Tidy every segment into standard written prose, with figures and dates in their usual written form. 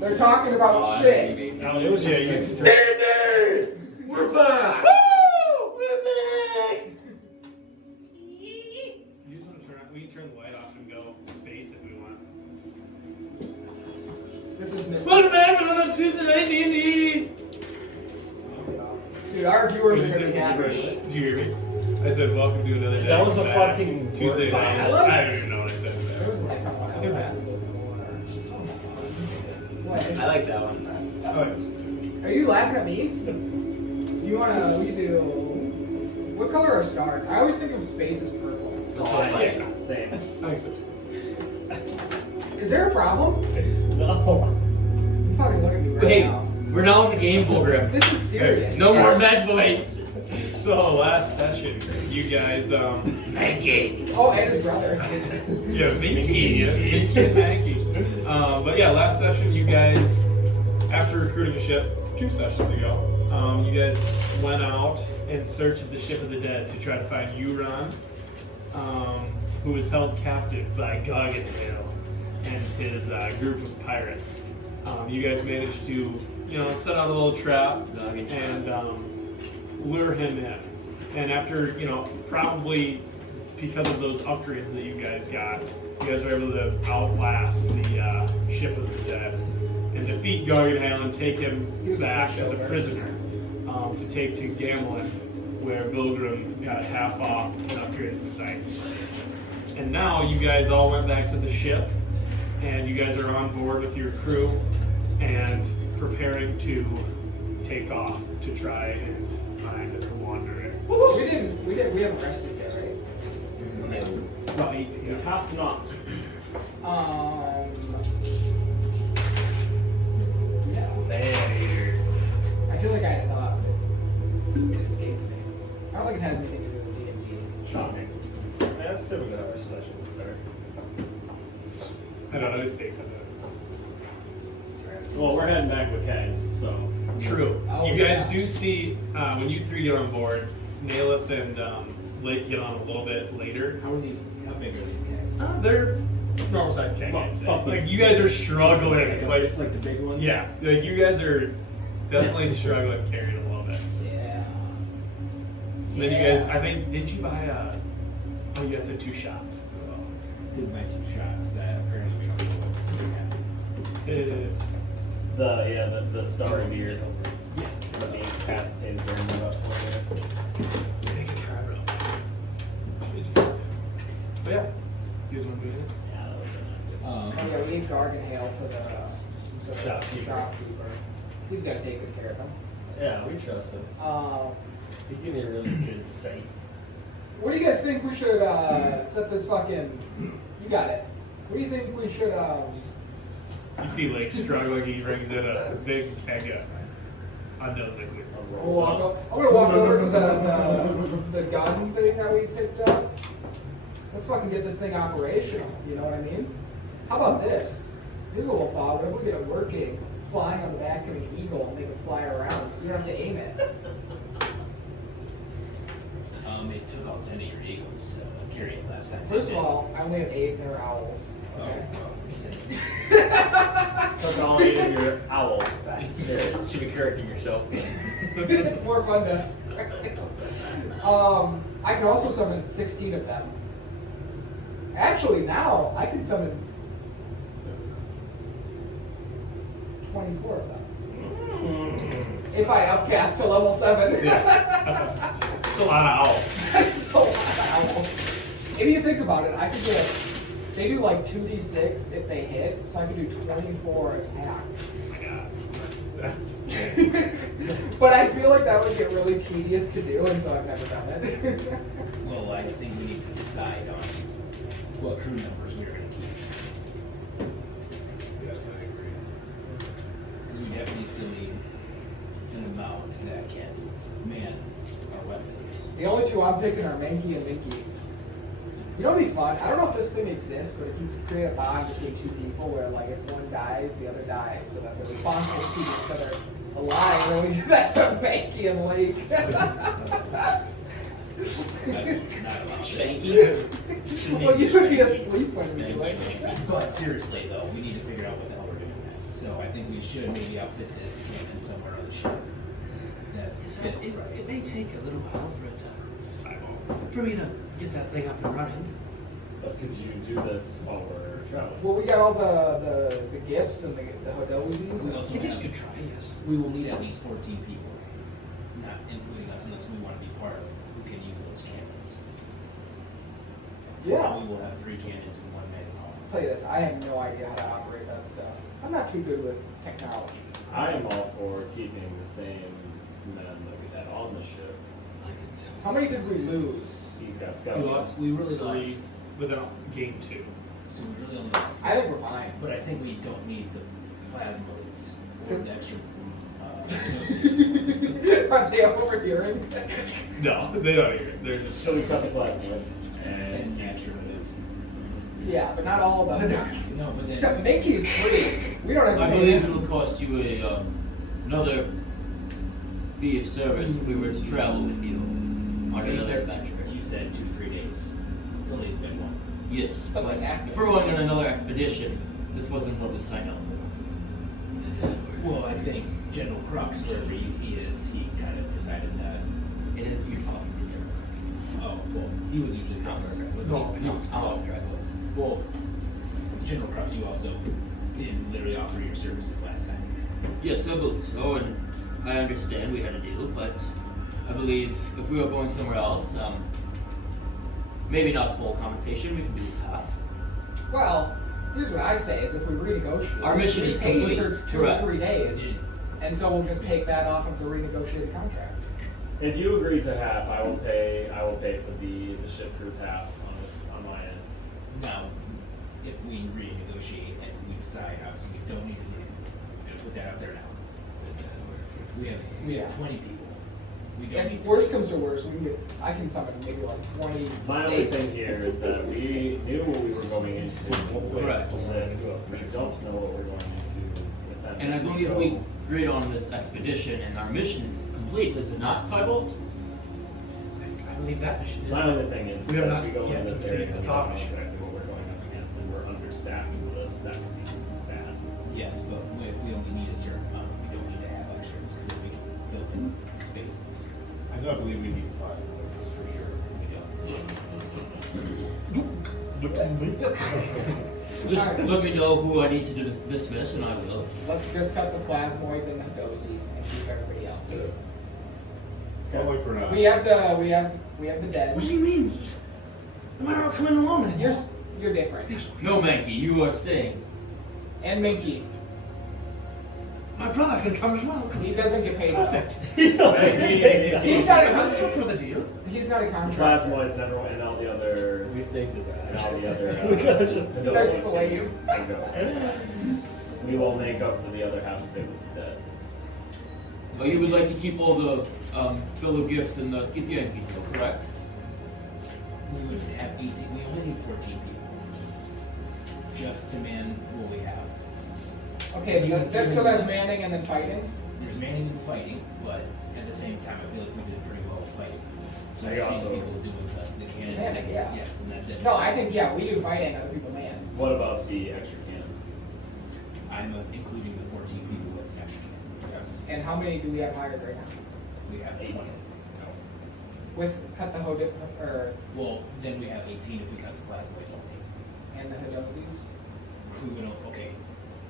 They're talking about shit. No, it was yeah. We're back! Woo! We're back! You just want to turn. We can turn the light off and go space if we want. This is Mystra. Welcome back to another Tuesday night D&D! Dude, our viewers are Did gonna be happy. you hear me? I said welcome to another day. That was a back. fucking Tuesday word night. violence. I don't even know what I said. It was like I like that one. Oh, yes. Are you laughing at me? Do you wanna we do what color are stars? I always think of space as purple. Yeah. Same. I think so. Is there a problem? No. You fucking look at me right Hey, now. we're now in the game, Vulgrim. This is serious. No more med voice. So last session, you guys, Maggie. Oh, and his brother. yeah, Minky, Maggie. But yeah, last session, you guys, after recruiting a ship 2 sessions ago, you guys went out in search of the ship of the dead to try to find Euron, who was held captive by Gargantail and his group of pirates. You guys managed to, set out a little trap and lure him in. And after, probably because of those upgrades that you guys got, you guys were able to outlast the ship of the dead and defeat Gargantail and take him back as a prisoner to take to Gamelin, where Vulgrim got half off an upgraded sight. And now you guys all went back to the ship, and you guys are on board with your crew and preparing to take off to try and find the wanderer. We haven't rested yet, right? Right, You have not. Yeah. There. I feel like I had thought of it. It escaped me. I don't think it had anything to do with D&D. Shocking. That's still a good hour session to start. I don't know, the stakes of it. Well, we're heading back with Kaz, so. True. Oh, You guys yeah. do see, when you 3 get on board, Naileth and Layk get on a little bit later. How big are these guys? They're normal sized cats, I'd say. Fuck. Like, you guys are struggling. Like, the big ones? yeah, like you guys are definitely struggling carrying a little bit. Yeah. And then you guys, I think, did you buy oh, you guys had 2 shots. Did my 2 shots that apparently we don't know what to do. It is. The starry beer. Yeah. Let me pass the table in about 20 minutes. Make it try real quick. But yeah, you guys want to do it? Yeah, that was Oh yeah, we need Gargantail to the Shopkeeper. He's gonna take good care of him. Yeah, we trust him. He gave me a really good sight. What do you guys think we should set this fucking? You got it. What do you think we should? You see Layk struggling, he brings in a big keg of unknown liquid. I'm gonna walk over to the gun thing that we picked up. Let's fucking get this thing operational. You know what I mean? How about this? Here's a little thought. What if we get it working, flying on the back of an eagle and make it fly around? You don't have to aim it. It took all 10 of your eagles to carry it last time. First of all, I only have 8 and they're owls. Okay. Took all 8 of your owls. You should be correcting yourself. It's more fun to. I can also summon 16 of them. Actually, now I can summon 24 of them. If I upcast to level 7. Yeah. It's a lot of owls. It's a lot of owls. If you think about it, I could get. They do like 2d6 if they hit, so I could do 24 attacks. Oh my god. That's But I feel like that would get really tedious to do, and so I've never done it. Well, I think we need to decide on what crew numbers we're going to keep. yes, I agree. Because we definitely still need an amount that can man our weapons. The only 2 I'm picking are Menki and Minky. You know what'd be fun? I don't know if this thing exists, but if you could create a bond between 2 people where, like, if one dies, the other dies, so that they're responsible to keep each other alive, and we do that to Menki and Layk. Not about this. Well, you would be asleep when we do it. But seriously, though, we need to figure out what the hell we're doing next. So I think we we should maybe outfit this cannon somewhere on the ship. That fits right. It may take a little while for me to get that thing up and running. But could you do this while we're traveling? Well, we got all the gifts and the hodozis. We also I guess have- you could try, yes. We will need at least 14 people, not including us, unless we want to be part of who can use those cannons. So Yeah. we will have 3 cannons and 1 man hall. I'll tell you this, I have no idea how to operate that stuff. I'm not too good with technology. I am all for keeping the same men that we had on the ship. How many did we lose? He's got We skeletons. lost. We really 3 lost. without game 2. So we really only lost. I think we're fine. But I think we don't need the plasmoids or the extra. Are they overhearing? No, they don't hear it. They're just. So we cut the plasmids and and natural is. Yeah, but not all of them. No, but then. Minky's free. We don't have to I pay believe him. it'll cost you another fee of service if we were to travel with you on You another said- adventure. You said 2-3 days. It's only been 1. Yes, But but like if we're going on another expedition, this wasn't what we signed up for. Well, I think General Crux, wherever he is, he kind of decided that. It is you're talking to Jeremy. Oh, well, he was usually Crux. No, he was Crux. Well, General Crux, you also did literally offer your services last time. Yes, I believe so, and I understand we had a deal, but I believe if we were going somewhere else, maybe not full compensation, we can do half. Well, here's what I say: is if we renegotiate, Our mission we is pay complete, for 2 correct. or 3 days, and so we'll just take that off of the renegotiated contract. if you agree to half, I will pay for the ship crew's half on my end. Now, if we renegotiate and we decide, obviously, we don't need as many, I'm gonna put that out there now. We have 20 people. We don't need If worst comes to worst, I can summon maybe like 20 My only thing snakes. here is that we knew what we were going into with Correct. this. We don't know what we're going into with them. And I believe we agreed on this expedition and our mission is complete, is it not, Tybolt? I believe that mission is. My only thing is We are that not if we go yet in this area completing and the we thought don't know mission. exactly what we're going up against and we're understaffed with this, that would be bad. Yes, but if we only need a certain amount, we don't need to have other services because then we can fill in spaces. I don't believe we need plasma for sure. We don't. Just Alright. let me know who I need to dismiss and I will. Let's just cut the plasmoids and the hodozis and keep everybody else. Can't wait for now. We have the dead. What do you mean? The manor coming along anymore. You're different. No, Mankey, you are staying. And Minky, My brother can come as well. he doesn't get paid. Perfect. He's not a Let's contract. look for the deal. He's not a contract. Plasmoids and all the other We saved his and ass. all the other He's our slave. We will make up for the other half of it with that. But you would like to keep all the fellow gifts and the Yankees, though, correct? We would have 18. We only need 14 people. Just to man what we have. Okay, but that's manning and then fighting. There's manning and fighting, but at the same time, I feel like we did pretty well fighting. So I I also- think people doing the cannons. Manning, yeah. Yes, and that's it. No, I think we do fighting. Other people man. What about the extra cannon? I'm including the 14 people with an extra cannon. Yes, And how many do we have hired right now? we have 8. 20. With cut the or Well, then we have 18 if we cut the plasmoids only. and the hodozis. We would okay.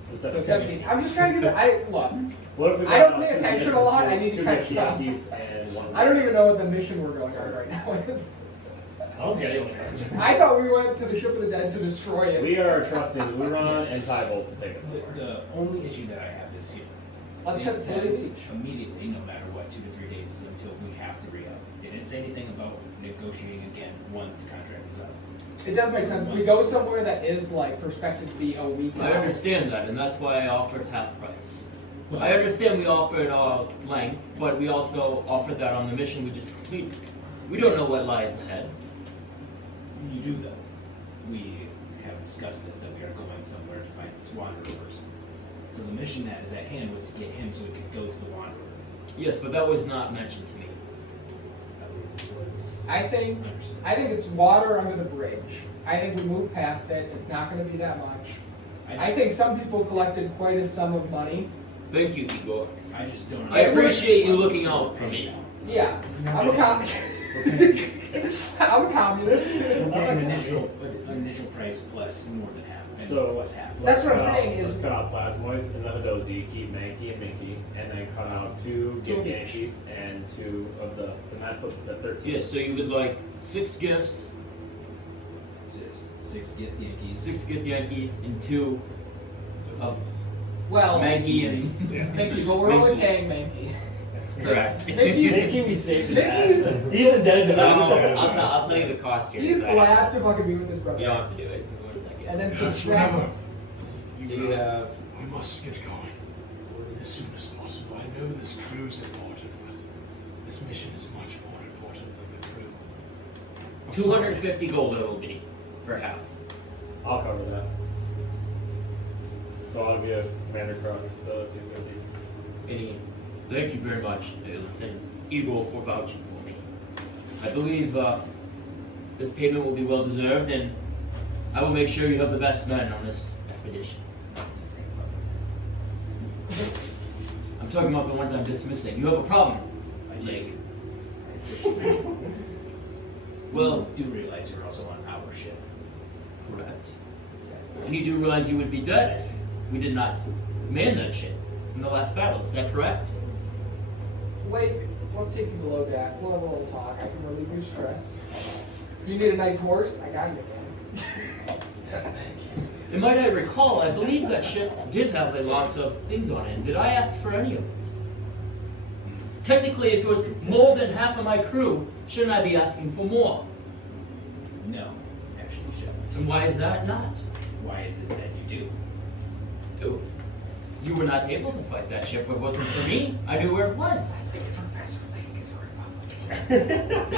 So So 17. I'm just trying to get the. Look, What if we I got don't pay two attention gifts a lot, and I need to two catch gifts up. Yankees and one I don't even know what the mission we're going on right now is. I don't get it. I thought we went to the ship of the dead to destroy it. We are trusting Luron and Tybolt to take us The, somewhere. the only issue that I have is here. Let's They cut the said 40 each. immediately, no matter what, 2 to 3 days until we have to re-up. They didn't say anything about negotiating again once the contract was up. It does make sense. If we go somewhere that is like prospective to be a week. I understand that, and that's why I offered half price. I understand we offered length, but we also offered that on the mission we just completed. We don't know what lies ahead. You do though. We have discussed this, that we are going somewhere to find this Wanderer person. So the mission that is at hand was to get him so we could go to the Wanderer. Yes, but that was not mentioned to me. I believe this was I think understood. it's water under the bridge. I think we move past it. It's not going to be that much. I think some people collected quite a sum of money. Thank you, Igor. I just don't. I appreciate you looking out for me. Yeah, I'm a I'm a communist. We're paying initial price plus more than half. And So plus half. That's what I'm Let's saying is- cut out Plasmoids and the Hadozi, keep Mankey and Minky, and then cut out 2 gift Yankees and 2 of the, and that puts us at 13. Yeah, so you would like 6 gifts, Just 6 gift Yankees. 6 gift Yankees, and 2 of Well, Maggie and Mankey, but we're only Mankey. paying Mankey. Correct. Mankey's- Minky, we saved his Mickey's- ass. He's indebted to So us. I'll tell you the cost here. He's in a glad to fucking be with his brother. You don't have to do it. Give me 1 second. And then Yes, subtract. whatever. so you have We must get going as soon as possible. I know this crew is important, but this mission is much more important than the crew. I'm 250 gold it will be for half. I'll cover that. So I'll give Commander Crux the 250. Any, thank you very much, Naileth and Igor, for vouching for me. I believe this payment will be well deserved, and I will make sure you have the best men on this expedition. It's the same I'm talking about the ones I'm dismissing. You have a problem, Layk. Well, do realize you're also on our ship. Correct. And you do realize you would be dead if we did not man that ship in the last battle. Is that correct? Layk, let's take you below deck. We'll have a little talk. I can relieve your stress. You need a nice horse? I got you, man. And might I recall, I believe that ship did have a lot of things on it. Did I ask for any of it? Technically, if it was more than half of my crew, shouldn't I be asking for more? No, actually, you shouldn't. And why is that not? Why is it that you do? Oh, you were not able to fight that ship. If it wasn't for me, I knew where it was. Professor Layk is a Republican.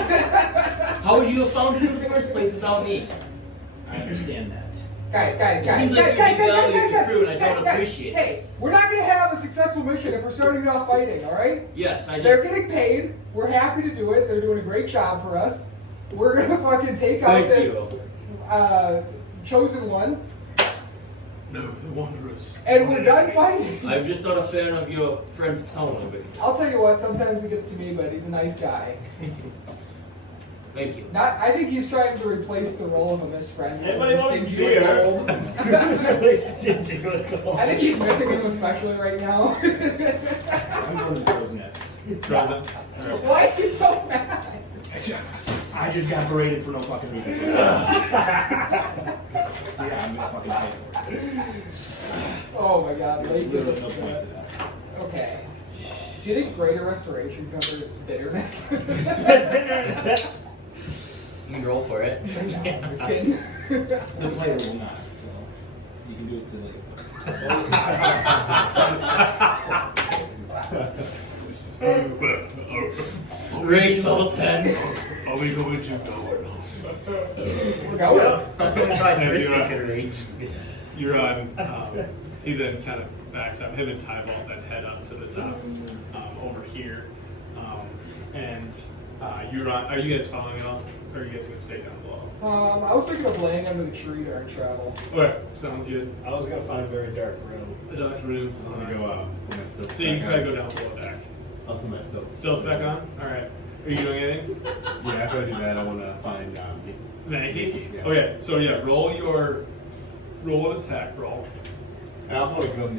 How would you have found it in the first place without me? I understand that. Guys, It seems like you devalue your crew, and I don't appreciate it. Hey, we're not gonna have a successful mission if we're starting off fighting, alright? Yes, I They're just... getting paid. We're happy to do it. They're doing a great job for us. We're gonna fucking take out Thank this you. chosen one, No, the Wanderers. and we're done fighting. I'm just not a fan of your friend's tone of it. I'll tell you what. Sometimes it gets to me, but he's a nice guy. Thank you. I think he's trying to replace the role of a misfriend. Anybody want a Stingy beer? with gold. Really stingy with gold. I think he's missing him especially right now. I'm going to the crow's nest. Present. Why are you so mad? I just got berated for no fucking reason. So yeah, I'm gonna fucking pay for it. Oh my god, Layk There's is no point to upset. that. Okay. Do you think Greater Restoration covers bitterness? You can roll for it. Just kidding. The player will not, so you can do it to Rage level 10. Are we going to go or not? We're going. I'm gonna try Yeah, three you're right. second rage. You're on. He then kind of backs up. Him and Tybalt then head up to the top over here. And you're on. Are you guys following it all? Or are you guys gonna stay down below? I was thinking of laying under the tree during travel. Okay, sounds good. I was gonna find a very dark room. The dark room. I'm gonna go put my stealth So you can back probably on. go down below deck. I'll put my stealth. Stealth back on. All right. Are you doing anything? Yeah, after I do that, I want to find Maggie. Yeah. Okay. So yeah, roll an attack roll. And I also want to give him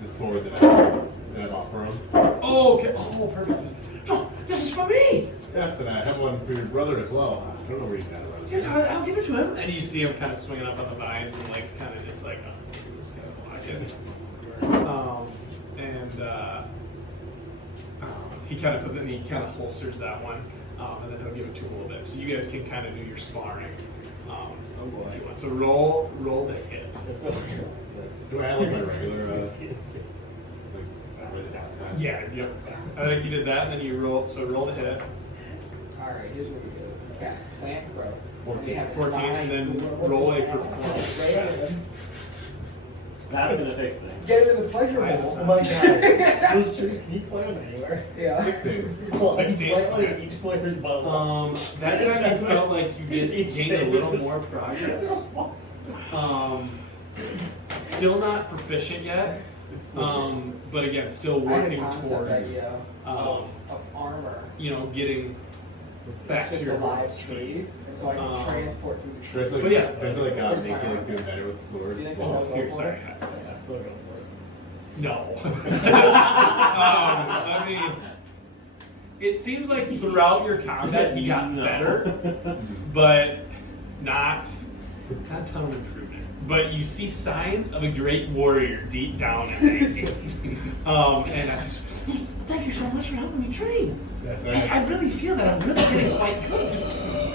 the sword that I bought for him. Oh, okay. Oh, perfect. Oh, this is for me. Yes, and I have one for your brother as well. I don't know where he's at. Yeah, I'll give it to him. And you see him kind of swinging up on the vines, and Lake's kind of just like, just kind of blocking. He kind of puts it, and he kind of holsters that one, and then he'll give it to him a little bit. So you guys can kind of do your sparring. If you want. So roll to hit. That's what Do I have like my regular, like, where the last time? Yeah. Yep. I think you did that, and then you roll. So roll to hit. Alright, here's what we do. Cast Plant Growth. 14, and then roll a performance. That's gonna fix things. Get him in the pleasure Why is bowl. this Oh my god. Those trees, can you play them anywhere? Yeah. 16. Well, 16, Play one in okay. each player's bubble. That time you felt like you gained a little more progress. Still not proficient yet. But again, still I had a working concept towards idea of armor. getting back That's to just your a live goals. tree, and so I can transport through the tree. There's like, But yeah. there's like Where's my make it like armor? doing better with the sword. You think Well, I'll go Here, for sorry. it? Go for it. No. I mean, it seems like throughout your combat you got better, but not a ton of improvement. But you see signs of a great warrior deep down in you. And I just, Thank you so much for helping me train. Yes, I really feel that I'm really getting quite good.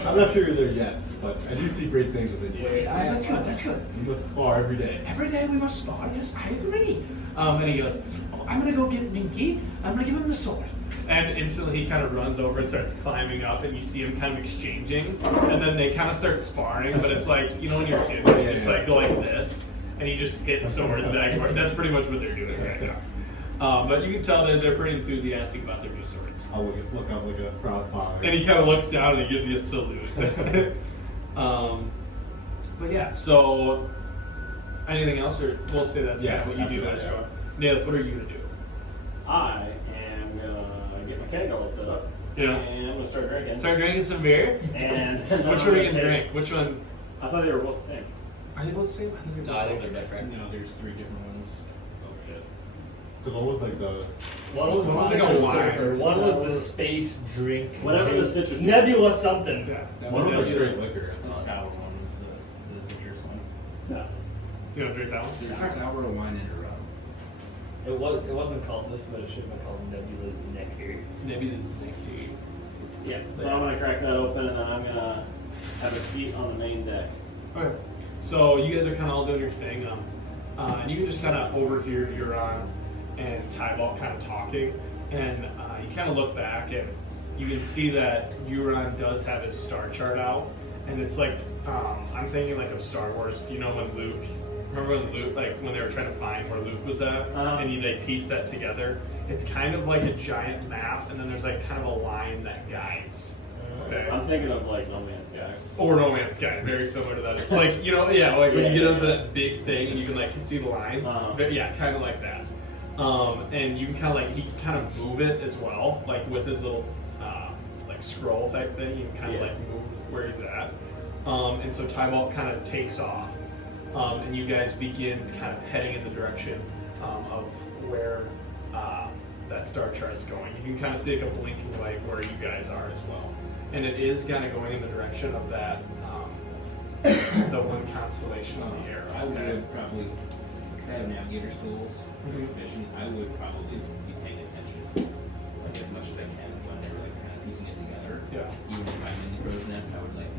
I'm not sure you're there yet, but I do see great things within you. Wait, I That's good, that's good. You must spar every day. Every day we must spar, yes, I agree. and he goes, Oh, I'm gonna go get Minky. I'm gonna give him the sword. and instantly he kind of runs over and starts climbing up, and you see him kind of exchanging, and then they kind of start sparring, but it's like, when you're a kid, you just like go like this, and you just hit swords back and forth. That's pretty much what they're doing right now. But you can tell that they're pretty enthusiastic about their new swords. I'll look up like a proud father. And he kind of looks down and he gives you a salute. But yeah, so anything else, or we'll say that's kind of what you do as well. Naileth, what are you gonna do? I am gonna get my keg all set up. Yeah. And I'm gonna start drinking. Start drinking some beer. And Which one are you gonna drink? Which one? I thought they were both the same. Are they both the same? No, I think they're different. No, there's 3 different ones. Oh shit. Because one was like the. One was This is the like a citrus wine. surfer, one was the space drink. Whatever the citrus is. Nebula something. Yeah. That One was the like other- straight liquor. I The thought. sour one was the citrus one. No. You gonna drink that one? There's a sour, a wine, and a rum. It wasn't called this, but it should have been called Nebula's Nectar. Maybe this is next year. Yeah. So I'm gonna crack that open, and then I'm gonna have a seat on the main deck. Okay. So you guys are kind of all doing your thing, and you can just kind of overhear Euron and Tybalt kind of talking, and you kind of look back and you can see that Euron does have his star chart out, and it's like I'm thinking like of Star Wars. Do you know when Luke? Remember when Luke, like when they were trying to find where Luke was at, and they pieced that together? It's kind of like a giant map, and then there's like kind of a line that guides. Okay. I'm thinking of like No Man's Sky. Or No Man's Sky, very similar to that. Like, like when you get up to that big thing and you can like see the line. But yeah, kind of like that. And you can kind of like, he can kind of move it as well, like with his little like scroll type thing. You can kind of like move where he's at. And so Tybalt kind of takes off, and you guys begin kind of heading in the direction of where that star chart's going. You can kind of see like a blinking light where you guys are as well. And it is kind of going in the direction of that, the one constellation on the air. I would probably, because I have navigator's tools, vision, I would probably be paying attention like as much as I can when they're like kind of piecing it together. Yeah. Even if I'm in the crow's nest, I would like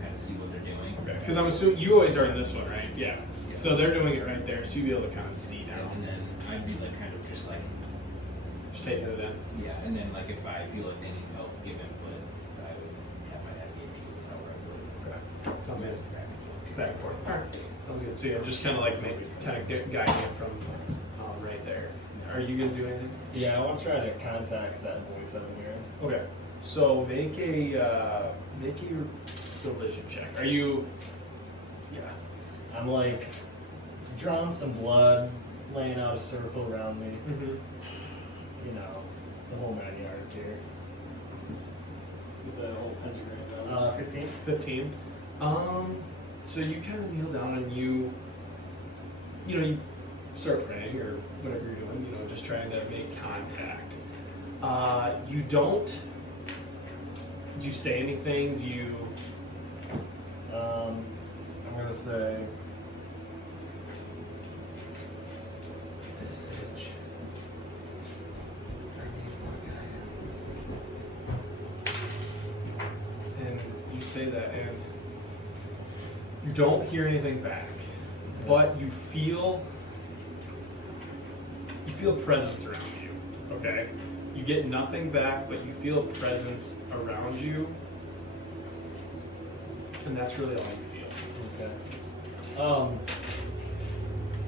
kind of see what they're doing. Because I'm assuming you always are in this one, right? Yeah. So they're doing it right there, so you'll be able to kind of see now. And then I'd be like kind of just like, Just taking it in. yeah, and then like if I feel like they need help, give input, I would have my navigator's tools, however I would. Okay. Sounds That's good. back and forth. Back and forth. Alright. Sounds good. So yeah, just kind of like guiding it from right there. Are you gonna do anything? Yeah, I want to try to contact that voice I've been hearing. Okay. So make a religion check. Are you? Yeah. I'm like drawing some blood, laying out a circle around me. Mm-hmm. You know, the whole 9 yards here. With the whole pentagram down. 15. 15. So you kind of kneel down and you start praying or whatever you're doing, just trying to make contact. You don't. Do you say anything? Do you? I'm gonna say. Visage. I need more guidance. And you say that, and you don't hear anything back, but you feel presence around you. Okay, you get nothing back, but you feel a presence around you, and that's really all you feel. Okay.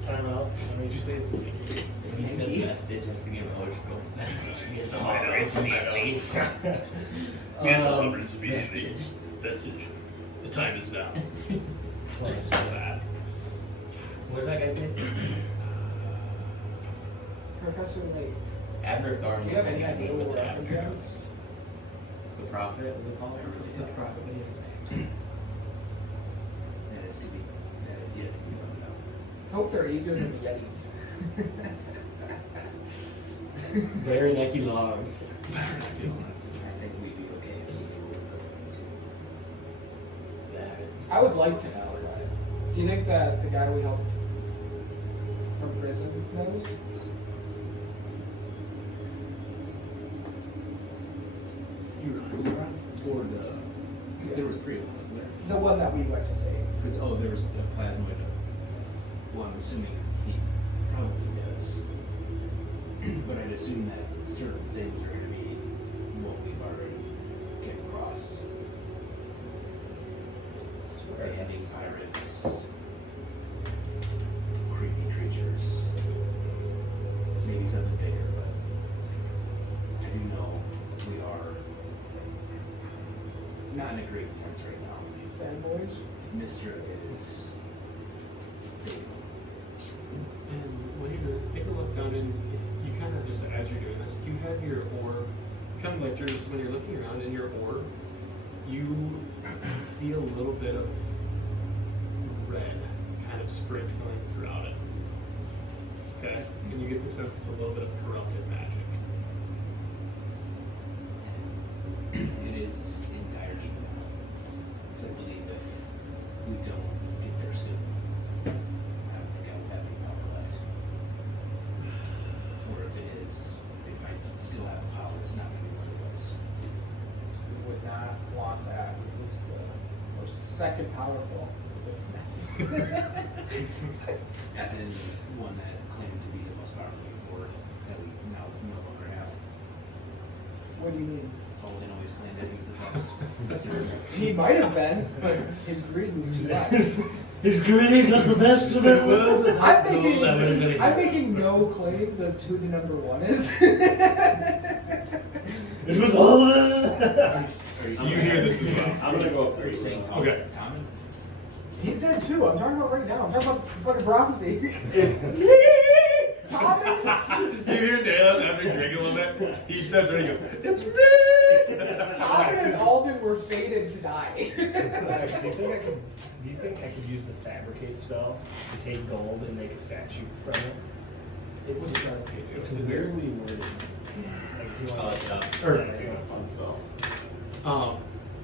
Time out. What did you say? It's me. He said vestige, I was thinking of Elder Scrolls vestige. We had the I know. immediately. Vestige. Vestige. The time is now. Close. That. What did that guy say? Professor Layk. Abner Thorne. Do you have was any the idea name, what was we're it up Abner? against? The prophet, we call it? The prophet. That is yet to be found out. Let's hope they're easier than the Yetis. Very necky logs. I think we'd be okay if we were going to. I would like to know, but do you think that the guy we helped from prison knows? Or because there was 3 of them, wasn't there? The one that we went to save. There was the plasmoid. Well, I'm assuming he probably does. But I'd assume that certain things are going to be what we've already came across. Banding pirates, creepy creatures, maybe something bigger, but I do know we are not in a great sense right now. Fanboys? Mystra is fatal. And when you take a look down in, if you kind of just, as you're doing this, you have your orb, kind of like yours, when you're looking around in your orb, you see a little bit of red kind of sprinkling throughout it. Okay? And you get the sense it's a little bit of corrupted magic. It is in dire need now. So I believe if we don't get there soon, I don't think I would have any power left. Or if it is, if I still have power, it's not going to be what it was. We would not want that. Who's the most second powerful? As in one that claimed to be the most powerful before, that we now no longer have. What do you mean? Paladin always claimed that he was the best. He might have been, but his greed was too much. His greed got the best of it. I'm making no claims as to who the number one is. It was all of it. You hear this as well. I'm gonna go Are you upstairs. saying Tom? Okay. Tommen? He's dead too. I'm talking about right now. I'm talking about fucking prophecy. Tommy! You hear Naileth after drinking a little bit? He says right, he goes, "It's me!" Tommy and Alden were fated to die. Do you think I could use the fabricate spell to take gold and make a statue from it? It's weirdly worded. Like, if you want Or- I think a fun spell.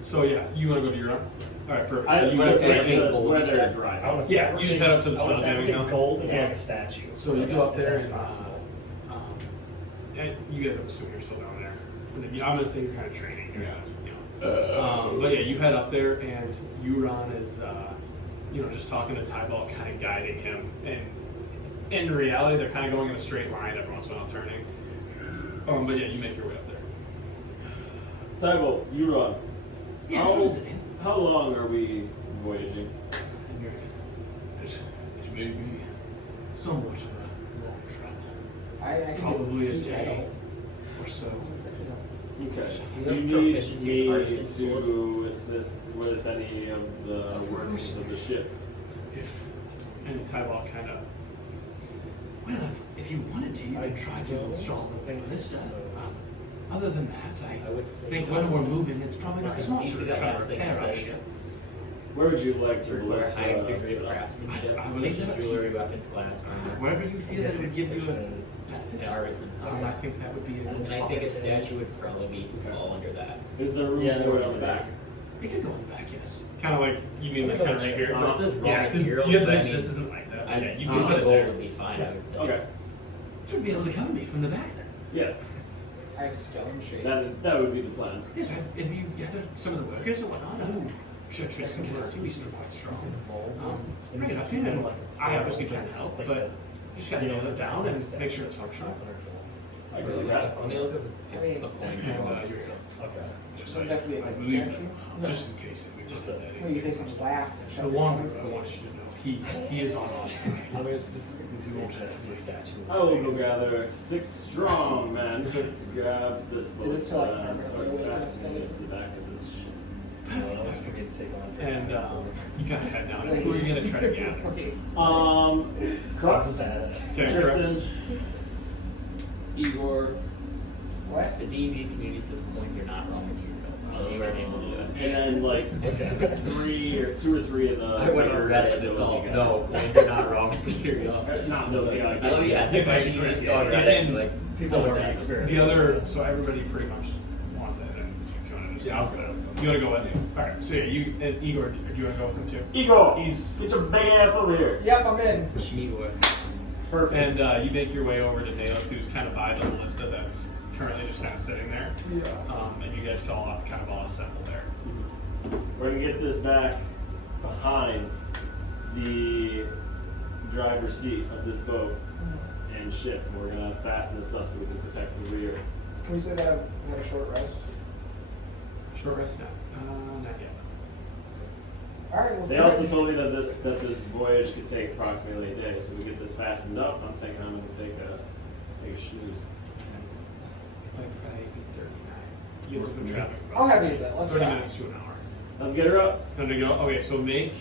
So yeah, you want to go to your room? All right, perfect. I So you where go they're, gold. where they're dry. I wanna Yeah, you just head up to the I wanna spell jamming fabricate now. gold and make a statue. So you go up there If and, that's possible. and you guys, I'm assuming you're still down there. And then, I'm gonna say you're kind of training. You're not, but yeah, you head up there and Euron is, just talking to Tybalt, kind of guiding him. And in reality, they're kind of going in a straight line every once in a while, turning. But yeah, you make your way up there. Tybalt, you run. Yes, what is it, man? How long are we voyaging? It may be somewhat of a long travel. I can Probably a keep day that. or so. Okay. Do Do you you have need proficiency me in arts and to assist with any of the workings of the ship? And Tybalt kind of. Well, if you wanted to, you could try to install the Mystra. Other than that, I would say think when we're moving, it's probably not smart You see to that try to last thing repair it our says? ship. Where would you like To to require list high degree of us? craftsmanship, I would think that- jewelry, weapons, glass, armor, Wherever you feel that it would give you a and benefit. artisans. I think that would be a And good I think a statue would probably fall under that. Is there room Yeah, for it on the back? It could go in the back, yes. Kind of like, you mean like kind of right here? This is raw Yeah, materials, yeah, but I mean, this isn't like that. I, Yeah, you using can put it gold there. would be fine, I would say. Okay. You'd be able to cover me from the back then. Yes. I have stone shape. That would be the plan. Yes, if you gather some of the workers and whatnot, I'm sure Tristan can help you. He's quite strong. Bring it up here, and I obviously can't help, but you just gotta nail it down and make sure it's functional. I agree with that. Let me look I mean, at a coin. Here we go. Okay. Just, Does that have to be a I good believe statue? that, just in case if we Just put a- that in. Well, you take some wax and The shove it Wanderer, in. I want you to know, he is on our side. I mean, it's specifically suggested as the statue. I will go gather 6 strong men to grab this boat Is this like and start primarily fastening it to the back of this ship. I always forget to take on. And you kind of head down. Who are you going to try to gather? Crux, Okay, Tristan, Igor, What? the D&D community says coins are not raw material, so you weren't able to do it. and then like two or three of the. I went on Reddit and it's all, no, coins are not raw material. Not nosy. I love you. I think I should just go on Reddit and like, The other, so everybody pretty much wants it. And if you want to just, Yeah, I'll go. You want to go with him? All right. So yeah, you and Igor, do you want to go with him too? Igor, He's get your big ass over here. Yep, I'm in. Igor. Perfect. and you make your way over to Naileth, who's kind of by the ballista that's currently just kind of sitting there. Yeah. And you guys all kind of all assemble there. We're gonna get this back behind the driver's seat of this boat and ship. We're gonna fasten this up so we can protect the rear. Can we say that we had a short rest? Short rest now. Not yet. Alright, let's They do also it. told me that this voyage could take approximately a day, so we get this fastened up. I'm thinking I'm gonna take a snooze. It's like probably 8:39. You guys have been traveling How about heavy is it? Let's 30 try. minutes to an hour. Let's get her up. Time to go. Okay, so make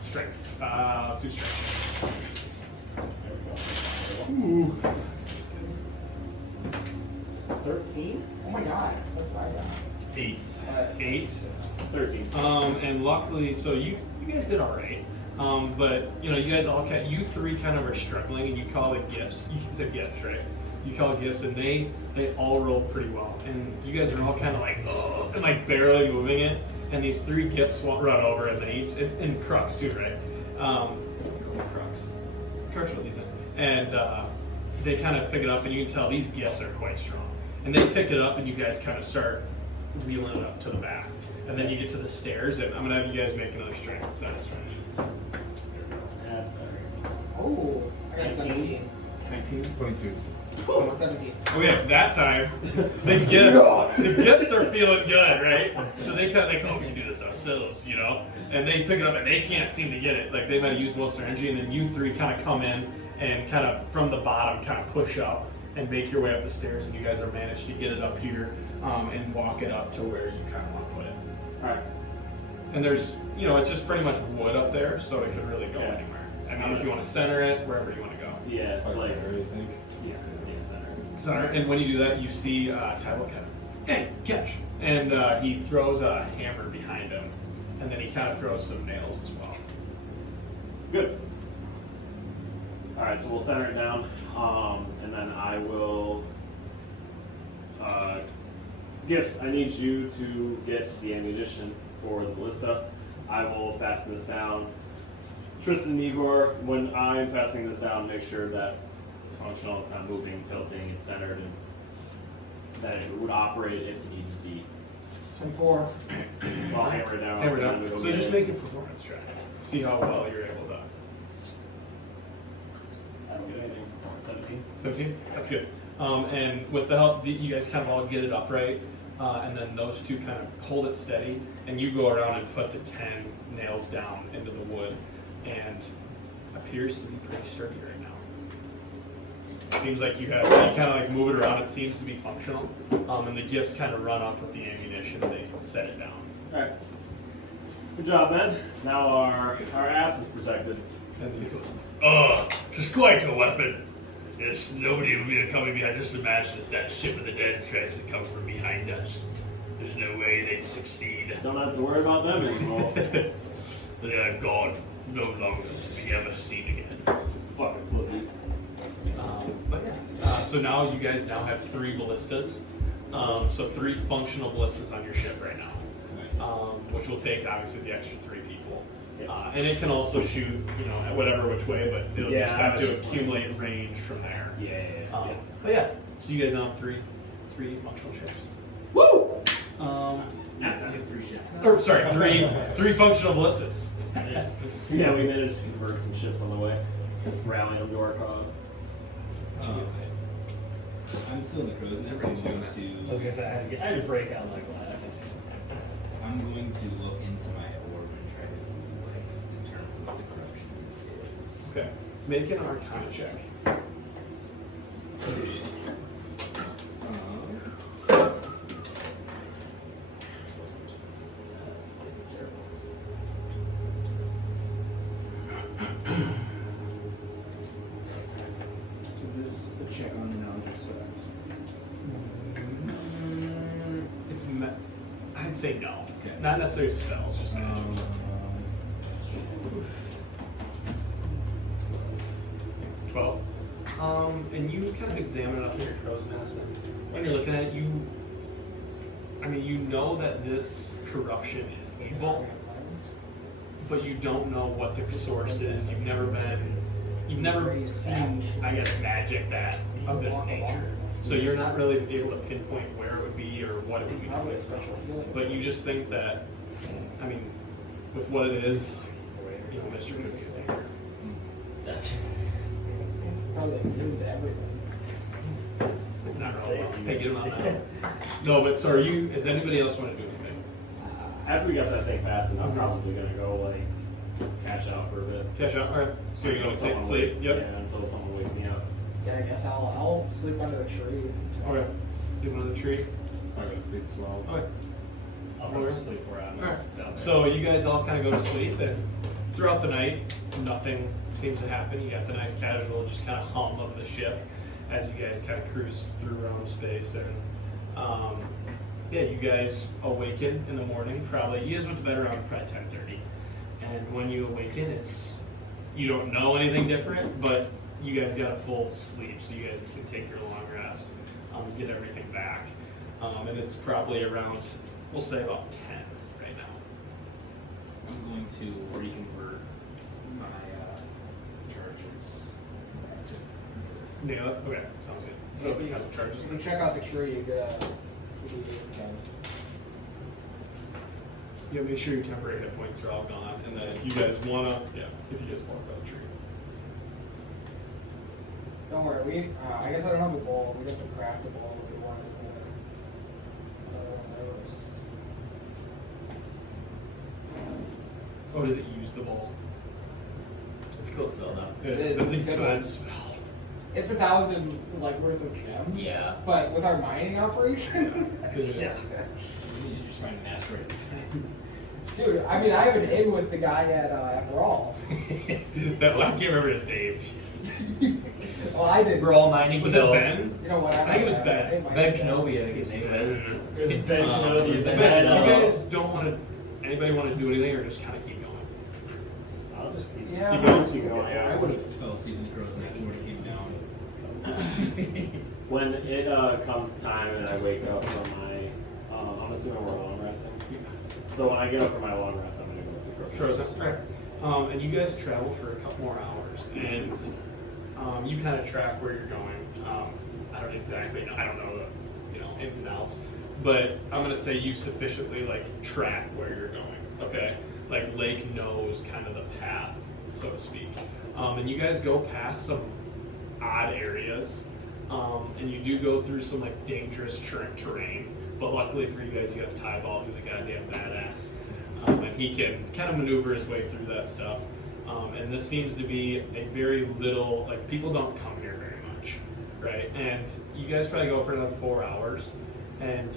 strength. Let's do strength. Ooh. 13? Oh my god, that's what I got. 8. Uh, 8. 13. And luckily, so you guys did all right. But you guys all you three kind of are struggling, and you call it gifts. You can say gifts, right? You call it gifts, and they all roll pretty well. And you guys are all kind of like, oh, and like barely moving it. And these 3 gifts won't run over, and it's in Crux too, right? Crux with these in. And they kind of pick it up, and you can tell these gifts are quite strong. And they pick it up, and you guys kind of start wheeling it up to the back. And then you get to the stairs, and I'm gonna have you guys make another strength set of strategies. That's better. Oh, I got a 17. 19. 22. Oh, 17. Okay, that time the gifts are feeling good, right? So they kind of like, oh, we can do this ourselves, And they pick it up, and they can't seem to get it. Like they might have used most of their energy, and then you 3 kind of come in and kind of from the bottom kind of push up and make your way up the stairs, and you guys are managed to get it up here and walk it up to where you kind of want to put it. All right. And there's, it's just pretty much wood up there, so it could really go Yeah. anywhere. I mean, if you want to center it, wherever you want to go. Yeah, like, I think. yeah, center. Center, and when you do that, you see Ty look at him. Hey, catch! And he throws a hammer behind him, and then he kind of throws some nails as well. Good. All right, so we'll center it down, and then I will. Gifts. I need you to get the ammunition for the ballista. I will fasten this down. Tristan and Igor, when I'm fastening this down, make sure that it's functional, it's not moving, tilting, it's centered, and that it would operate if needed to be. 24. So I'll hammer it down. Hammer I'll down. send it So over just there. make a performance check. See how well you're able to. I don't get anything. 17. 17? That's good. And with the help, you guys kind of all get it upright, and then those 2 kind of hold it steady, and you go around and put the 10 nails down into the wood, and appears to be pretty sturdy right now. Seems like you kind of like move it around, it seems to be functional, and the gifts kind of run up with the ammunition, and they set it down. All right. Good job, man. Now our ass is protected. And you go, Oh, it's quite a weapon. Yes, nobody will be coming behind. Just imagine if that ship of the dead tries to come from behind us. There's no way they'd succeed. Don't have to worry about them anymore. They are gone, no longer to be ever seen again. Fucking pussies. but yeah. So now you guys now have 3 ballistas. So 3 functional ballistas on your ship right now. Which will take obviously the extra 3 people. And it can also shoot, whatever which way, but it'll just have to accumulate range from there. Yeah. But yeah, so you guys now have 3 functional ships. Woo! That's You have 3 ships. Or sorry, 3 functional ballistas. Yeah, we managed to convert some ships on the way, rallying them to our cause. I'm still in the crow's nest. I'm going I was to. gonna say I had to break out my glass. I'm going to look into my orb and try to determine what the corruption is. Okay. Make an Arcana check. Is this a check on the knowledge of spells? I'd say no. Okay. Not necessarily spells, just magic. 12. And you kind of examine it up in your crow's nest, and when you're looking at it, you know that this corruption is evil, but you don't know what the source is. You've never seen, I guess, magic that of this nature. So you're not really able to pinpoint where it would be or what it would be doing. But you just think that, with what it is, Mystra could be there. Probably immune to everything. Not really. Hey, get him out now. No, but so does anybody else want to do anything? After we got that thing passing, I'm probably gonna go cash out for a bit. Cash out? Alright. So you're going to sleep? Yep. Yeah, until someone wakes me up. Yeah, I guess I'll sleep under the tree. Okay. Sleep under the tree? I'm gonna sleep as well. Okay. I'll probably sleep where I'm Alright. down there. So you guys all kind of go to sleep, and throughout the night, nothing seems to happen. You got the nice casual just kind of hum of the ship as you guys kind of cruise through around space. And you guys awaken in the morning. Probably you guys went to bed around probably 10:30, and when you awaken, you don't know anything different, but you guys got a full sleep, so you guys can take your long rest, get everything back, and it's probably around, we'll say about 10 right now. I'm going to reconvert my charges. Naileth? Okay, sounds good. So If you- have the charges. If you check out the tree, you get a 2d8 again. Yeah, make sure your temporary hit points are all gone, and then if you guys wanna, if you guys walk by the tree. Don't worry, I guess I don't have a bowl. We have to craft a bowl if we wanted to. Another one of those. Oh, does it use the bowl? It's cool still though. It That's is. a Good good one. smell. It's 1,000 worth of gems. Yeah. But with our mining operation, Yeah. You should just find an asteroid. dude. I have an in with the guy at Brawl. I can't remember his name. Well, I did. We're all mining Was it still. Ben? You know what? I think it was Ben. Ben Kenobi, I think his name is. There's Ben Kenobi, If Ben you Kenobi. guys don't want to, anybody want to do anything, or just kind of keep going? I'll just keep Yeah. keep going. I would have fell asleep in the crow's nest when it came down. When it comes time and I wake up from my, I'm assuming we're long resting. So when I get up for my long rest, I'm gonna go to the Crow's grocery Nest. And you guys travel for a couple more hours, and you kind of track where you're going. I don't exactly know. I don't know the ins and outs, but I'm gonna say you sufficiently track where you're going. Okay, Layk knows kind of the path, so to speak. And you guys go past some odd areas, and you do go through some dangerous terrain. But luckily for you guys, you have Tyball, who's a goddamn badass, and he can kind of maneuver his way through that stuff. And this seems to be a very little, people don't come here very much, right? And you guys probably go for another 4 hours, and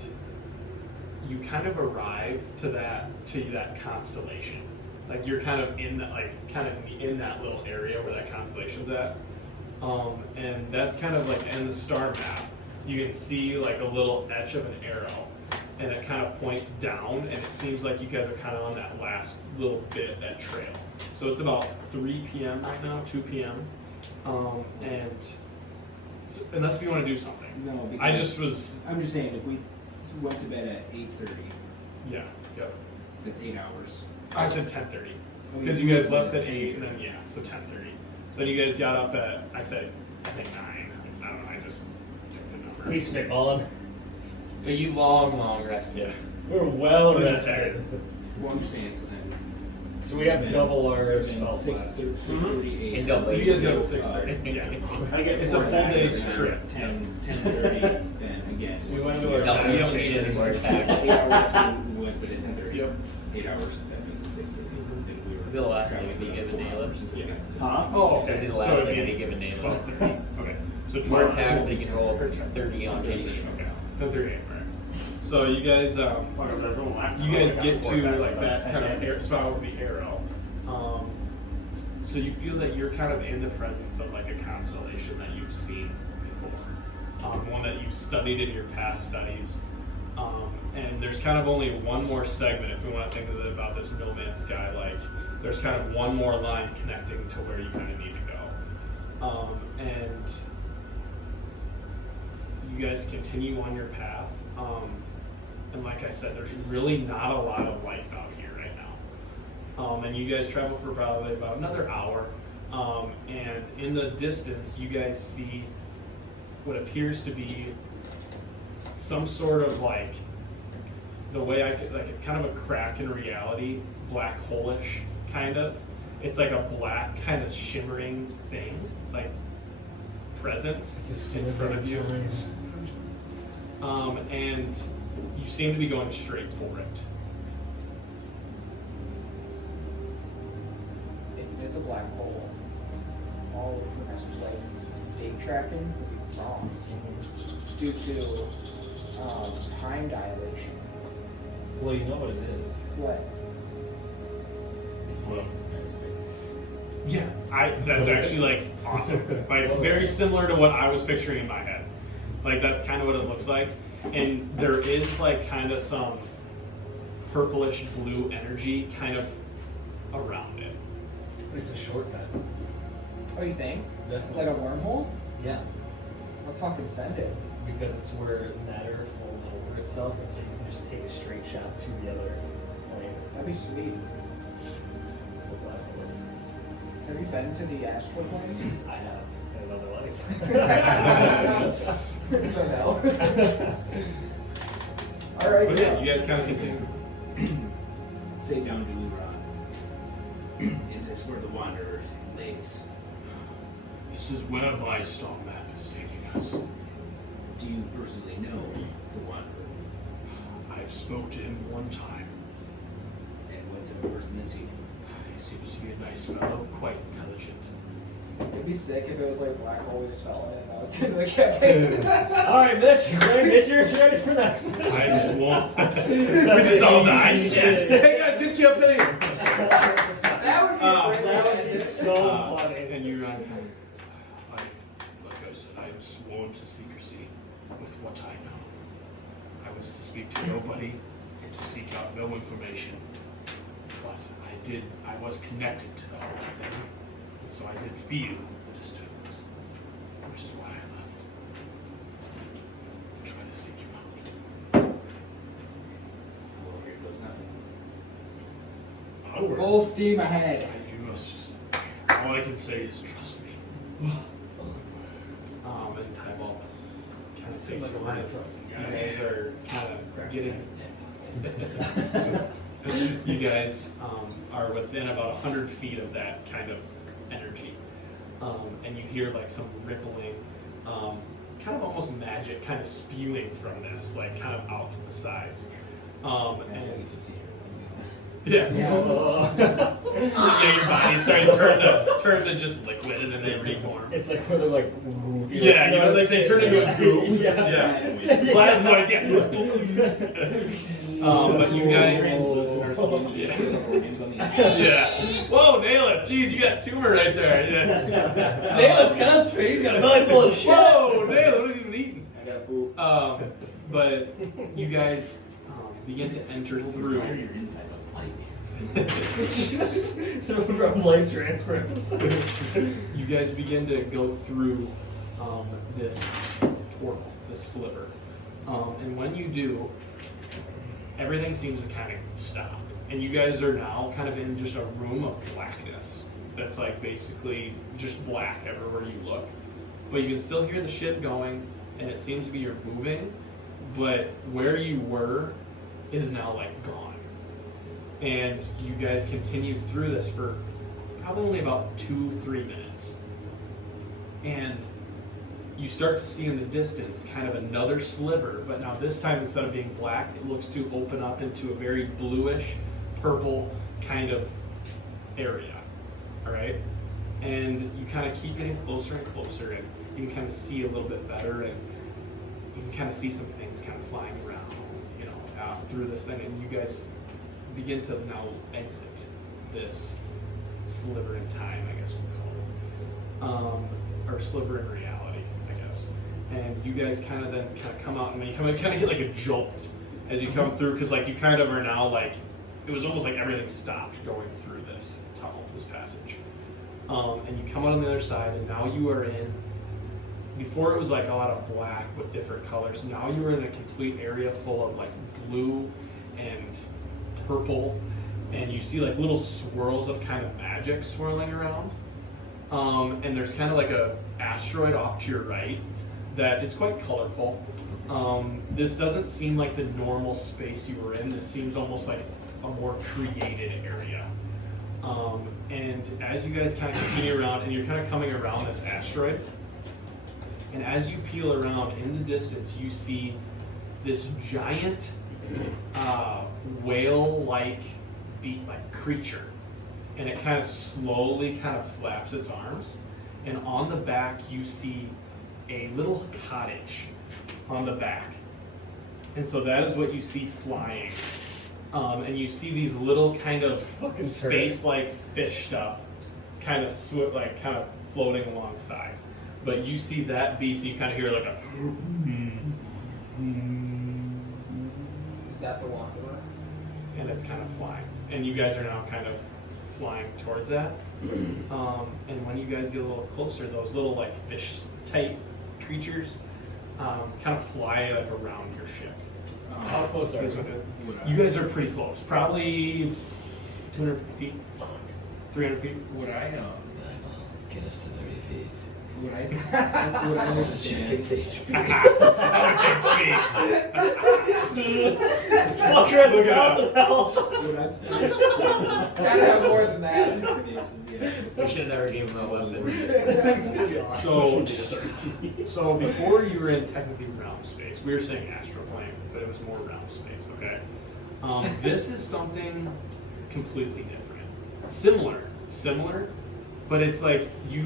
you kind of arrive to that constellation. You're kind of in that, in that little area where that constellation's at. And that's kind of in the star map. You can see a little etch of an arrow, and it kind of points down, and it seems like you guys are kind of on that last little bit, that trail. So it's about 3 p.m. right now, 2 p.m. And unless you want to do something. No, because I'm just saying, if we went to bed at 8:30, Yeah, yep. that's 8 hours. I said 10:30 because you guys left at 8, and then so 10:30. So then you guys got up at I think 9. I don't know. I just picked the number. We spitballing. But you long rested. We're well What is it, rested. Well, I'm just saying, So we have double our spell 6:38. And double. So you guys got at 6:30. Yeah. I get It's a 4 full attacks. day's trip. 10:30, then again. We went to our No, you don't need any more attacks. 8 hours, we went to bed at 10:30. Yep. 8 hours, that makes it 6:30. Then we were The last thing traveling if you for give a 4 Naileth. hours until we got to this Huh? point. Oh, okay. This is the So last it'd thing be they give a name. 12:30. Okay. So More 12 attacks they can roll 30 on any. Okay. No 38. Right. So you guys, you guys get to that kind of spot with the arrow. So you feel that you're kind of in the presence of like a constellation that you've seen before, one that you've studied in your past studies. And there's kind of only one more segment, if we want to think of it about this No Man's Sky, like there's kind of one more line connecting to where you kind of need to go. And you guys continue on your path. And like I said, there's really not a lot of life out here right now. And you guys travel for probably about another hour. And in the distance, you guys see what appears to be some sort of like, the way I could, like kind of a crack in reality, black hole-ish kind of. It's like a black kind of shimmering thing, like presence in front of you. And you seem to be going straight for it. If it is a black hole, all of Professor Layton's date tracking would be wrong due to time dilation. Well, you know what it is. What? Yeah, that's actually like awesome. Like very similar to what I was picturing in my head. Like that's kind of what it looks like. And there is like kind of some purplish blue energy kind of around it. It's a shortcut. Oh, you think? Definitely. Like a wormhole? Yeah. Let's fucking send it. Because it's where matter folds over itself, and so you can just take a straight shot to the other plane. That'd be sweet. That's what black hole is. Have you been to the astral plane? I have in another life. So no. All right. But yeah, you guys kind of continue. Say down to Rod. Is this where the Wanderer lays? This is where my star map is taking us. Do you personally know the Wanderer? I've spoke to him one time. And what type of person is he? He seems to be a nice fellow, quite intelligent. It'd be sick if it was like black hole just fell in it. Now it's in the cafe. All right, Mitch, get yours ready for next. I just want. We just all die. Shit. Hey guys, get you up here. That would be a great way to end it. So funny. And you Like I said, I am sworn to secrecy with what I know. I was to speak to nobody and to seek out no information. But I was connected to the whole thing. And so I did feel the disturbance, which is why I left. To try to seek you out. Well, here goes nothing. Onward. Full steam ahead. You must just. All I can say is trust me. And Tybalt kind of takes a minute. You guys are kind of getting. You guys are within about 100 feet of that kind of energy, and you hear like some rippling, kind of almost magic, kind of spewing from this, like kind of out to the sides, and to see her. yeah. Yeah, your body's starting to turn to just liquid, and then they reform. It's like where they're like, Yeah, you know, like they turn into a goo. Yeah. Plasmoids, yeah. But you guys. Yeah. Whoa, Naileth. Jeez, you got a tumor right there. Yeah. Naileth's kind of straight. He's got a belly full of shit. Whoa, Naileth, what have you been eating? I got poop. But you guys begin to enter through. Your insides on light. So from life transference. You guys begin to go through this portal, this sliver. And when you do, everything seems to kind of stop. And you guys are now kind of in just a room of blackness that's like basically just black everywhere you look. But you can still hear the ship going, and it seems to be you're moving, but where you were is now like gone. And you guys continue through this for probably only about 2-3 minutes. And you start to see in the distance kind of another sliver, but now this time instead of being black, it looks to open up into a very bluish, purple kind of area. All right? And you kind of keep getting closer and closer, and you can kind of see a little bit better, and you can kind of see some things kind of flying around, you know, through this thing, and you guys begin to now exit this sliver in time, I guess we'll call it, or sliver in reality, I guess. And you guys kind of come out, and then you kind of get like a jolt as you come through, because like you kind of are now like, it was almost like everything stopped going through this tunnel, this passage. And you come out on the other side, and now you are in, before it was like a lot of black with different colors, now you are in a complete area full of like blue and purple, and you see like little swirls of kind of magic swirling around. And there's kind of like a asteroid off to your right that is quite colorful. This doesn't seem like the normal space you were in. This seems almost like a more created area. And as you guys kind of continue around, and you're kind of coming around this asteroid, and as you peel around in the distance, you see this giant whale-like creature, and it kind of slowly kind of flaps its arms, and on the back you see a little cottage on the back, and so that is what you see flying. And you see these little kind of space-like fish stuff kind of floating alongside. But you see that beast, and you kind of hear like a Is that the wanderer? and it's kind of flying. And you guys are now kind of flying towards that. And when you guys get a little closer, those little like fish-type creatures kind of fly like around your ship. How close are you? You guys are pretty close. Probably 200 feet, 300 feet. Would I Get us to 30 feet. would I understand? Fucker has 1,000 health. Would I It's gotta have more than that. This is the actual We should have never gave him a weapon. So before you were in technically realm space, we were saying astral plane, but it was more realm space, okay? This is something completely different. Similar, but it's like you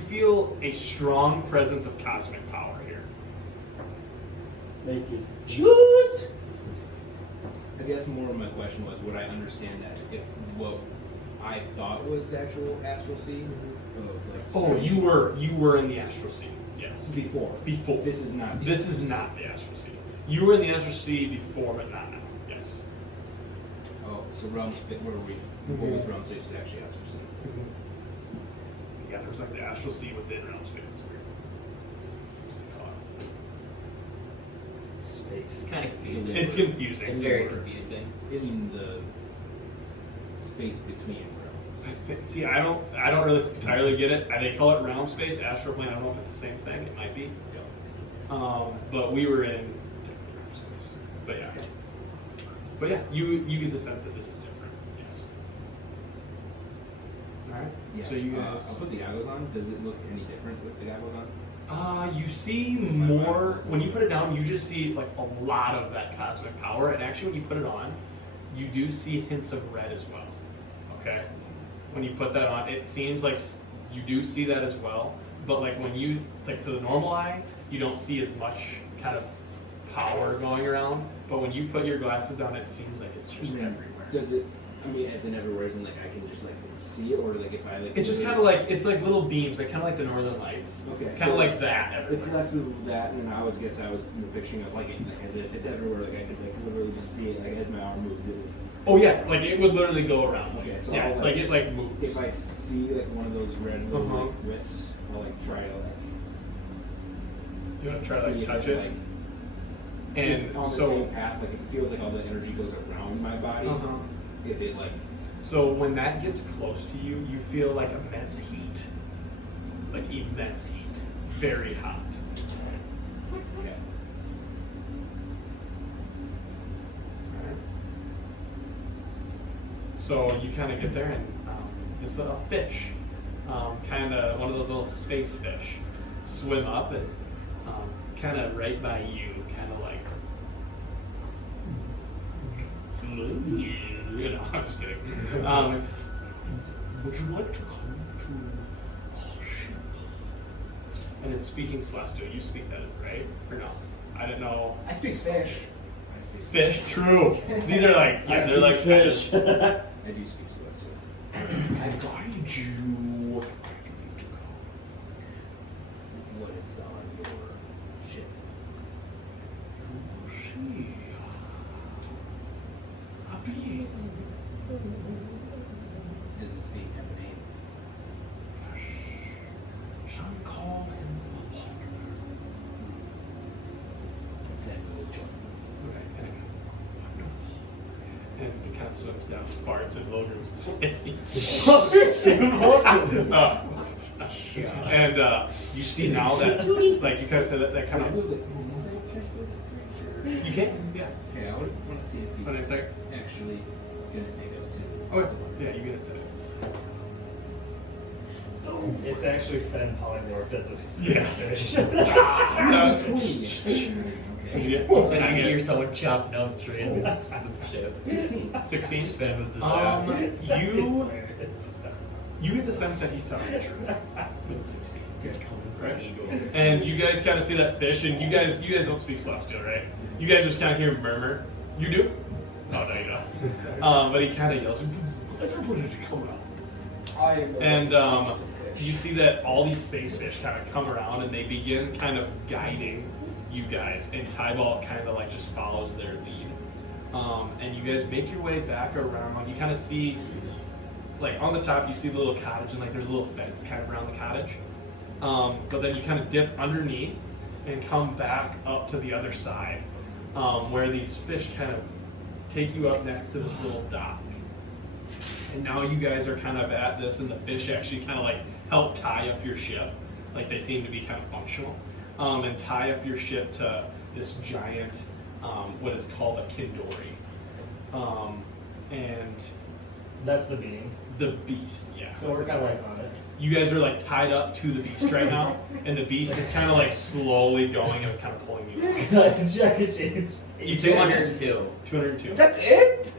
feel a strong presence of cosmic power here. Layk is juiced. I guess more of my question was, would I understand that if what I thought was actual astral sea of like? Oh, you were in the astral sea. Yes. Before. This is not. This is not the astral sea. You were in the astral sea before, but not now. Yes. Oh, so realm space. Where were we? What was realm space? Was actually astral sea. Yeah, there was like the astral sea within realm space. It's weird. What's it called? Space. It's kind of confusing. It's confusing. It's very confusing. In the space between realms. See, I don't really entirely get it. They call it realm space, astral plane. I don't know if it's the same thing. It might be. But we were in realm space. But yeah, you get the sense that this is different. Yes. All right. Yeah. So you guys. I'll put the goggles on. Does it look any different with the goggles on? You see more when you put it down. You just see like a lot of that cosmic power, and actually, when you put it on, you do see hints of red as well. Okay. When you put that on, it seems like you do see that as well. But like when you to the normal eye, you don't see as much kind of power going around. But when you put your glasses down, it seems like it's just everywhere. Does it? I mean, as in everywhere, as in like I can just like see it, or like if I like. It's just kind of like it's like little beams, like kind of like the Northern Lights. Okay. Kind of like that. Everywhere. It's less of that, and then I always guess I was picturing of like as if it's everywhere, like I could like literally just see it, like as my arm moves it. Oh yeah, like it would literally go around. Okay, so yeah, I'll, it's like it like moves. If I see like one of those red little like, wrists, I'll like try to like. You want to try to like see if touch it, it, like, and it's on the so same path. Like if it feels like all the energy goes around my body, if it like. So when that gets close to you, you feel like immense heat, like immense heat. It's very hot. Okay. Alright. So you kind of get there, and this little fish, kind of one of those little space fish, swim up and kind of right by you, kind of like. You know, I'm just kidding. Would you like to come to our ship? And it's speaking Celestial. You speak that, right? Or no? I didn't know. I speak fish. Fish, true. These are like, yeah, they're like fish. I do speak Celestial. guide you. What is on your ship? See. A being. Does this being have a name? Some call him the Wanderer. Then we'll join. Okay, and it kind of swims down, farts in Vulgrim's face. And you see now that, like you kind of said that kind of. You can, yeah. Okay, I would want to see if What he's is there? actually going to take us to. Okay, yeah, you get it today. It's actually Fen polymorphed as a Yeah. fish. Yeah. And I hear someone chop down tree in the ship. 16. Spin with his axe. You get the sense that he's telling the truth with the 16. He's coming for Right. an eagle. And you guys kind of see that fish, and you guys don't speak Celestial, right? You guys just kind of hear him murmur. You do? Oh, no, you don't. But he kind of yells, "Everybody to come out!" I am the And one who speaks to fish. you see that all these space fish kind of come around, and they begin kind of guiding you guys, and Tybalt kind of like just follows their lead. And you guys make your way back around. You kind of see, like on the top, you see the little cottage, and like there's a little fence kind of around the cottage. But then you kind of dip underneath and come back up to the other side, where these fish kind of take you up next to this little dock. And now you guys are kind of at this, and the fish actually kind of like help tie up your ship. Like they seem to be kind of functional. And tie up your ship to this giant, what is called a Kaldori. And That's the being. the beast, yeah. So we're kind of like on it. You guys are like tied up to the beast right now, and the beast is kind of like slowly going, and it's kind of pulling you up. Jack and Jane's You take 202. 202. That's it?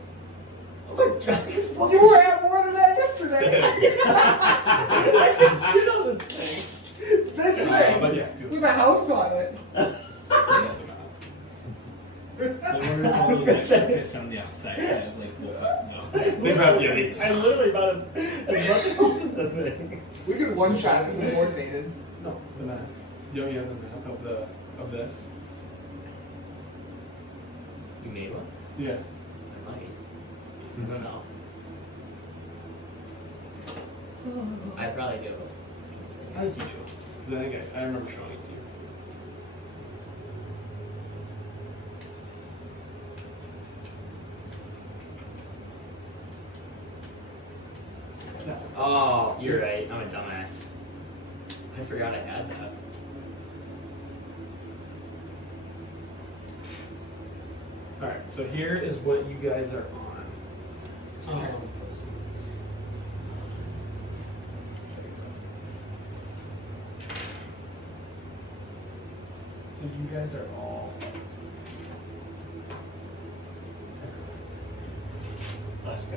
Oh my God. You were at more than that yesterday. I can shit on this thing. This thing But yeah, do with it. a house on it. I was gonna say fish on the outside, kind of like wolf out. No. They probably, yeah, they, I literally bought as much as the thing. We could one shot it coordinated. no, the map. You don't have the map of this. You made one? Yeah. I might. I don't know. I probably do. I think you do. 'Cause I think I remember showing it to you. Yeah. Oh, you're right. I'm a dumbass. I forgot I had that. Alright, so here is what you guys are on. So you guys are all.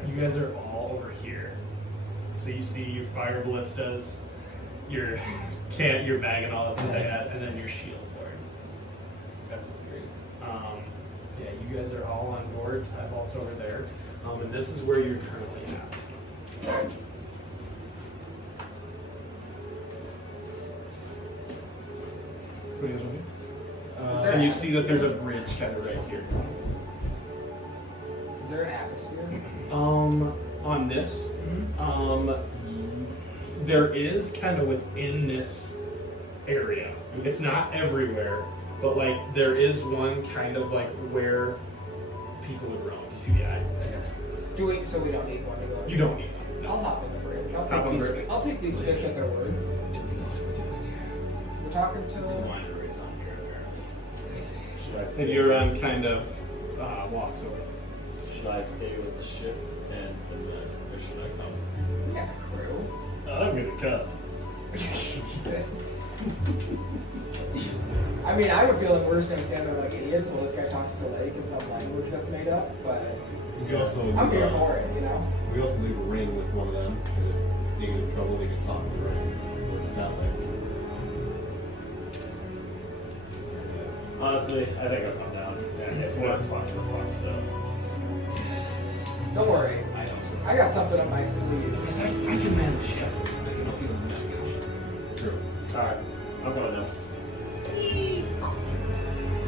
You guys are all over here. So you see your fire ballistas, your your bag and all that's what they had, and then your shield board. That's hilarious. Yeah, you guys are all on board. Tybalt's over there, and this is where you're currently at. What do you guys want to do? And you see that there's a bridge kind of right here. Is there an atmosphere? On this, there is kind of within this area. It's not everywhere, but like there is one kind of like where people would roam. Do you see the eye? So we don't need one to go. You don't need one. I'll hop in the bridge. Hop on the bridge. I'll take these fish at their words. We're talking to. Winery is on here, apparently. Should I And stay? your kind of walks away. Should I stay with the ship and then, or should I come? We got a crew. I'm gonna come. I mean, I have a feeling we're just gonna stand there like idiots while this guy talks to Layk in some language that's made up, but We also I'm here for it, you know? We also leave a ring with one of them. If they get in trouble, they can talk to the ring. Works that way. Honestly, I think I'll come down. And if we're fine, we're fine. So Don't worry. I also. I got something up my sleeve. Because I can man the ship. I can also message. True. Alright, I'm going now.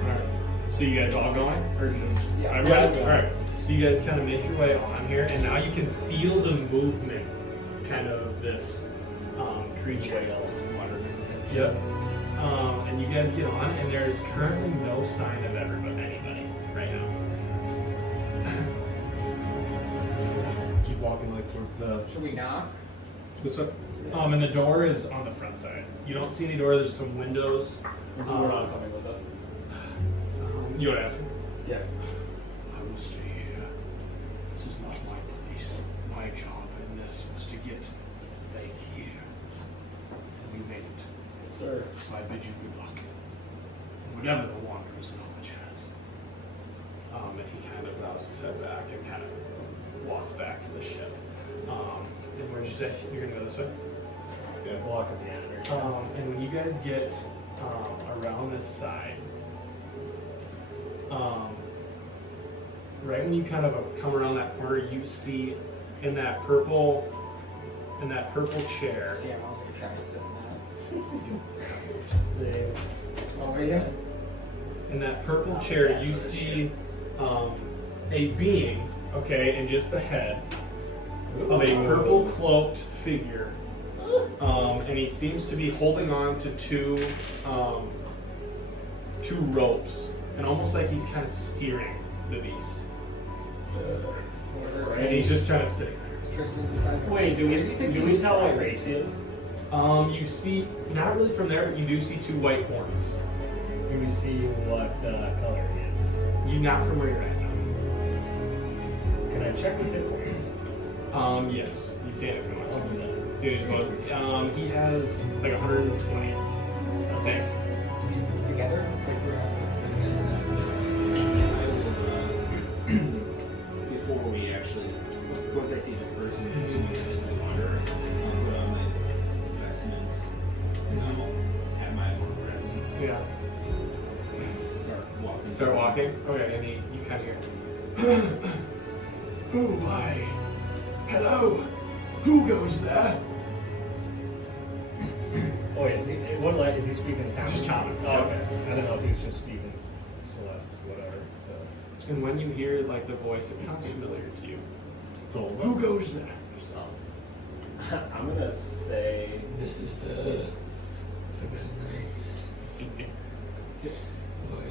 Alright. So you guys all going? Or just Yeah. everybody? Yeah. Alright. So you guys kind of make your way on here, and now you can feel the movement kind of this creature. Yep. And you guys get on, and there's currently no sign of anybody right now. Keep walking like towards the. Should we knock? This one. And the door is on the front side. You don't see any door. There's some windows. Is the Moron coming with us? You want to ask him? Yeah. I will stay here. This is not my place. My job in this was to get Layk here. And you made it. Sir. So I bid you good luck. And whatever the Wanderer's knowledge has. And he kind of bows his head back and kind of walks back to the ship. And where'd you say? You're going to go this way? Yeah. Walk up the editor. And when you guys get around this side, right when you kind of come around that corner, you see in that purple chair. Damn, I was gonna try and sit in that. Save. Oh, yeah? In that purple chair, you see a being, okay, and just the head of a purple cloaked figure, and he seems to be holding on to two ropes, and almost like he's kind of steering the beast. And he's just kind of sitting there. Tristan's beside me. Wait, do we tell what race he is? You see, not really from there, but you do see two white horns. Do we see what color he is? You not from where you're at now. Can I check his hit points? Yes, you can if you want. I'll do that. He has like 120, I think. Together? It's like we're This guy's not I will, before we actually, once I see this person, assuming that it's the wanderer, I'll put on my investments and I'll have my more present. Yeah. Start walking. Start walking? Okay, and you kind of hear. Oh, why? Hello? Who goes there? Oh wait, what is he speaking common? Just common. Oh, okay. I don't know if he was just speaking Celeste, whatever. So. And when you hear like the voice, it sounds familiar to you. Who goes there? I'm gonna say. This is the Forbidden Nights.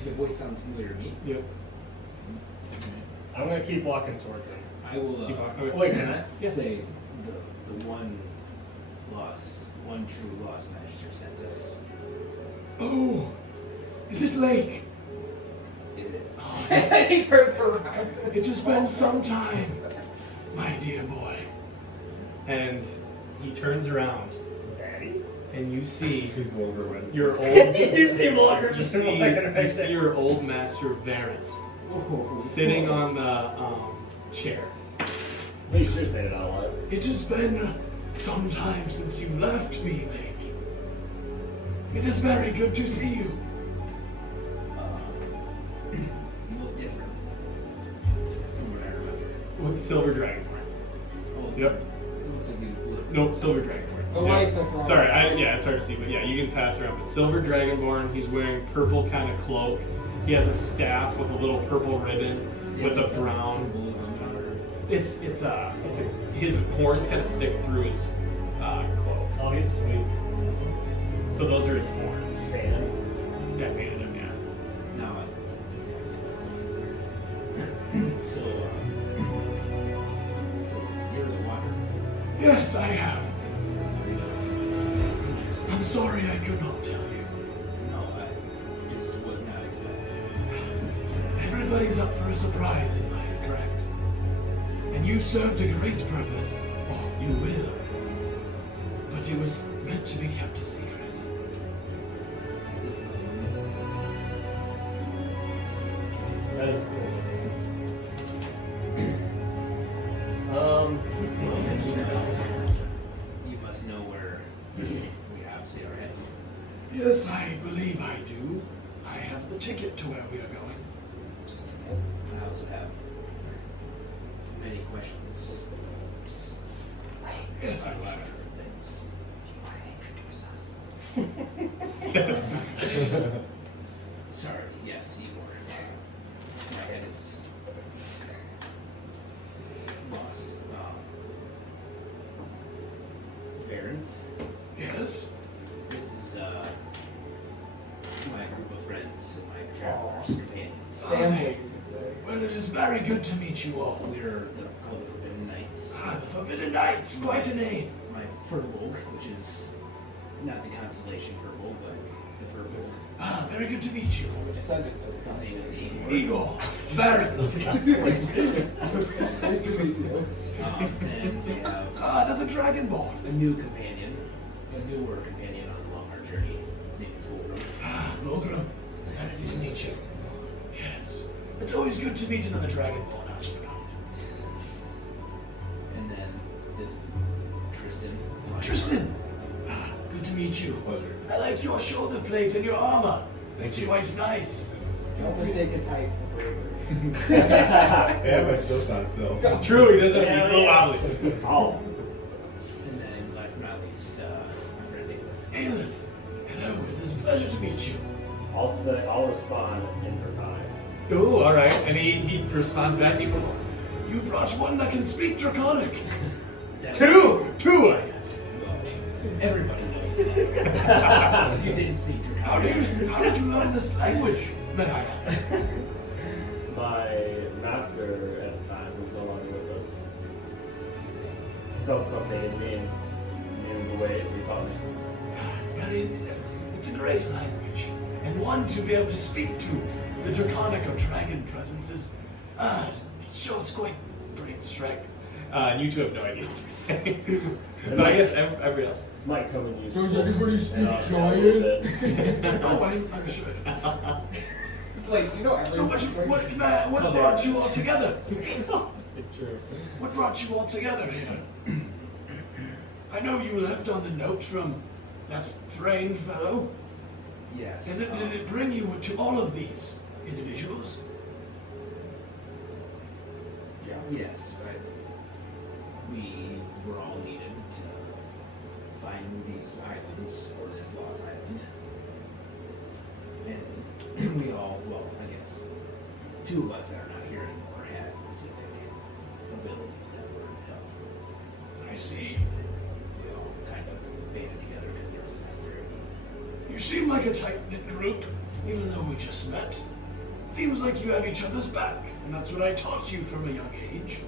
The voice sounds familiar to me. Yep. I'm gonna keep walking towards him. I will Keep walking. Okay. Wait, can I? say the one true lost magister sent us. Oh, is it Layk? It is. he turns around. It has been some time, my dear boy. And he turns around, Daddy? and you see He's Vulgrim. your old. You see Vulgrim you just see, walking right you see there. your old master Varinth sitting on the chair. We should have stayed it out alive. It has been some time since you left me, Layk. It is very good to see you. You look different from what I remember. With Silver Dragonborn. Oh, Yep. you look like you look. Nope, Silver Dragonborn. The Yep. lights are from. Sorry, yeah, it's hard to see, but yeah, you can pass around. But Silver Dragonborn, he's wearing purple kind of cloak. He has a staff with a little purple ribbon with a brown. It's his horns kind of stick through his cloak. Oh, he's sweet. So those are his horns. Fans. Yeah, painted him, yeah. Now, so you're the wanderer. Yes, I am. Interesting. I'm sorry I could not tell you. No, I just was not expecting. Everybody's up for a surprise in life, correct? And you served a great purpose. Oh, you will. But it was meant to be kept a secret. This is That is cool. you must know where we obviously are heading. Yes, I believe I do. I have the ticket to where we are going. I also have many questions. Yes, About a I'm lot of sure. different things. Sorry, yes, Igor. My head is lost. Varinth, Yes? this is my group of friends, my travelers, companions. Family, you could say. Well, it is very good to meet you all. We're called the Forbidden Knights. Ah, the Forbidden Knights, quite a name. My Furbolg, which is not the constellation Furbolg, but the Furbolg. Ah, very good to meet you. We descended to the His name is Igor. Igor. Very. Nice to meet you. Then we have Ah, another Dragonborn. a new companion, a newer companion along our journey. His name is Vulgrim. Ah, Vulgrim. Nice to meet you. Yes. It's always good to meet another Dragonborn astronaut. And then this is Tristan. Tristan. Ah, good to meet you. Pleasure. I like your shoulder plate and your armor. Thank It's you. quite nice. Don't mistake his height for bravery. Yeah, but still not still. True, he doesn't. He's a little wobbly. It's tall. And then last but not least, my friend Naileth. Naileth. Hello, it is a pleasure to meet you. I'll respond in Draconic. Ooh, all right. And he responds back to you. You brought one that can speak Draconic. That Two, is- two, I guess. Well, everybody knows that. If you didn't speak How Draconic. did you learn this language? May I ask? My master at the time, who's no longer with us, felt something in me and knew the way, so he taught me. It's a great language, and one to be able to speak to. The Draconic or dragon presences, it shows quite great strength. And you two have no idea. But I guess everybody else. Might come in useful. Does anybody and speak I'll tell you a bit. Oh, I'm sure. Like, you know So what brought you all together? What brought you all together here? I know you left on the note from that Thrain fellow. Yes. And did it bring you to all of these individuals? Yeah. Yes, right. We were all needed to find these islands, or this lost island. And we all, well, I guess, two of us that are not here anymore had specific abilities that were helped. I see. We all kind of banded together because there was a necessary need. You seem like a tight-knit group, even though we just met. Seems like you have each other's back, and that's what I taught you from a young age.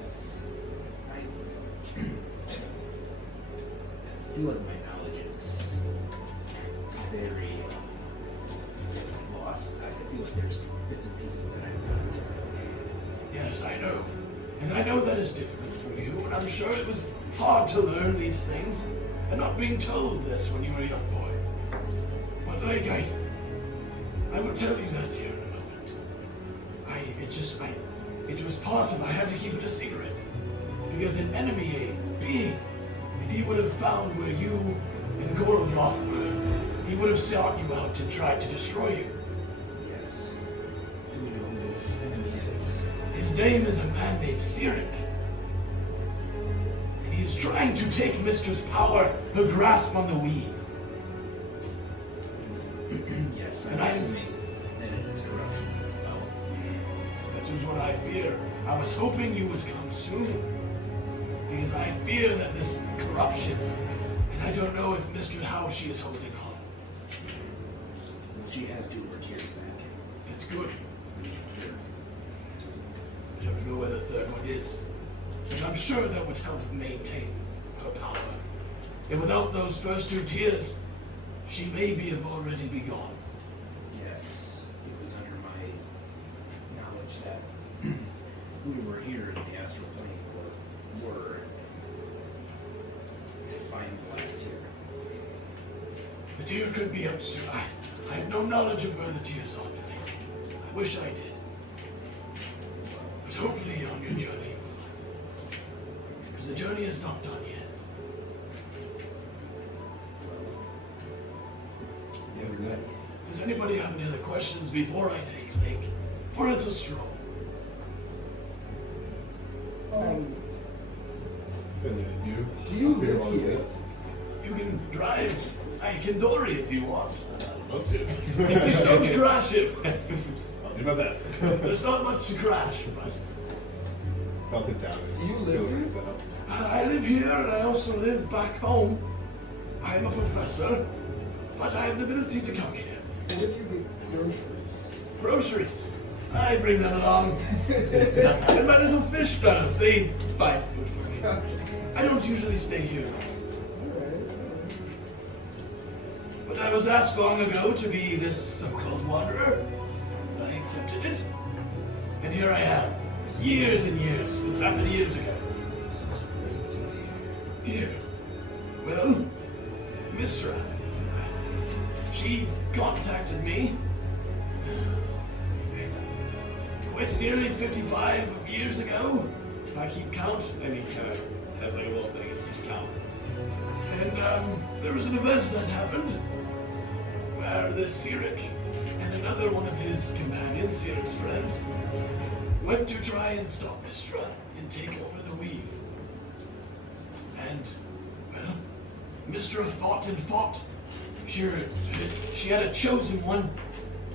Yes. I feel like my knowledge is very lost. I feel like there's bits and pieces that I'm doing differently. Yes, I know. And I know that is different for you, and I'm sure it was hard to learn these things, and not being told this when you were a young boy. But Layk, I will tell you that here in a moment. It was part of, I had to keep it a secret. Because an enemy, a being, if he would have found where you and Gorovloth were, he would have sought you out and tried to destroy you. Yes. Do we know who this enemy is? His name is a man named Cyric. And he is trying to take Mystra's power, her grasp on the weave. Yes, I'm And I'm- assuming that is his corruption that's about. That was what I fear. I was hoping you would come soon. Because I fear that this corruption, and I don't know if Mystra, how she is holding on. She has two of her tears back. That's good. I don't know where the third one is. But I'm sure that would help maintain her power. And without those first two tears, she maybe have already be gone. Yes, it was under my knowledge that we were here in the astral plane, or were, to find the last tear. The tear could be up soon. I have no knowledge of where the tears are. I wish I did. But hopefully on your journey. Because the journey is not done yet. Does anybody have any other questions before I take Layk for a little stroll? And then you. Do you Here live while we here? wait. You can drive my Kaldori if you want. I'd love to. Just don't crash it. I'll do my best. There's not much to crash, but I'll sit down. Do you live here? I live here and I also live back home. I'm a professor, but I have the ability to come here. Where do you get groceries? Groceries. I bring them along. And my little fish fellows, they find food for me. I don't usually stay here. But I was asked long ago to be this so-called wanderer. I accepted it. And here I am. Years and years. This happened years ago. Here. Well, Mystra. She contacted me. Quite nearly 55 years ago, if I keep count. And he kind of has like a little thing and just count. And there was an event that happened where the Cyric and another one of his companions, Cyric's friends, went to try and stop Mystra and take over the weave. And, well, Mystra fought and fought. She had a chosen one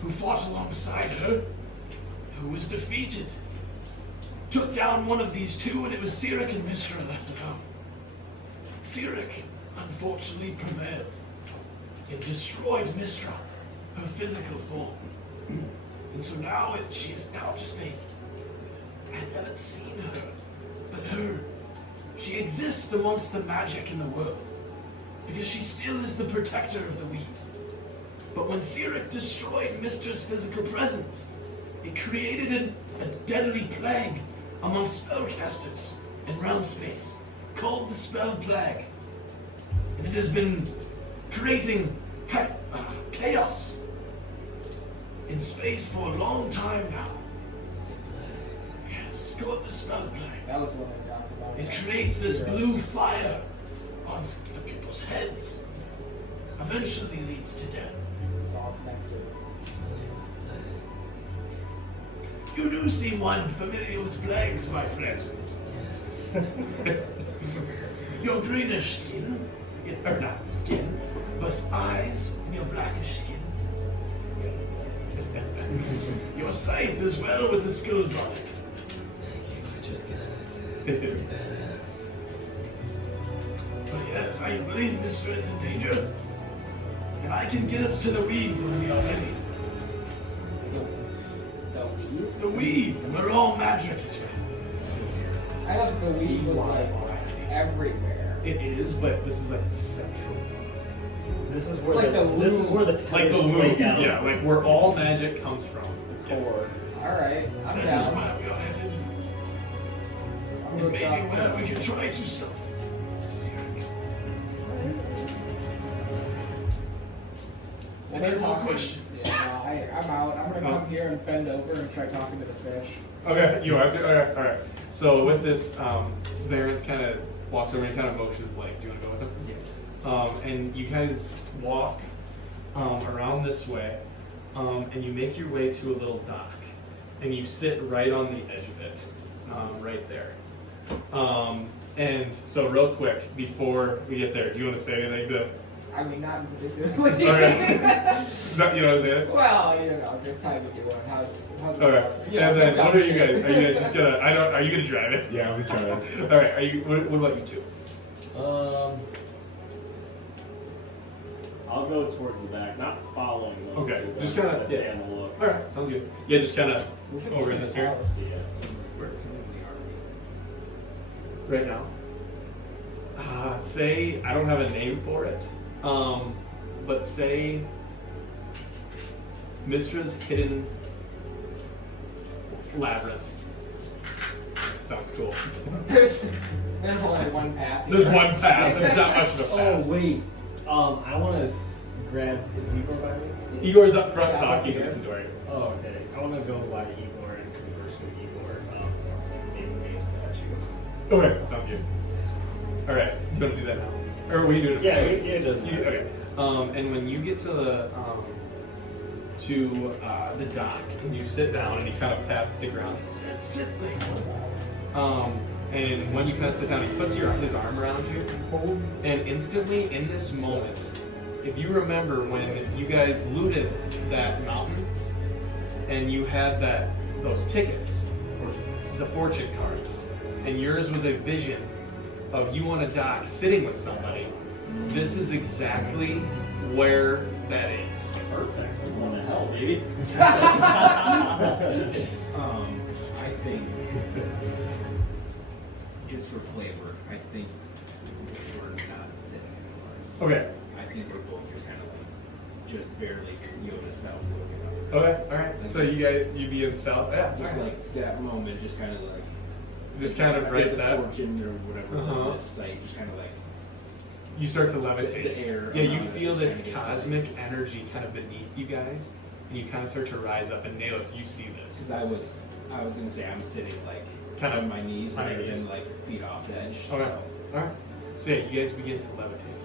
who fought alongside her, who was defeated. Took down one of these two, and it was Cyric and Mystra left alone. Cyric, unfortunately, prevailed. It destroyed Mystra, her physical form. And so now she's now just I haven't seen her, but she exists amongst the magic in the world. Because she still is the protector of the weave. But when Cyric destroyed Mystra's physical presence, it created a deadly plague among spellcasters in realm space, called the Spell Plague. And it has been creating chaos in space for a long time now. Yes, called the Spell Plague. That was what I talked about. It creates this blue fire on the people's heads. Eventually leads to death. It's all connected. You do seem one familiar with plagues, my friend. Your greenish skin, or not skin, but eyes, and your blackish skin. Your scythe as well with the skulls on it. Thank you, I just got it. Pretty badass. But yes, I believe Mystra is in danger. And I can get us to the weave when we are ready. The weave? The weave, where all magic is found. I thought the weave was like everywhere. It is, but this is like central. This is It's where like the the this is loop. where the Like tethers the break loop, out. yeah, like where all magic comes from. Yes. Cord. Alright, I'm That is down. where we are headed. I'm And gonna maybe drop where we can try to stop Cyric. Well, Any they're more talking- questions? Yeah, I'm out. I'm gonna come here and bend over and try talking to the fish. Okay, you have to. All right. So with this, Varinth kind of walks over and kind of motions like, "Do you want to go with him?" Yeah. And you guys walk around this way, and you make your way to a little dock, and you sit right on the edge of it, right there. And so real quick before we get there, do you want to say anything to? I mean, not particularly. Okay. You know what I'm saying? Well, you know, just how you doing? How's it Okay. going? You know, And then just what are you shit. guys? Are you guys just gonna? Are you gonna drive it? Yeah, we try. All right. Are you? What about you two? I'll go towards the back, not following those Okay, two, but just I'm kinda- gonna stay on the look. All right. Sounds good. Yeah, just kind of We should over be in this area. house. Yeah. Where currently are we? Right now. Say I don't have a name for it, but say Mystra's hidden labyrinth. Sounds cool. There's only one path. There's here. one path. There's not much of a Oh path. wait, I want to grab. Is Igor by me? Igor's up front Yeah, talking to here. Kaldori. Oh, okay. I want to go by Igor and converse with Igor about making me a statue. Okay, sounds good. All right, do you want to do that now, or will you do it? Yeah, it doesn't You- matter. Okay. And when you get to the dock and you sit down and he kind of pats the ground. Sit, Layk. And when you kind of sit down, he puts his arm around you. And instantly, in this moment, if you remember when you guys looted that mountain and you had those tickets, the fortune cards, and yours was a vision of you on a dock sitting with somebody, this is exactly where that is. Perfect. We're going to hell, baby. I think, just for flavor, I think we're not sitting anymore. Okay. I think we're both just kind of like, just barely Yoda style floating up. Okay, alright. So you be in stealth? Yeah. Just alright. like that moment, just kind of like. Just kind of I right think the that. fortune or whatever Uh-huh. this sight, just kind of like. You start to levitate. The air Yeah, you around us feel just this kinda gets cosmic energy kind of beneath you guys, and you kind of start to rise up. And Naileth, you see this. Because I was gonna say I'm sitting like Kind of on my knees on your rather knees. than like feet off the edge. Okay. So. Alright. So yeah, you guys begin to levitate.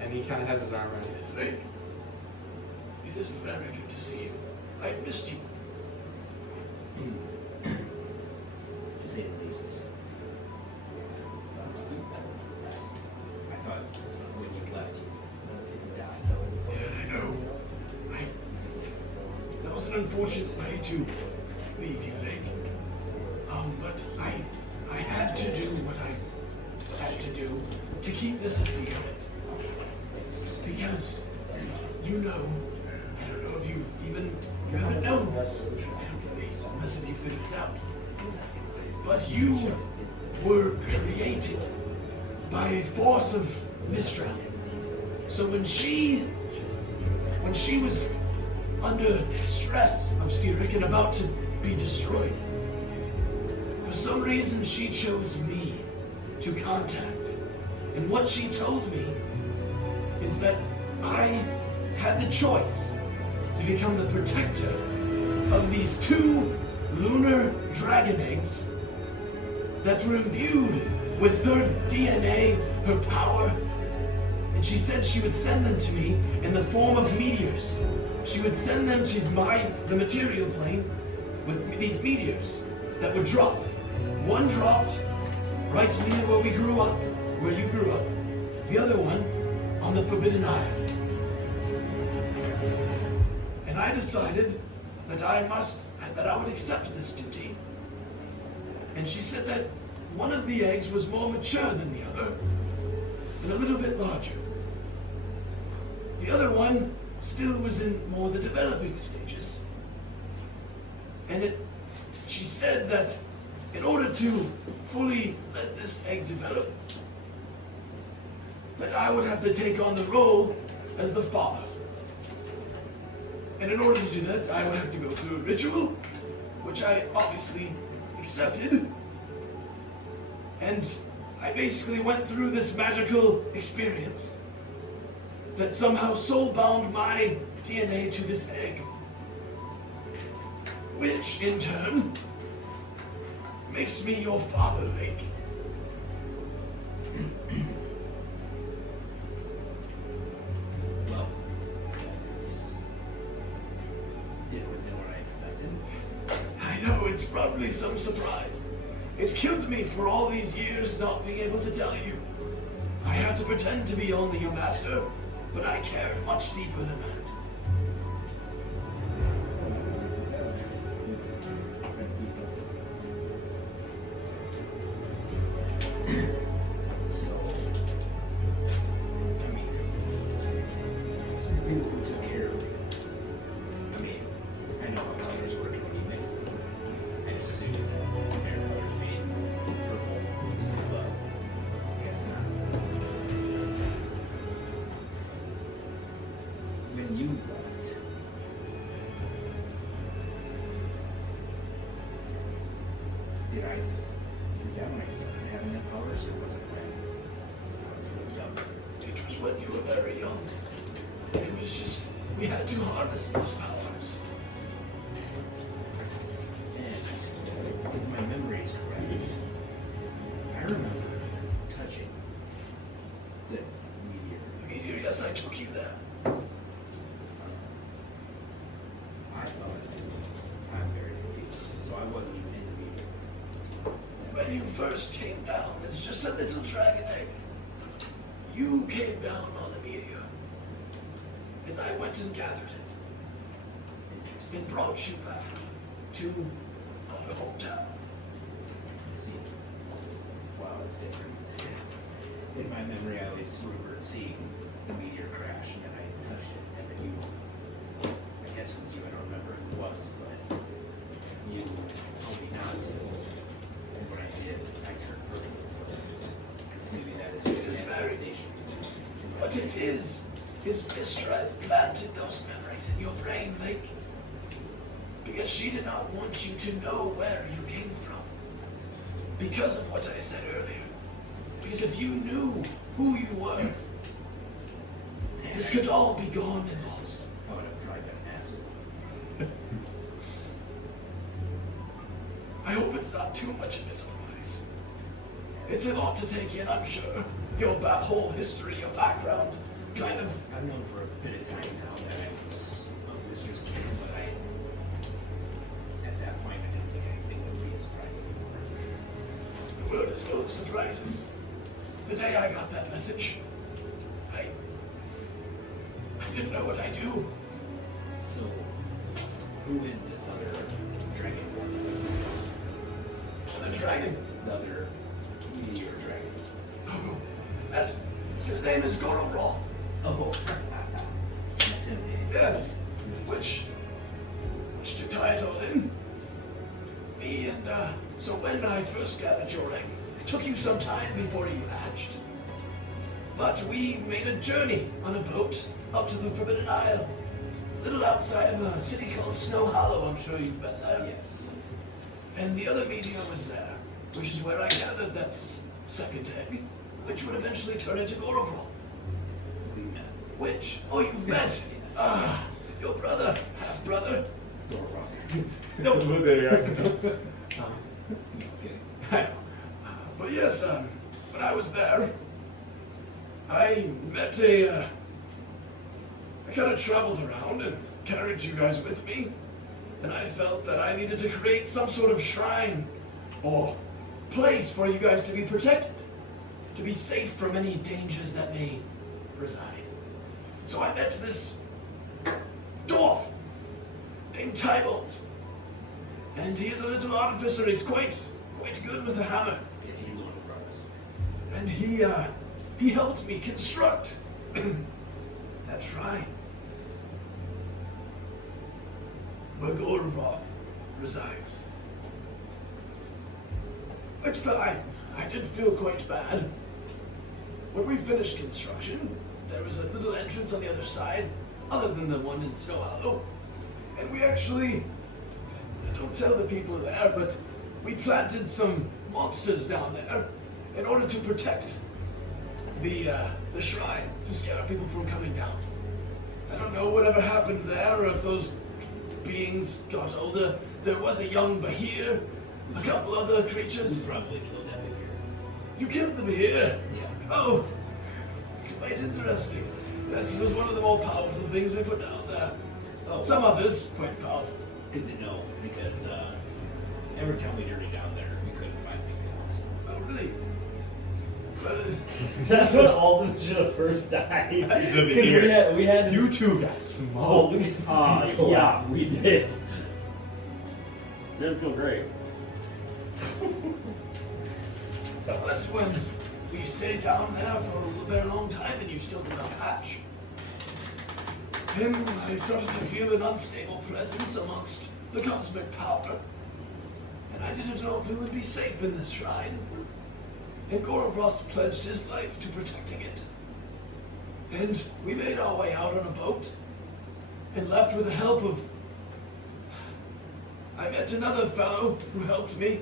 And he kind of has his arm around you. Layk, it is very good to see you. I've missed you. To say the least. I thought when we left you died. Yeah, I know. That was an unfortunate way to leave you, Layk. But I had to do what I had to do to keep this a secret. Because, you know, I don't know if you haven't known this. I don't believe, unless if you figured it out. But you were created by a force of Mystra. So when she was under stress of Cyric and about to be destroyed, for some reason she chose me to contact. And what she told me is that I had the choice to become the protector of these 2 lunar dragon eggs that were imbued with her DNA, her power. And she said she would send them to me in the form of meteors. She would send them to the material plane with these meteors that would drop. One dropped right near where we grew up, where you grew up. The other one on the Forbidden Isle. And I decided that I would accept this duty. And she said that one of the eggs was more mature than the other, and a little bit larger. The other one still was in more the developing stages. And she said that in order to fully let this egg develop, that I would have to take on the role as the father. And in order to do that, I would have to go through a ritual, which I obviously accepted. And I basically went through this magical experience that somehow soul-bound my DNA to this egg. Which, in turn, makes me your father, Layk. Well, that is different than what I expected. I know, it's probably some surprise. It's killed me for all these years not being able to tell you. I had to pretend to be only your master, but I cared much deeper than that. So, I mean, so the people who took care of me, I mean, I know how colors work when you mix them. I just assumed that their colors made purple, but I guess not. When you left, is that when I started having the powers, or was it when I was really young? It was when you were very young. And it was just, we had to harness those powers. And if my memory is correct, I remember touching the meteor. The meteor, yes, I took you there. I thought, I'm very confused, so I wasn't even in the meeting. when you first came down as just a little dragon egg, you came down on a meteor. And I went and gathered it. And brought you back to our hometown. See, wow, it's different. In my memory, I always remember seeing the meteor crash, and then I touched it, and then you, I guess it was you, I don't remember who it was, but you told me not to, and when I did, I turned purple. Maybe that is It is just a very- manifestation. What it is Mystra planted those memories in your brain, Layk. Because she did not want you to know where you came from. Because of what I said earlier. Because if you knew who you were, this could all be gone and lost. I would have probably been an asshole. I hope it's not too much of a surprise. It's a lot to take in, I'm sure. Your whole history, your background, kind of. I've known for a bit of time now that I was a mistress kid, but at that point, I didn't think anything would be a surprise anymore. The world is full of surprises. The day I got that message, I didn't know what I do. So, who is this other dragonborn? The dragon. The other meteor dragon. Oh, his name is Nerull. Oh, that's him. Yes, which to tie it all in, me and so when I first gathered your ring, it took you some time before you hatched. But we made a journey on a boat up to the Forbidden Isle, a little outside of a city called Snowhollow. I'm sure you've been there. Yes. And the other meteor was there, which is where I gathered that second egg, which would eventually turn into Nerull. We met. Which? Oh, you've met? Yes. Ah, your brother, half-brother. No, there you are. But yes, when I was there, I met I kind of traveled around and carried you guys with me, and I felt that I needed to create some sort of shrine or place for you guys to be protected, to be safe from any dangers that may reside. So I met this dwarf named Tybalt, and he is a little artificer. He's quite good with a hammer. Yeah, he's the one who brought us. And he helped me construct that shrine where Nerull resides. I did feel quite bad. When we finished construction, there was a little entrance on the other side, other than the one in Snowhollow. And we actually, I don't tell the people there, but we planted some monsters down there in order to protect the shrine, to scare people from coming down. I don't know whatever happened there, or if those beings got older. There was a young Bahir, a couple other creatures. We probably killed that here. You killed the Bahir? Yeah. Oh, quite interesting. That was one of the more powerful things we put down there. Oh, Some others quite powerful. good to know, because every time we journeyed down there, we couldn't find anything else. Oh, really? But, That's when Alden should have first died. The Because meteor. we had You two got Oh, smoked. yeah, we did. Didn't feel great. That's when we stayed down there for a very long time and you still did not hatch. Then I started to feel an unstable presence amongst the cosmic power. And I didn't know if it would be safe in this shrine. And Nerull pledged his life to protecting it. And we made our way out on a boat and left with the help of... I met another fellow who helped me.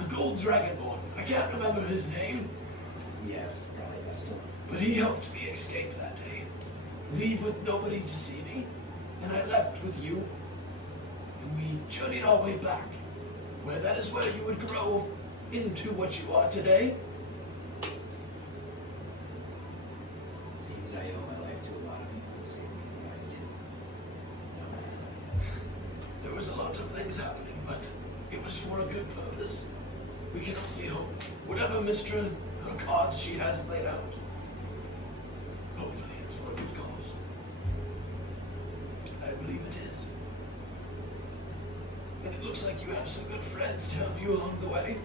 A gold dragonborn. I can't remember his name, Yes, probably messed up. but he helped me escape that day. Leave with nobody to see me, and I left with you. And we journeyed our way back, where that is where you would grow into what you are today. It seems I owe my life to a lot of people who saved me when I didn't know myself. There was a lot of things happening, but it was for a good purpose. We can only hope. Whatever Mystra, her cards she has laid out. Hopefully it's for a good cause. I believe it is. And it looks like you have some good friends to help you along the way.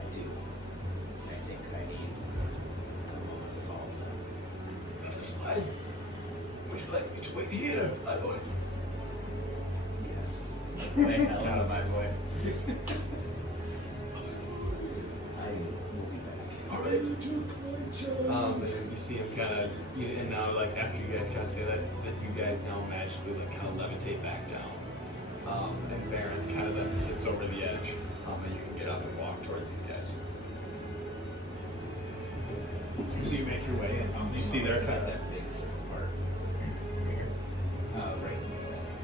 I do. I think I need a moment with all of them. That is fine. Would you like me to wait here, my boy? Yes. Wait, hell, my boy. I will be back. All right. And you see him kind of, and now like after you guys kind of say that you guys now magically like kind of levitate back down, and Varinth kind of then sits over the edge, and you can get up and walk towards these guys. So you make your way in. You see they're kind of that big circle part. Right.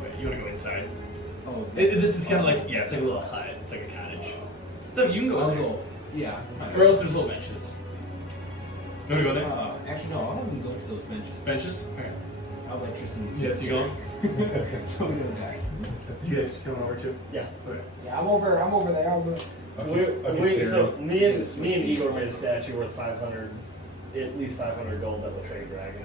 Wait, you want to go inside? Oh, This is kind of like, yeah, it's like a little hut. It's like a cottage. So you can go I'll in there. go. Yeah. Or else there's little benches. You want to go there? Actually, no. I'll have him go to those benches. Benches? Okay. I'll let Tristan. Yes, you go. So we go back. You guys coming over too? Yeah. Okay. Yeah, I'm over there. I'll do it. So me and Igor made a statue worth 500, at least 500 gold that looks like a dragon.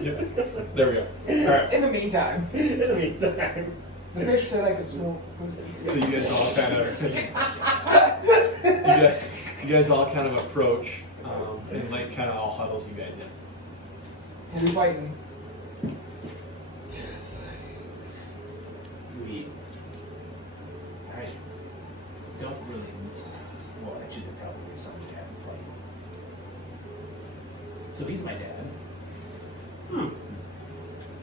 Yep. There we go. All right. In the meantime, In the meantime. the fish said I could swim. So you guys all kind of, you guys all kind of approach, and Layk kind of all huddles you guys in. Who we fighting? I don't really. Well, actually, there probably is someone to have to fight. So he's my dad.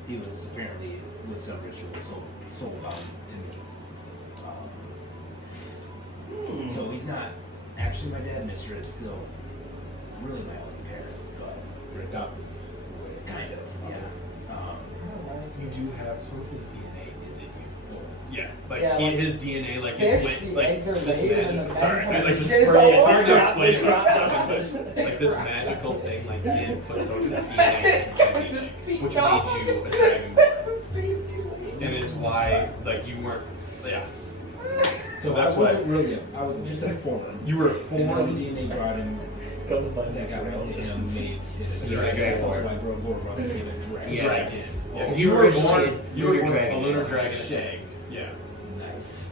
He was apparently with some ritual soul bound to me. So he's not actually my dad. Mystra is still really my only parent, but You're adopted. kind of, yeah. You do have some of his DNA is in you. Yeah, like Yeah, like his DNA, like Fish, it went, the like eggs are this laid and the magic. men Sorry, kind I of like this. jizz It's all hard to over. explain it. Like this magical thing, like it puts over the DNA, This guy's just which beat made up. you a dragon, and is why like you weren't. Yeah, So that's I wasn't really. I was just a form. you were And then formed. the DNA brought him. Comes by That next got round. into him, made it. Dragon. That's also why Gorgon became a dragon. Yeah. Dragon. Yeah, You were born. You were lunar born dragon. a lunar dragon egg. Yeah. Nice.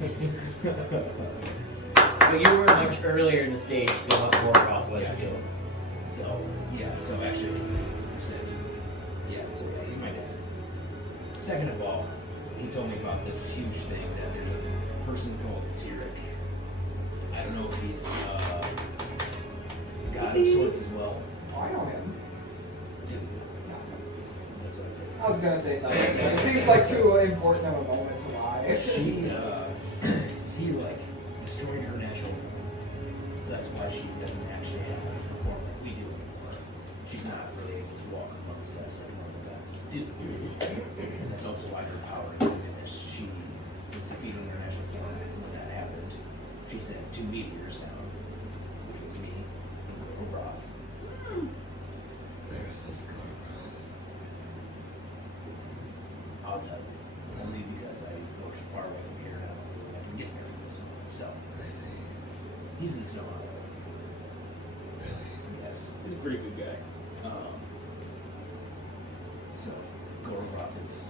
But you were much earlier in the stage than what Warcraft was. Yeah, sure. So so actually, you said, so he's my dad. Second of all, he told me about this huge thing that there's a person called Cyric. I don't know if he's a god of sorts as well. Oh, I know him. Dude, No. that's what I figured. I was gonna say something, but it seems like too important of a moment to lie. He like destroyed her natural form. So that's why she doesn't actually have the form that we do anymore. She's not really able to walk amongst us like normal gods do. And that's also why her power is diminished. She was defeated in her natural form, and when that happened, she sent 2 meteors down, which was me and Roth. Where is this going from? I'll tell you. Only because I work so far away from here now, I can get there from this moment. So I see. he's in Snowhollow. Really? Yes. He's a pretty good guy. So Gorov is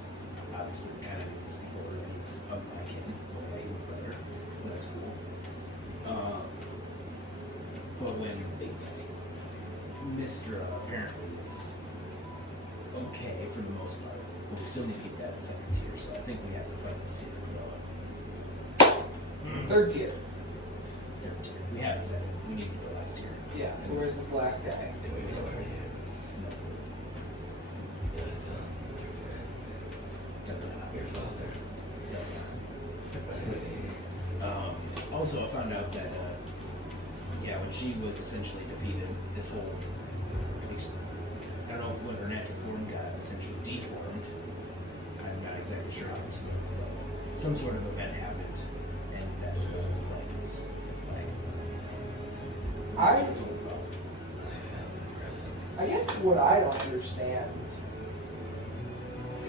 obviously kind of this before that he's of my kin. Well, yeah, he's my brother, so that's cool. But when Mystra apparently is okay for the most part, but we still need to keep that in second tier. So I think we have to fight this Cyric fella. Third tier. Third tier. We have a second. We need to get the last tier. Yeah. So where's this last guy? Do we know where he is? No, Does your friend, doesn't happen. your father? Does not. I see. Also, I found out that, when she was essentially defeated, this whole, I don't know if when her natural form got essentially deformed, I'm not exactly sure how this worked, but some sort of event happened, and that's what the plague is, I told about. I felt the presence. I guess what I don't understand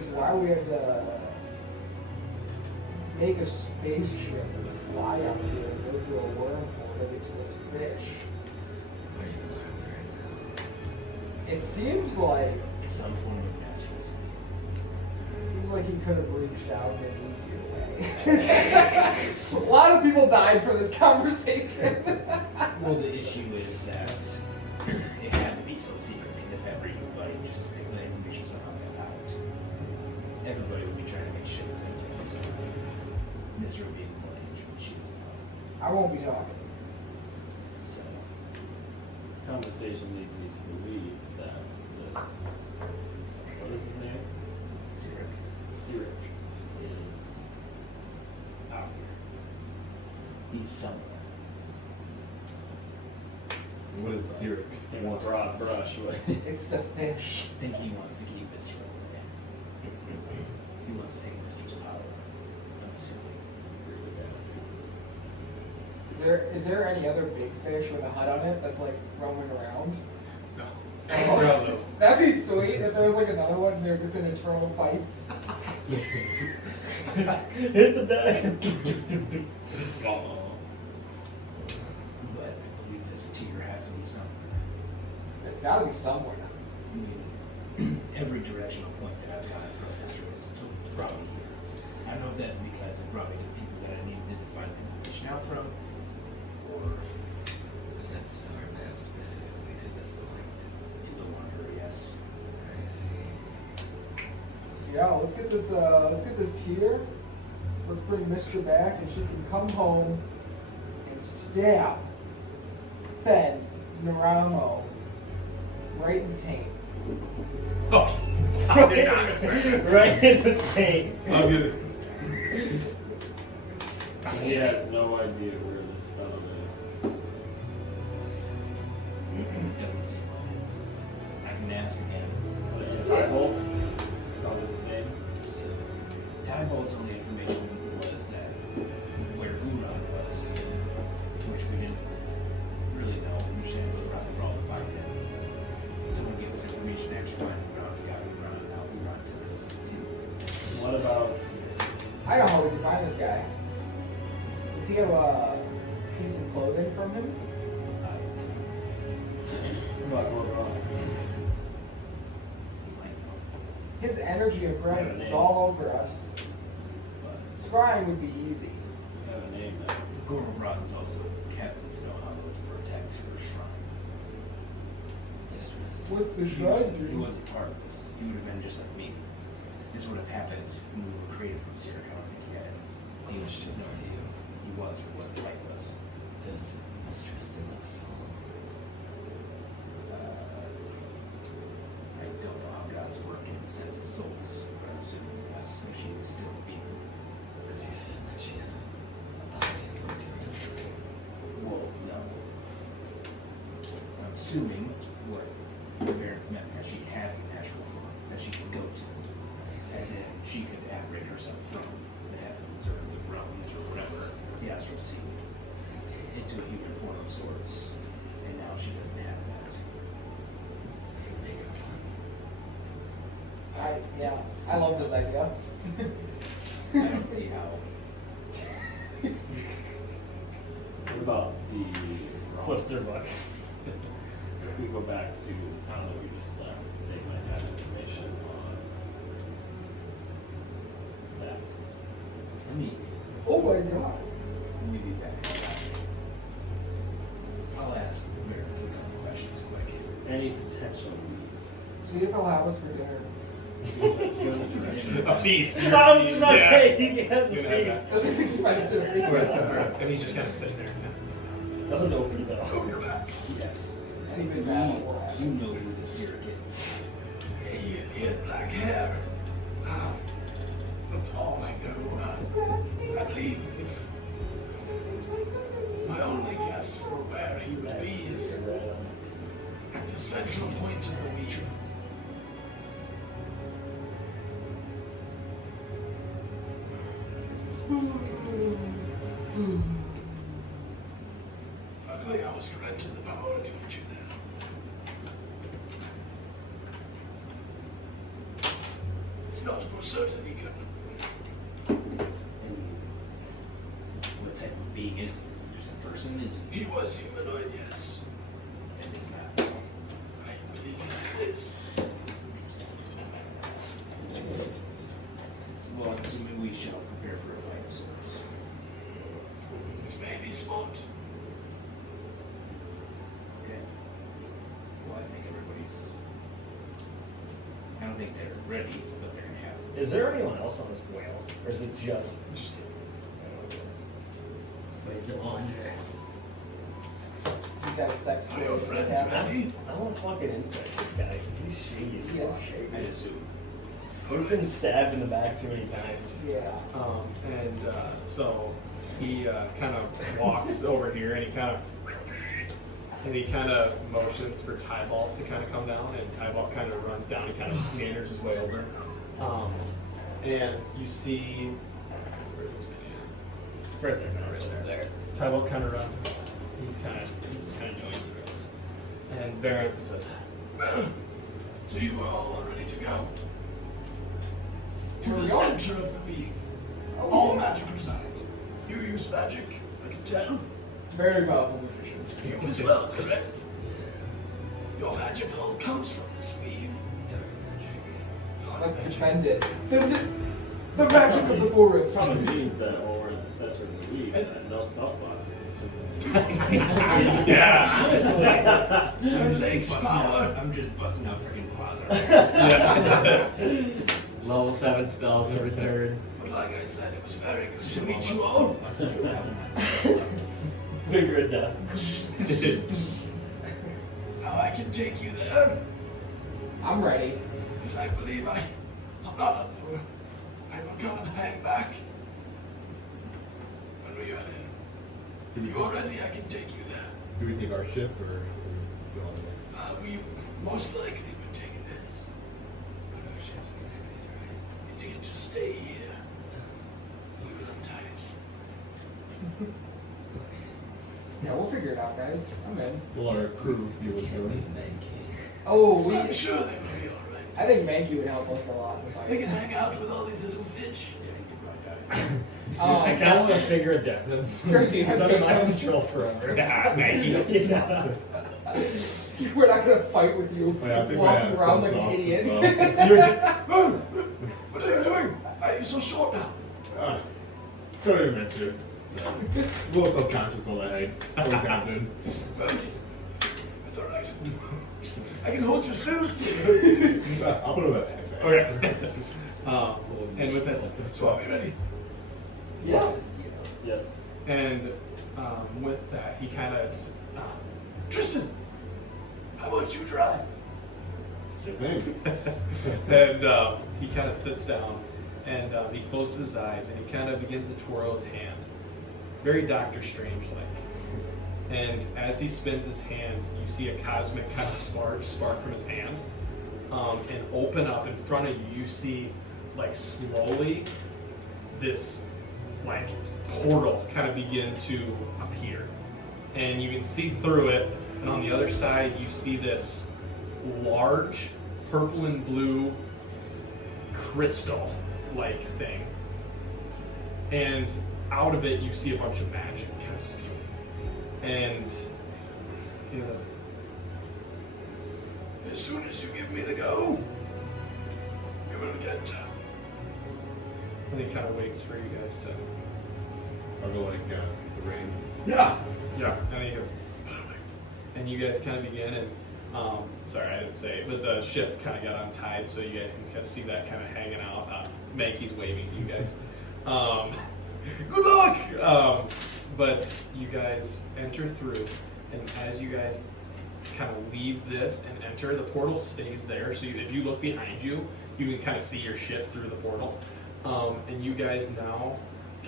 is why we had to make a spaceship and fly out here and go through a wormhole to get to this fish. Where you are right now. It seems like Some form of astral sea. he could have reached out in an easier way. A lot of people died for this conversation. Well, the issue is that it had to be so secret, because if the information somehow got out, everybody would be trying to make ships think this. Mystra would be in more danger than she is now. I won't be talking. So, This conversation leads me to believe that this, what is his name? Cyric. Cyric is out here. He's somewhere. What is Cyric? In a broad brush. It's the fish. I think he wants to keep Mystra away. He wants to take Mystra's power. I'm assuming. Is there any other big fish with a hut on it that's like roaming around? No. Oh, We're out those. that'd be sweet if there was like another one and they're just in eternal fights. Hit the deck. But I believe this tier has to be somewhere. It's gotta be somewhere. I mean, every directional point that I've gotten from Mystra is probably here. I don't know if that's because it probably the people that I didn't find the information out from, or Was that star map specifically to this point? to the Wanderer, yes. I see. Yeah, let's get this tier. Let's bring Mystra back and she can come home and stab Fen Nerull right in the taint. Oh. I did not expect that. Right in the tank. I'll get it. He has no idea where this fellow is. Doesn't seem like it. I can ask again. Tybalt? It's probably the same. Tybalt's only information was that where Uran was, which we didn't really know. We just had to go around the brawl to find him. Someone gave us information to actually find Uran. We got Uran, and now Uran took us to. What about I know how we can find this guy. Does he have a piece of clothing from him? what about He might know. His energy and presence is all over us. But Scrying would be easy. you have a name there? the Gorograd was also kept in Snowhollow to protect her shrine. What's the He shrine? wasn't part of this. He would have been just like me. This would have happened when we were created from Cyric. I don't think he had any deal to know who he was or what the fight was. Does Mystra still have a soul? I don't know how gods work in the sense of souls, but I'm assuming yes, so she is still a being. Because you said that she had a body and material. Well, no. I'm assuming what Varinth meant that she had a natural form that she could go to. As in, she could apparate herself from the heavens or the realms or whatever, the astral sea, into a human form of sorts. And now she doesn't have that. I love this idea. I don't see how. What about the Clifsterbuck? If we go back to the town that we just left, they might have information on that. Let me Oh my god. be back. I'll ask Varinth a couple questions quick. Any potential leads? See if he'll have us for dinner. A feast. I was just about to Yeah. say, he has a Gonna have face. That's an expensive And he's just kind of sitting there. That was open though. Yes. And Do even you that will happen. know who the Cyric is? He had black hair. That's all I know. I believe my only guess for where he would be is at the central point of the wheel. Luckily, I was granted the power to get you there. It's not for certain he couldn't. And is he just a person? Is He was humanoid, yes. and is not? I believe he still is. Well, I'm assuming we shall prepare for a fight of sorts. It may be smart. Okay. Well, I think everybody's. I don't think they're ready, but they're gonna have to. Is there anyone else on this whale? Or is it just. But it's a wonder. He's got a sex Are your slave. friends Yeah. ready? I want to fucking insect this guy because he's shady as He is fuck. shady. I'd assume. We've been stabbed in the back too many times. Yeah. So he kind of walks over here and he kind of motions for Tybalt to kind of come down, and Tybalt kind of runs down and kind of meanders his way over. And you see, where's this minion? Right there, man. Right there. Tybalt kind of runs. He kind of joins us. And Varinth says, Well, so you are all ready to go. To Where the we going? center of the weave. Oh, All yeah. magic resides. You use magic, I can tell. Very powerful magician. You as well, correct? Your magic all comes from this weave. Dark Let's magic. defend it. The magic of the forest. So it means that while we're in the center of the week, that no spell slots yeah. And Lake's power. I'm just busting out freaking quasar. Level 7 spells in return. But like I said, it was very good to meet you all. Finger it down. Now I can take you there, I'm ready. because I believe I'm not up for it. I will come and hang back. When we are there. If you're ready, I can take you there. Do we take our ship or go on this? We most likely would take this. But our ship's connected, right? You can just stay here. We will untie it. Yeah, we'll figure it out, guys. I'm in. Will our crew be able to do it? Oh, I'm sure they will be alright. I think Mankey would help us a lot. They can hang out with all these little fish. I kind of want to figure it down. Chris, you have Because to- I'm in my control forever. Yeah, Maggie. Yeah. We're not gonna fight with you Oh, yeah, I think my walking ass around like comes an off idiot. as well. What are you doing? Why are you so short now? Don't even mention it. It's a little subconscious while I what's happening. That's alright. I can hold your suits. I'll put it in that backpack. Okay. And with that, So are we ready? Yes. Yes. and with that, he kind of Tristan, how about you drive? Sure thing. and he kind of sits down and he closes his eyes and he kind of begins to twirl his hand, very Doctor Strange like. And as he spins his hand, you see a cosmic kind of spark from his hand, and open up in front of you. You see, like slowly, this like portal kind of begin to appear, and you can see through it. And on the other side, you see this large purple and blue crystal-like thing, and out of it, you see a bunch of magic kind of spewing. And he says, As soon as you give me the go, we will get. and he kind of waits for you guys to. I'll go like the reins. Yeah. Yeah. And he goes, and you guys kind of begin, and sorry, I didn't say it, but the ship kind of got untied, so you guys can kind of see that kind of hanging out. Mankey's waving to you guys. Good luck! But you guys enter through, and as you guys kind of leave this and enter, the portal stays there. So if you look behind you, you can kind of see your ship through the portal. And you guys now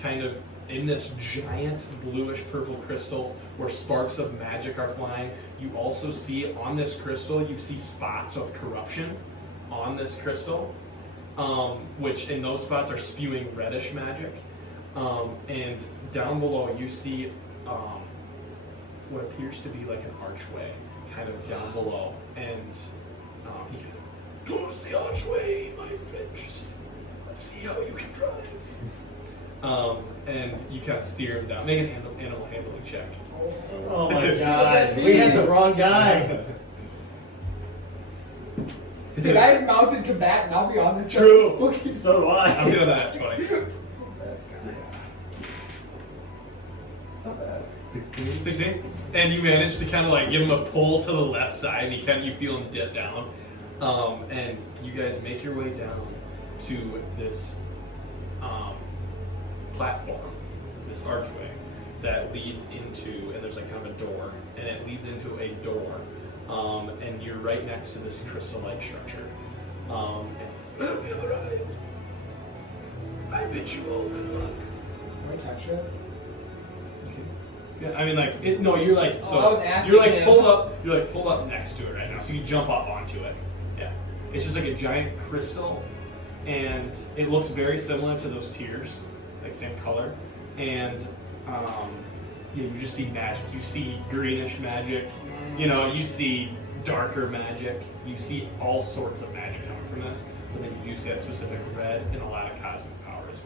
kind of in this giant bluish purple crystal where sparks of magic are flying. You also see on this crystal, you see spots of corruption on this crystal, which in those spots are spewing reddish magic. And down below, you see what appears to be like an archway kind of down below. And he kind of Towards the archway, my friend Tristan. Let's see how you can drive. and you kind of steer him down. Make an animal handling check. Oh my god, we had the wrong guy. Did I have mounted combat and I'll be on this? True. So do I. I'm feeling that 20. That's good. It's not bad. 16? And you manage to kind of like give him a pull to the left side, and you feel him dip down. And you guys make your way down to this platform, this archway that leads into, and there's like kind of a door, and it leads into a door. And you're right next to this crystal-like structure. Well, we have arrived. I bid you all good luck. Can I touch it? Yeah, I mean, like, no, you're like, so, I was asking you're like him. pulled up next to it right now, so you jump up onto it. Yeah. It's just like a giant crystal, and it looks very similar to those tiers, like same color, and, you just see magic. You see greenish magic, you see darker magic, you see all sorts of magic coming from this, but then you do see that specific red and a lot of cosmic power as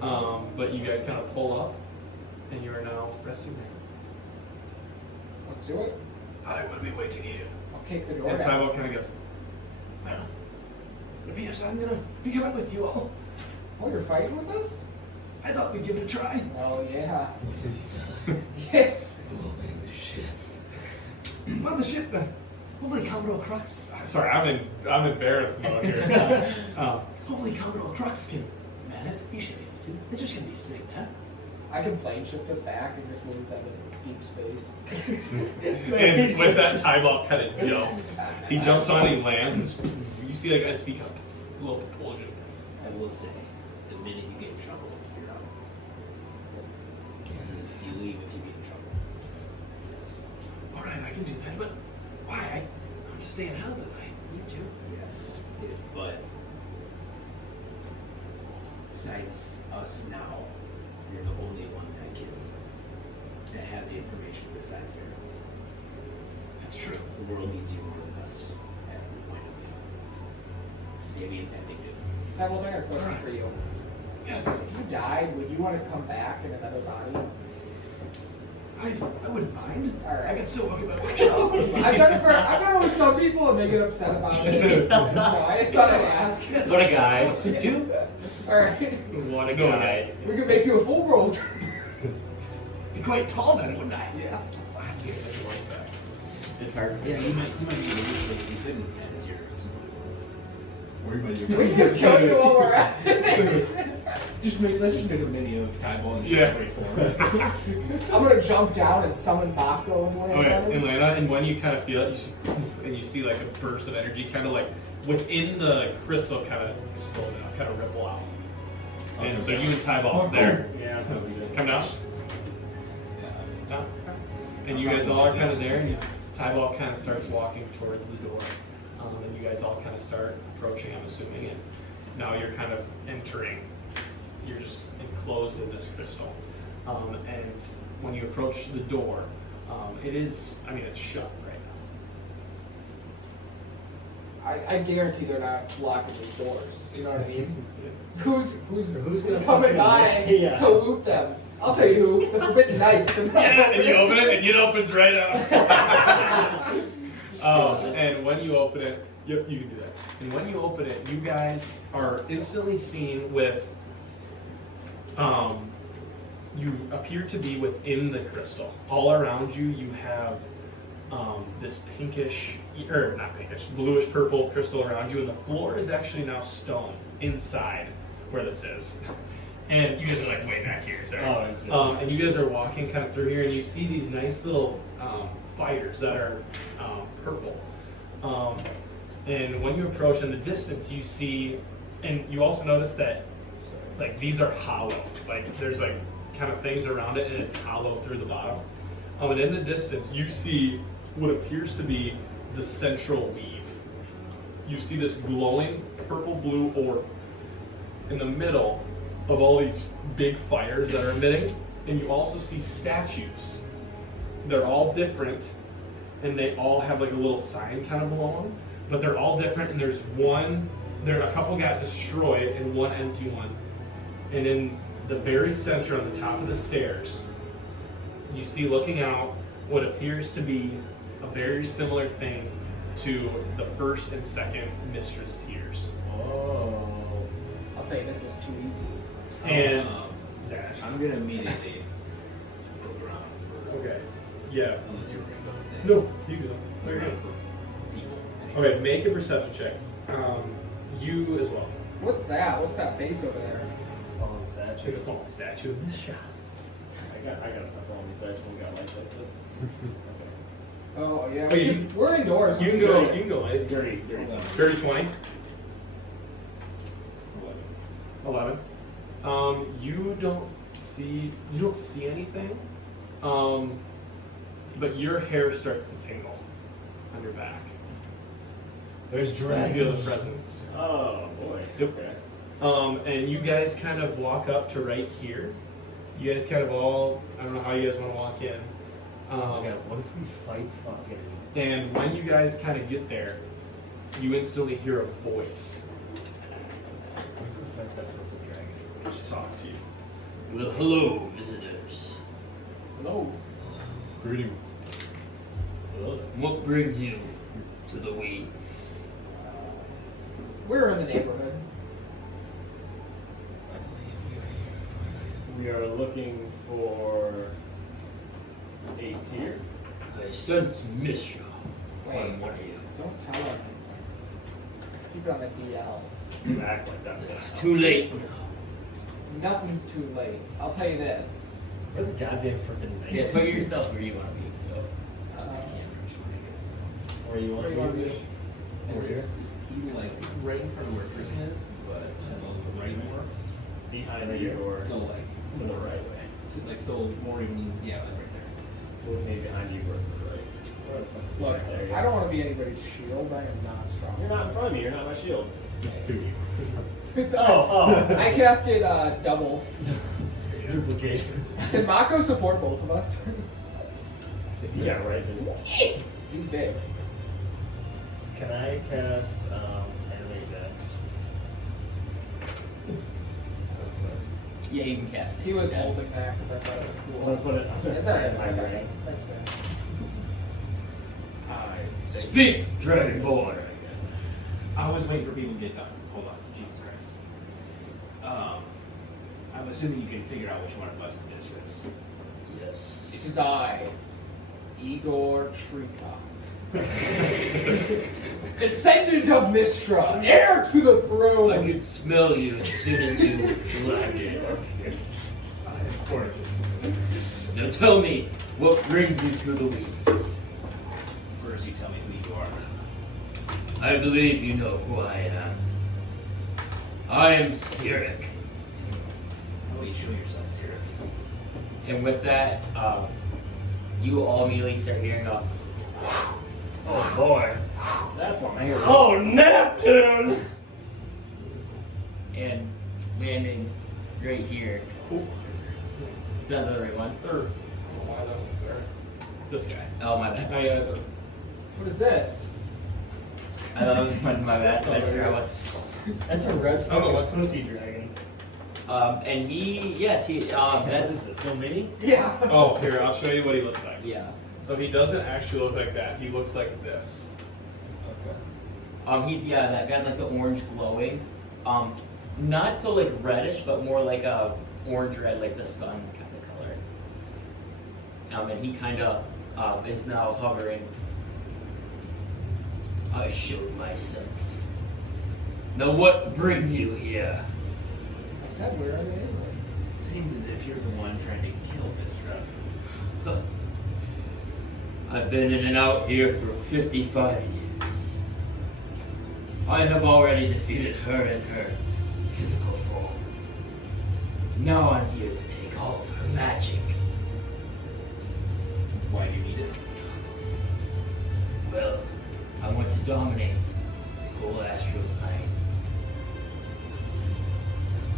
well. But you guys kind of pull up, and you are now resting there. Let's do it. I will be waiting here. I'll kick the door And down. Tywell kind of goes, Well, it appears I'm gonna be coming with you all. Oh, you're fighting with us? I thought we'd give it a try. Oh, yeah. Yeah. Well, the ship, hopefully Commodore Crux. sorry, I'm in Varinth mode here. Hopefully Commodore Crux can man it. He should be able to. It's just gonna be sitting there. I can plane shift us back and just leave them in deep space. And with that, Tybalt kind of jumps. He jumps on, he lands, and you see that guy's feet come a little propulsion. I will say, the minute you get in trouble, you're out. You leave if you get in trouble. Yes. All right, I can do that, but why? I'm just staying out of it. I need to. Yes. But besides us now, you're the only one that has the information besides Varinth. That's true. The world needs you more than us at the point of maybe impending doom. Neville, I got a question for you. Yes. If you died, would you want to come back in another body? I wouldn't mind. All right. I can still walk about workshop. I've done it with some people and they get upset about it. So I just thought I'd ask. What a guy. Dude. Alright. What a guy. We could make you a full world. Be quite tall then, wouldn't I? Yeah. It's hard for Yeah, you might be able to if you couldn't as your simple Worry about your We can just kill you while we're at it. let's just make a mini of Tybalt in Yeah. temporary form. I'm gonna jump down and summon Baco and land Okay, on and him. Lana, and when you kind of feel it, you see, and you see like a burst of energy, kind of like within the crystal, kind of explode out, kind of ripple out. And so you and Tybalt there, Yeah, come down. And you guys all are kind of there, and Tybalt kind of starts walking towards the door. And you guys all kind of start approaching, I'm assuming, and now you're kind of entering. You're just enclosed in this crystal. And when you approach the door, it's shut right now. I guarantee they're not locking these doors. You know what I mean? Who's gonna coming by Yeah. to loot them? I'll tell you who. The Forbidden Knights. Yeah, and you open it, and it opens right up. And when you open it, yep, you can do that. And when you open it, you guys are instantly seen with, you appear to be within the crystal. All around you, you have this bluish purple crystal around you, and the floor is actually now stone inside where this is. And you guys are like way back here, sorry. And you guys are walking kind of through here, and you see these nice little fires that are purple. And when you approach in the distance, you see, and you also notice that like these are hollow. Like there's like kind of things around it, and it's hollow through the bottom. And in the distance, you see what appears to be the central weave. You see this glowing purple-blue orb in the middle of all these big fires that are emitting, and you also see statues. They're all different, and they all have like a little sign kind of below them, but they're all different, and a couple got destroyed and one empty one. And in the very center on the top of the stairs, you see looking out what appears to be a very similar thing to the first and second mistress tiers. Oh. I'll tell you, this was too easy. And I'm gonna immediately look around for. okay, yeah. Unless you're going to say. No, you go. Look around for people. Okay, make a perception check. You as well. What's that? What's that face over there? Fallen statue. It's a fallen statue. I got stuff on these dice when we got lights like this. Oh yeah, Oh, you- we're indoors. You can go. You can go. Dirty. Dirty 20. 11. You don't see anything. But your hair starts to tingle on your back. There's You dragon. feel the presence. Oh boy. Yep. Okay. And you guys kind of walk up to right here. You guys kind of all, I don't know how you guys want to walk in. Okay, what if we fight fucking? And when you guys kind of get there, you instantly hear a voice What if we fight that purple dragon? talk to you. Well, hello, visitors. Hello. Greetings. What brings you to the weed? We're in the neighborhood. We are looking for a tier. I sense Mystra. Wait. I'm one of you. Don't tell her. Keep it on the DL. You act like that's It's too late now. Nothing's too late. I'll tell you this. We're the goddamn freaking nice. Yeah, put yourself where you want to be, too. Where you want Where you want to be? Over here? He like right in front of where Tristan is, but right more. behind you or So like to the right. so, like so more even yeah, like right there. Maybe behind you or to the right. Look, There you I go. don't want to be anybody's shield. I am not strong. You're not in front of me. You're not my shield. Oh. I casted double. Duplication. Can Mako support both of us? Yeah, right. He's big. Can I cast animate that? Yeah, you can cast it. He was Yeah. holding that because I thought it was I'm cool. gonna put it on It's alright. my brain. Thanks, man. Speak, Dragon Boy. I was waiting for people to get done. Hold on, Jesus Christ. I'm assuming you can figure out which one of us is mistress. Yes. It is I, Igor Trika. Descendant of Mystra, heir to the throne. I could smell you as soon as you landed. Now tell me, what brings you to the weed? First, you tell me who you are. I believe you know who I am. I am Cyric. How will you show yourself, Cyric? And with that, you all immediately start hearing a Oh boy. That's what I hear. Oh, Neptune! and landing right here. Is that the right one? Or, why that one's there? This guy. Oh, my bad. What is this? My bad. I forgot what. That's a red Oh, fucking what? pussy dragon. And that's This no mini? Yeah. Oh, here, I'll show you what he looks like. yeah. So he doesn't actually look like that. He looks like this. He's that got like the orange glowing. Not so like reddish, but more like a orange red, like the sun kind of color. And he kind of is now hovering. I showed myself. Now what brings you here? I said we're in the neighborhood. Seems as if you're the one trying to kill Mystra. I've been in and out here for 55 years. I have already defeated her in her physical form. Now I'm here to take all of her magic. Why do you need it? Well, I want to dominate the whole astral plane.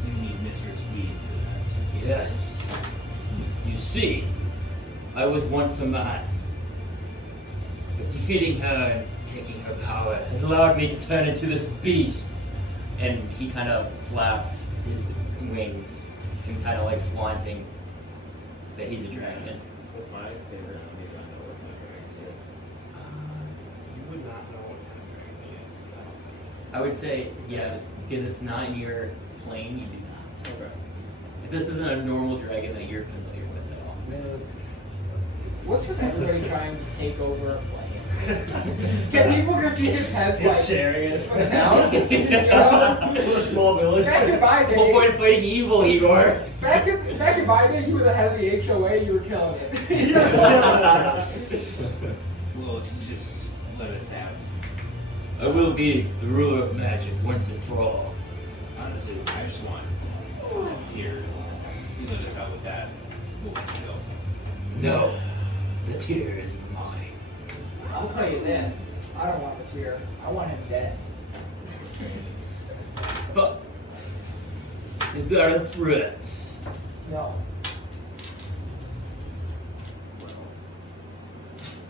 Do you need Mistra's weed for that? Yes. You see, I was once a man. But defeating her and taking her power has allowed me to turn into this beast. And he kind of flaps his wings and kind of like flaunting that he's a dragon. With my favorite, maybe I know what my favorite is. You would not know what kind of dragon he is. I would say, yeah, because it's not in your plane, you do not. Okay. If this isn't a normal dragon that you're familiar with at all. What's with everybody trying to take over a plane? Can people repeat their tests like sharing it. put it down? You know? With a small village. Back in my Whole day, point of fighting evil, Igor. back in my day, you were the head of the HOA. You were killing it. Well, if you just let us have. I will be the ruler of magic once and for all. Honestly, I just want that tier. You let us out with that, we'll let you go. No, the tear is mine. I'll tell you this. I don't want the tear. I want him dead. But is there a threat? No. Well, it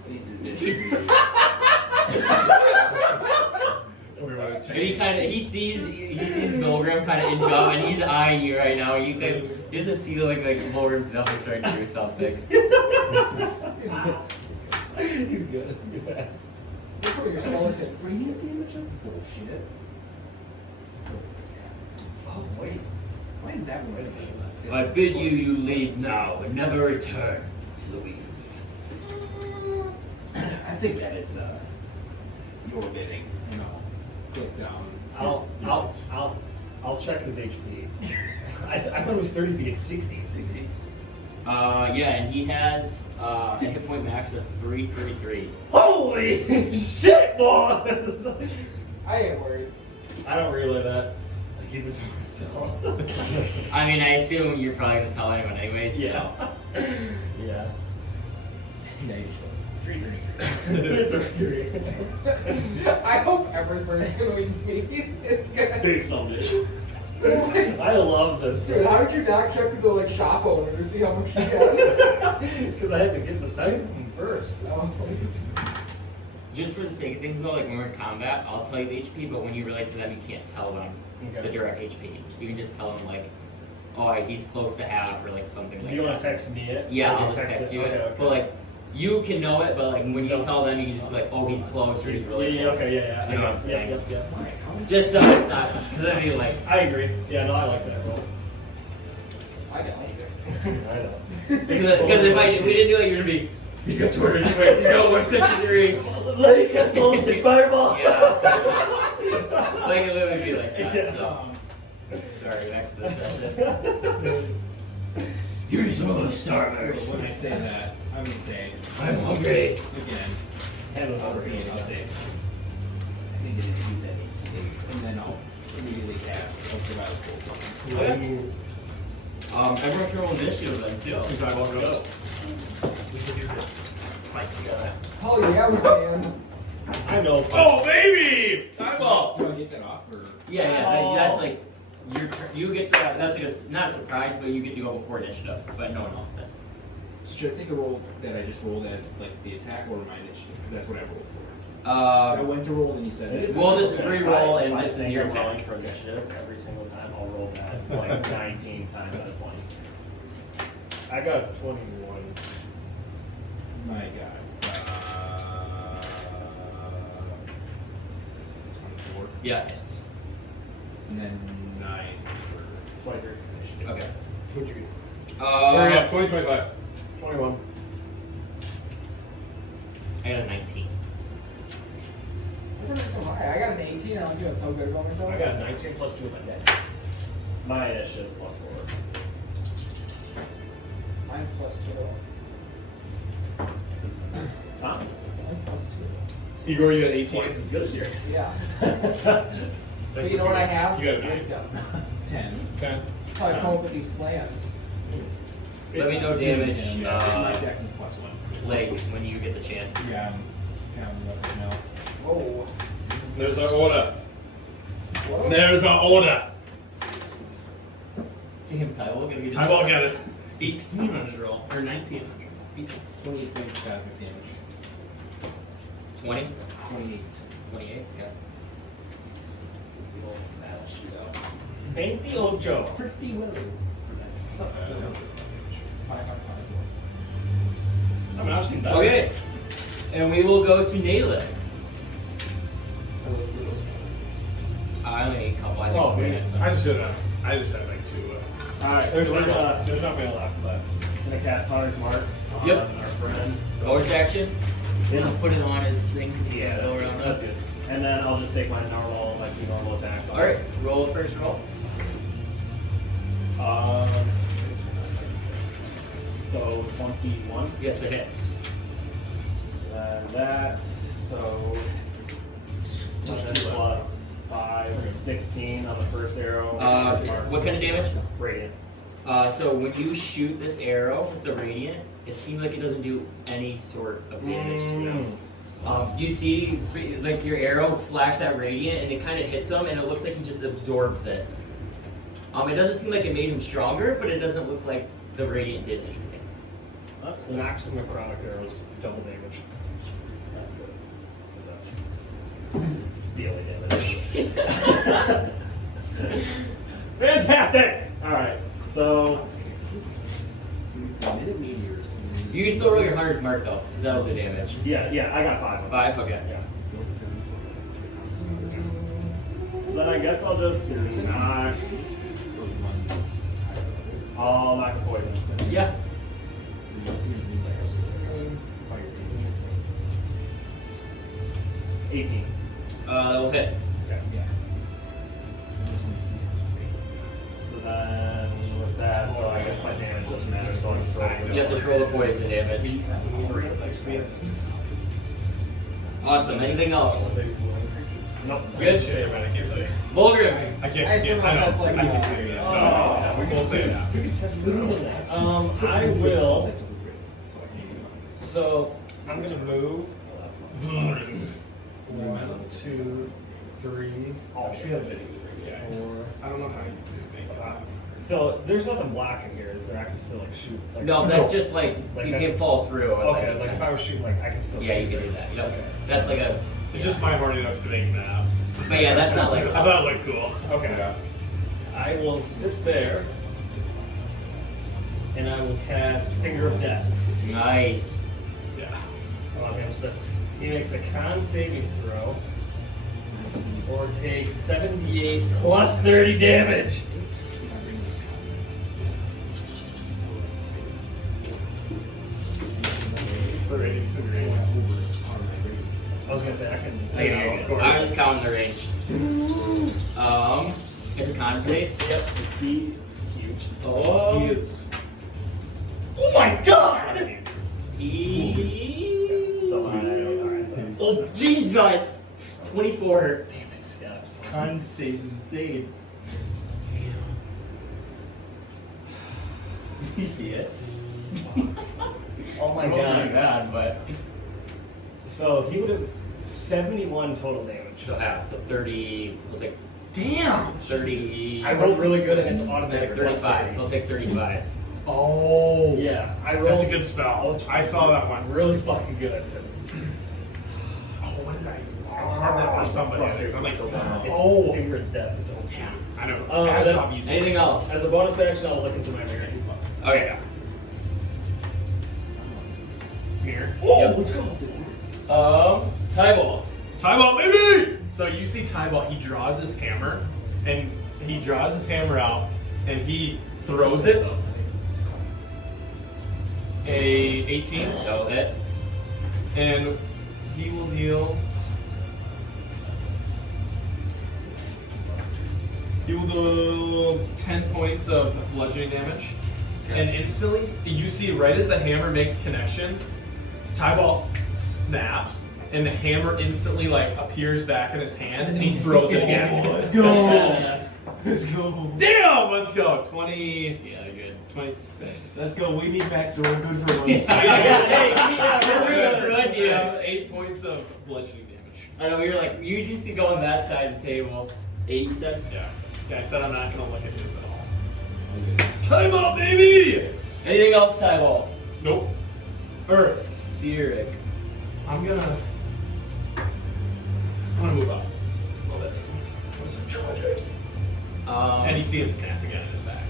seems as if And he sees Vulgrim kind of inch up, and he's eyeing you right now. You think he doesn't feel like Vulgrim's definitely trying to do something. He's good. Yes. Look for your skeletons. radiant damage, that's bullshit. Oh, wait. Why is that one less difficult? I bid you leave now and never return to the weave. I think that is your bidding. You know, click down. I'll check his HP. I thought it was 30 to get 60. 60. Yeah, and he has a hit point max of 333. Holy shit, boss! I ain't worried. I don't relay that. I keep it to myself. I mean, I assume you're probably gonna tell anyone anyways. So. Yeah. Yeah. Yeah, you should. 333. I hope every person we meet is gonna. Big someday. I love this. Dude, how did you not check the like shop owner to see how much you got? Because I had to get the second one first. Oh. Just for the sake of things though, like when we're in combat, I'll tell you the HP, but when you relate to them, you can't tell them the Okay. direct HP. You can just tell them like, oh, he's close to half or like something like Do you that. want to text me it? Yeah, Or I'll you just text you okay, it. okay. But like, you can know it, but like when you Don't- tell them, you can just be like, oh, he's close or he's really yeah, close. okay, yeah. You know what I'm saying? Yep. Just so it's not, because I mean like, I agree. Yeah, no, I like that role. I don't. I know. because if we didn't do it, you're gonna be, you got 220, no, 153. Layk has the little 6 fireball. Yeah. Like it would be like that. So. Sorry, back to the session. Give me some of those starbursts. When I say that, I'm gonna say I'm hungry. again. Hand it over Overheat, here. I'll say. I think it is you that needs to leave, and then I'll immediately cast ultraviolet pulse on him. Everyone can roll initiative then too. Since I won't go. We can do this. Fight together. Oh yeah, we can. I know. Oh, baby! Time up! Do I get that off, or? Yeah, that's like you get that. That's like not a surprise, but you get to go before initiative, but no one else does. So should I take a roll that I just rolled as like the attack or my initiative? Because that's what I rolled for. So I went to roll and you said that. Well, this is re-roll and If I this is think your I'm rolling attack. for initiative every single time. I'll roll that like 19 times out of 20. I got 21. My God. 24. Yeah, hits. And then 9 for 23. initiative. Okay. What'd you get? Hurry up, 2025. 21. I got a 19. What's that so high? I got an 18 and I was feeling so good about myself. I got 19 plus 2 of my dead. My initiative is +4. Mine's +2. Huh? Mine's +2. Igor, you got 18. Twice as good as yours. Yeah. But you know what I have? You got a 9. Wisdom. 10. Okay. How I come up with these plans. Let me know damage, My dex is +1. Layk, when you get the chance. Yeah, I'm counting up right now. Whoa. There's our order. Whoa. There's our order. Damn, Tywell, gonna get Time all get it. 18 on his roll. Or 19 on his roll. 28 points cosmic damage. 20? 28. 28? Okay. Battle sheet out. 28. Pretty well. I'm actually done. Okay. And we will go to Naileth. I only need a couple. I think Oh, we're man. good. I just had like two. Alright, there's nothing left, but I'm gonna cast Hunter's Mark on Yep. our friend. Bonus action. Yeah. Just put it on his thing. Yeah, Go around that's that. good. And then I'll just take my 2 normal attacks. Alright, roll the first roll. So 21. Yes, it hits. And that, so 11 plus 5, 16 on the first arrow. What kind of damage? Radiant. So when you shoot this arrow with the radiant, it seems like it doesn't do any sort of damage to them. You see, like your arrow flash that radiant, and it kind of hits him, and it looks like he just absorbs it. It doesn't seem like it made him stronger, but it doesn't look like the radiant did anything. That's And actually, my chronic arrows double damage. That's good. So that's daily damage. Fantastic! Alright, so. You can still roll your hunter's mark though, 'cause that'll do damage. Yeah, I got 5. 5, okay. Yeah. So then I guess I'll just knock. I'll knock the poison. Yeah. 18. That will hit. Okay. So then with that, so I guess my damage doesn't matter, so I'll just roll. You have to roll the poison damage. Awesome. Anything else? Nope. Good. Shit, man, I can't tell you. Vulgrim. I can't. I assume I know. that's like, I can't tell you. No, we'll say that. I will. So I'm gonna move. 1, 2, 3, 4. I don't know how you make that. So there's nothing blocking here, is there? I can still like shoot. Like, No, that's just like Like you that- can fall through. and, Okay, like if I was shooting, like I can still. Yeah, shoot you can do it. that. Yep. Okay. That's like a. It's just my hardiness to make maps. But yeah, that's not like. I thought it looked cool. Okay. I will sit there, and I will cast Finger of Death Nice. Yeah. on him. So he makes a con saving throw, or takes 78 plus 30 damage. I was gonna say I can. I was counting the range. It's a con save. Yep. Is he? Oh. He is. Oh my god! So alright, so. Oh Jesus! 24. Damn it. Yeah, that's fine. Con save insane. You see it? Oh my Oh my god. god, but. So he would have 71 total damage. So half, so 30. We'll take Damn! 30. I rolled really good and it's automatic. 35. He'll take 35. Oh. Yeah, I rolled. That's a good spell. I saw that one. Really fucking good. Oh, what did I have that for somebody? I'm like, Oh. Finger of Death is OP. yeah, I know. Then- Stop using Anything else? As a bonus action, I'll look into my mirror. Okay. mirror. Yep. Let's go. Tybalt. Tybalt, baby! So you see Tybalt, he draws his hammer, and he draws his hammer out, and he throws it. A 18. That'll hit. And he will deal. He will do 10 points of bludgeoning damage. And instantly, you see right as the hammer makes connection, Tybalt snaps, and the hammer instantly like appears back in his hand, and he throws it again. Let's go! Let's go! Damn! Let's go! 20. Yeah, good. 26. Let's go. We need back, so we're good for one. Good deal. 8 points of bludgeoning damage. I know, you're like, you just see go on that side of the table. 87? Yeah. Yeah, I said I'm not gonna look at his at all. Time out, baby! Anything else, Tybalt? Nope. Earth. Cyric. I'm gonna move up a little bit. And you see him snap again in his back.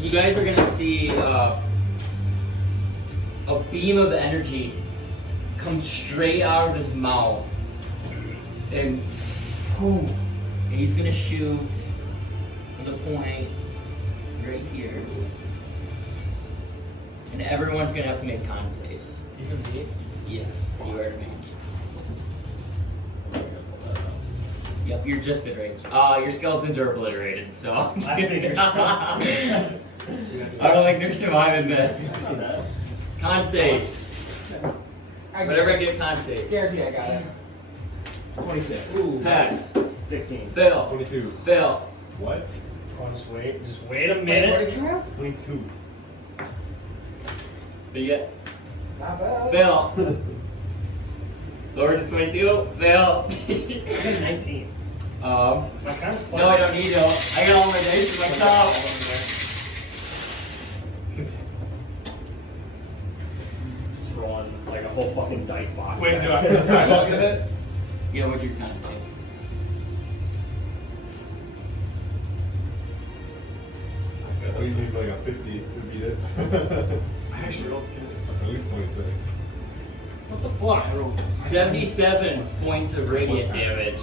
You guys are gonna see a beam of energy come straight out of his mouth, and he's gonna shoot with a point right here, and everyone's gonna have to make con saves. Even me? Yes, you are advantage. Yep, you're just at range. Your skeletons are obliterated, so I figured. I don't think they're surviving this. Con saves. Whatever I get con saves. Guarantee I got it. 26. Pass. 16. Fail. 22. Fail. What? Oh, just wait a Wait, what minute. did you have? 22. What you get? Not bad. Fail. Lower to 22. Fail. I got 19. My con's plus. No, I don't need to. I got all my dice for myself. Just rolling like a whole fucking dice box. Wait, do I have to sidewalk with it? Yeah, what's your con save? At least he's like a 50 to beat it. I actually rolled At least 26. What the fuck? I rolled 77 points of radiant damage.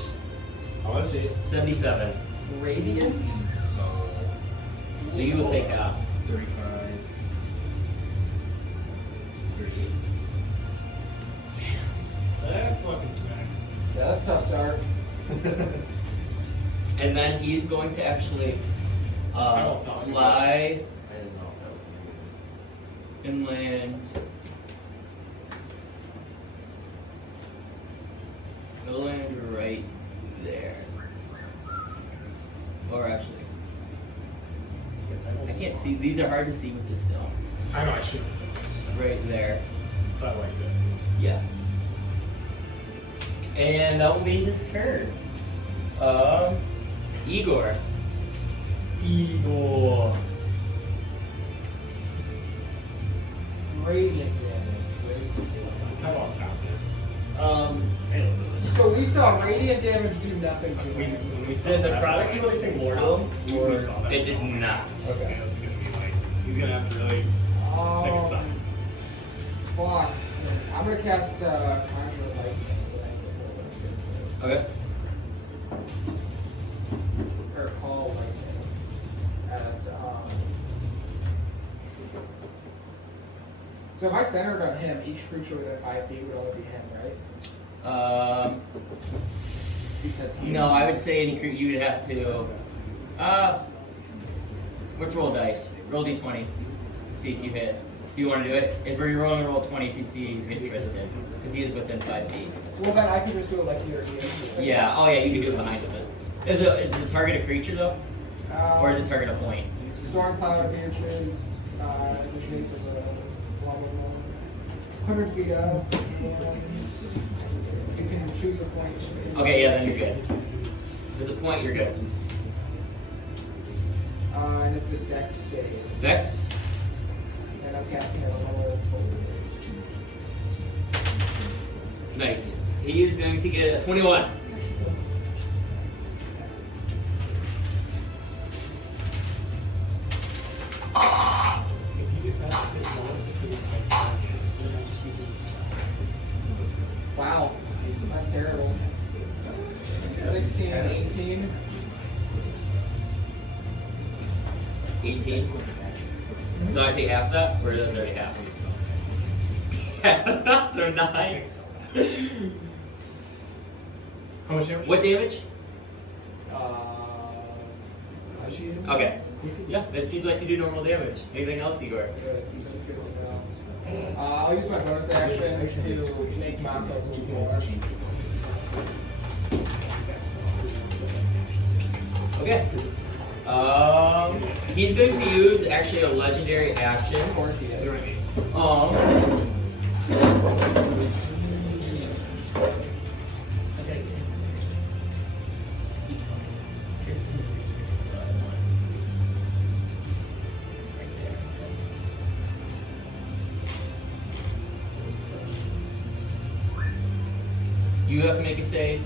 How much? 77. Radiant? So you will take 35. 38. That fucking smacks. Yeah, that's a tough start. And then he's going to actually fly I didn't know if that was and land. He'll land right there. Or actually, I can't see. These are hard to see with this stone. I know I should. Right there. I like that. Yeah. And that will be his turn. Igor. Radiant damage. Talk about So we saw radiant damage do nothing to him. Did the product do anything more to him? Or It did not. Okay, that's gonna be like he's gonna have to really pick a Oh, side. fuck. I'm gonna cast Conjure Lightning. Okay. Or Call Lightning. And, so if I centered on him, each creature within 5 feet would only be him, right? Because he's... No, I would say any you would have to. Let's roll dice. Roll d20 to see if you hit. If you want to do it, if you're rolling a roll 20, if you see you hit Tristan, because he is within 5 feet. Well, then I can just do it like you're here. Yeah. Oh yeah, you can do it behind him. Is the target a creature though, or is the target a point? Storm Cloud appears, the shape is a blah blah blah. 100 feet out. You can choose a point. Okay, yeah, then you're good. If it's a point, you're good. And it's a dex save. Vex. And I'm casting it a level 4. Nice. He is going to get a 21. Wow, that's terrible. 16, 18. 18. So I take half that, or is it already half? So 9. How much damage? What damage? Shield. Okay. Yeah, that seems like to do normal damage. Anything else, Igor? I'll use my bonus action to make Montes move more. Okay. He's going to use actually a legendary action. Of course he is. You have to make a save.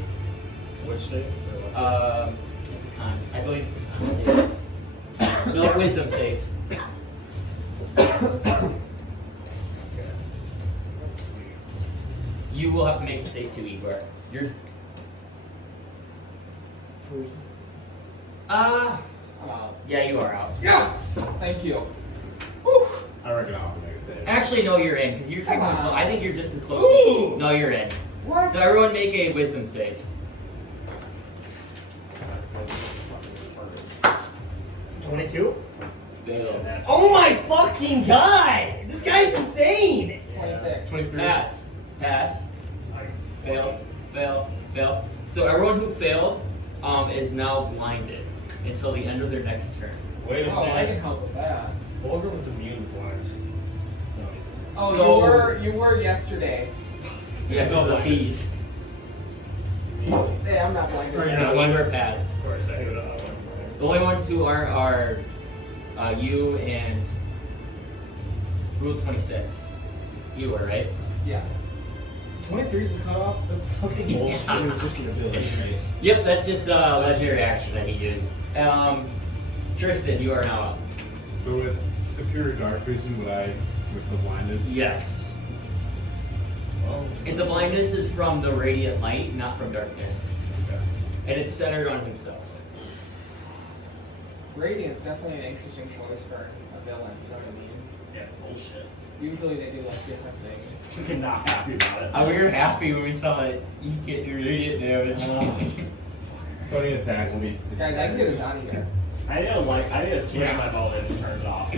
Which save? It's a con. I believe it's a con save. No, wisdom save. You will have to make a save too, Igor. You're. Yeah, you are out. Yes! Thank you. Whew. I reckon I'll make a save. Actually, no, you're in because you're Come technically. on. I think you're just as close. Ooh. No, you're in. What? So everyone make a wisdom save. That's going to be fucking retarded. 22? Fail. Oh my fucking god! This guy's insane! 26. 23. Pass. Pass. Fail. Fail. Fail. So everyone who failed is now blinded until the end of their next turn. Wait a Oh, I can minute. help with that. Vulgrim was immune to blind. No, he's Oh, So- you were yesterday. Yeah, No, the blinded. feast. Hey, I'm not blinded. Or you're No, not you blinded. were passed. Of course, I do The only ones who aren't are you and Rule 26. You were, right? Yeah. 23 is the cutoff? That's fucking bullshit. Yeah. It was just an ability, right? Yep, that's just a legendary action that he used. Tristan, you are now up. So with superior dark vision, would I was still blinded? Yes. And the blindness is from the radiant light, not from darkness. Okay. And it's centered on himself. Radiant's definitely an interesting choice for a villain, you know what I mean? Yeah, it's bullshit. Usually they do like different things. You can not happy about it. We were happy when we saw that you get your radiant damage. So any attack will be. Guys, I can get us out of here. I need to switch my bow and turn it off. So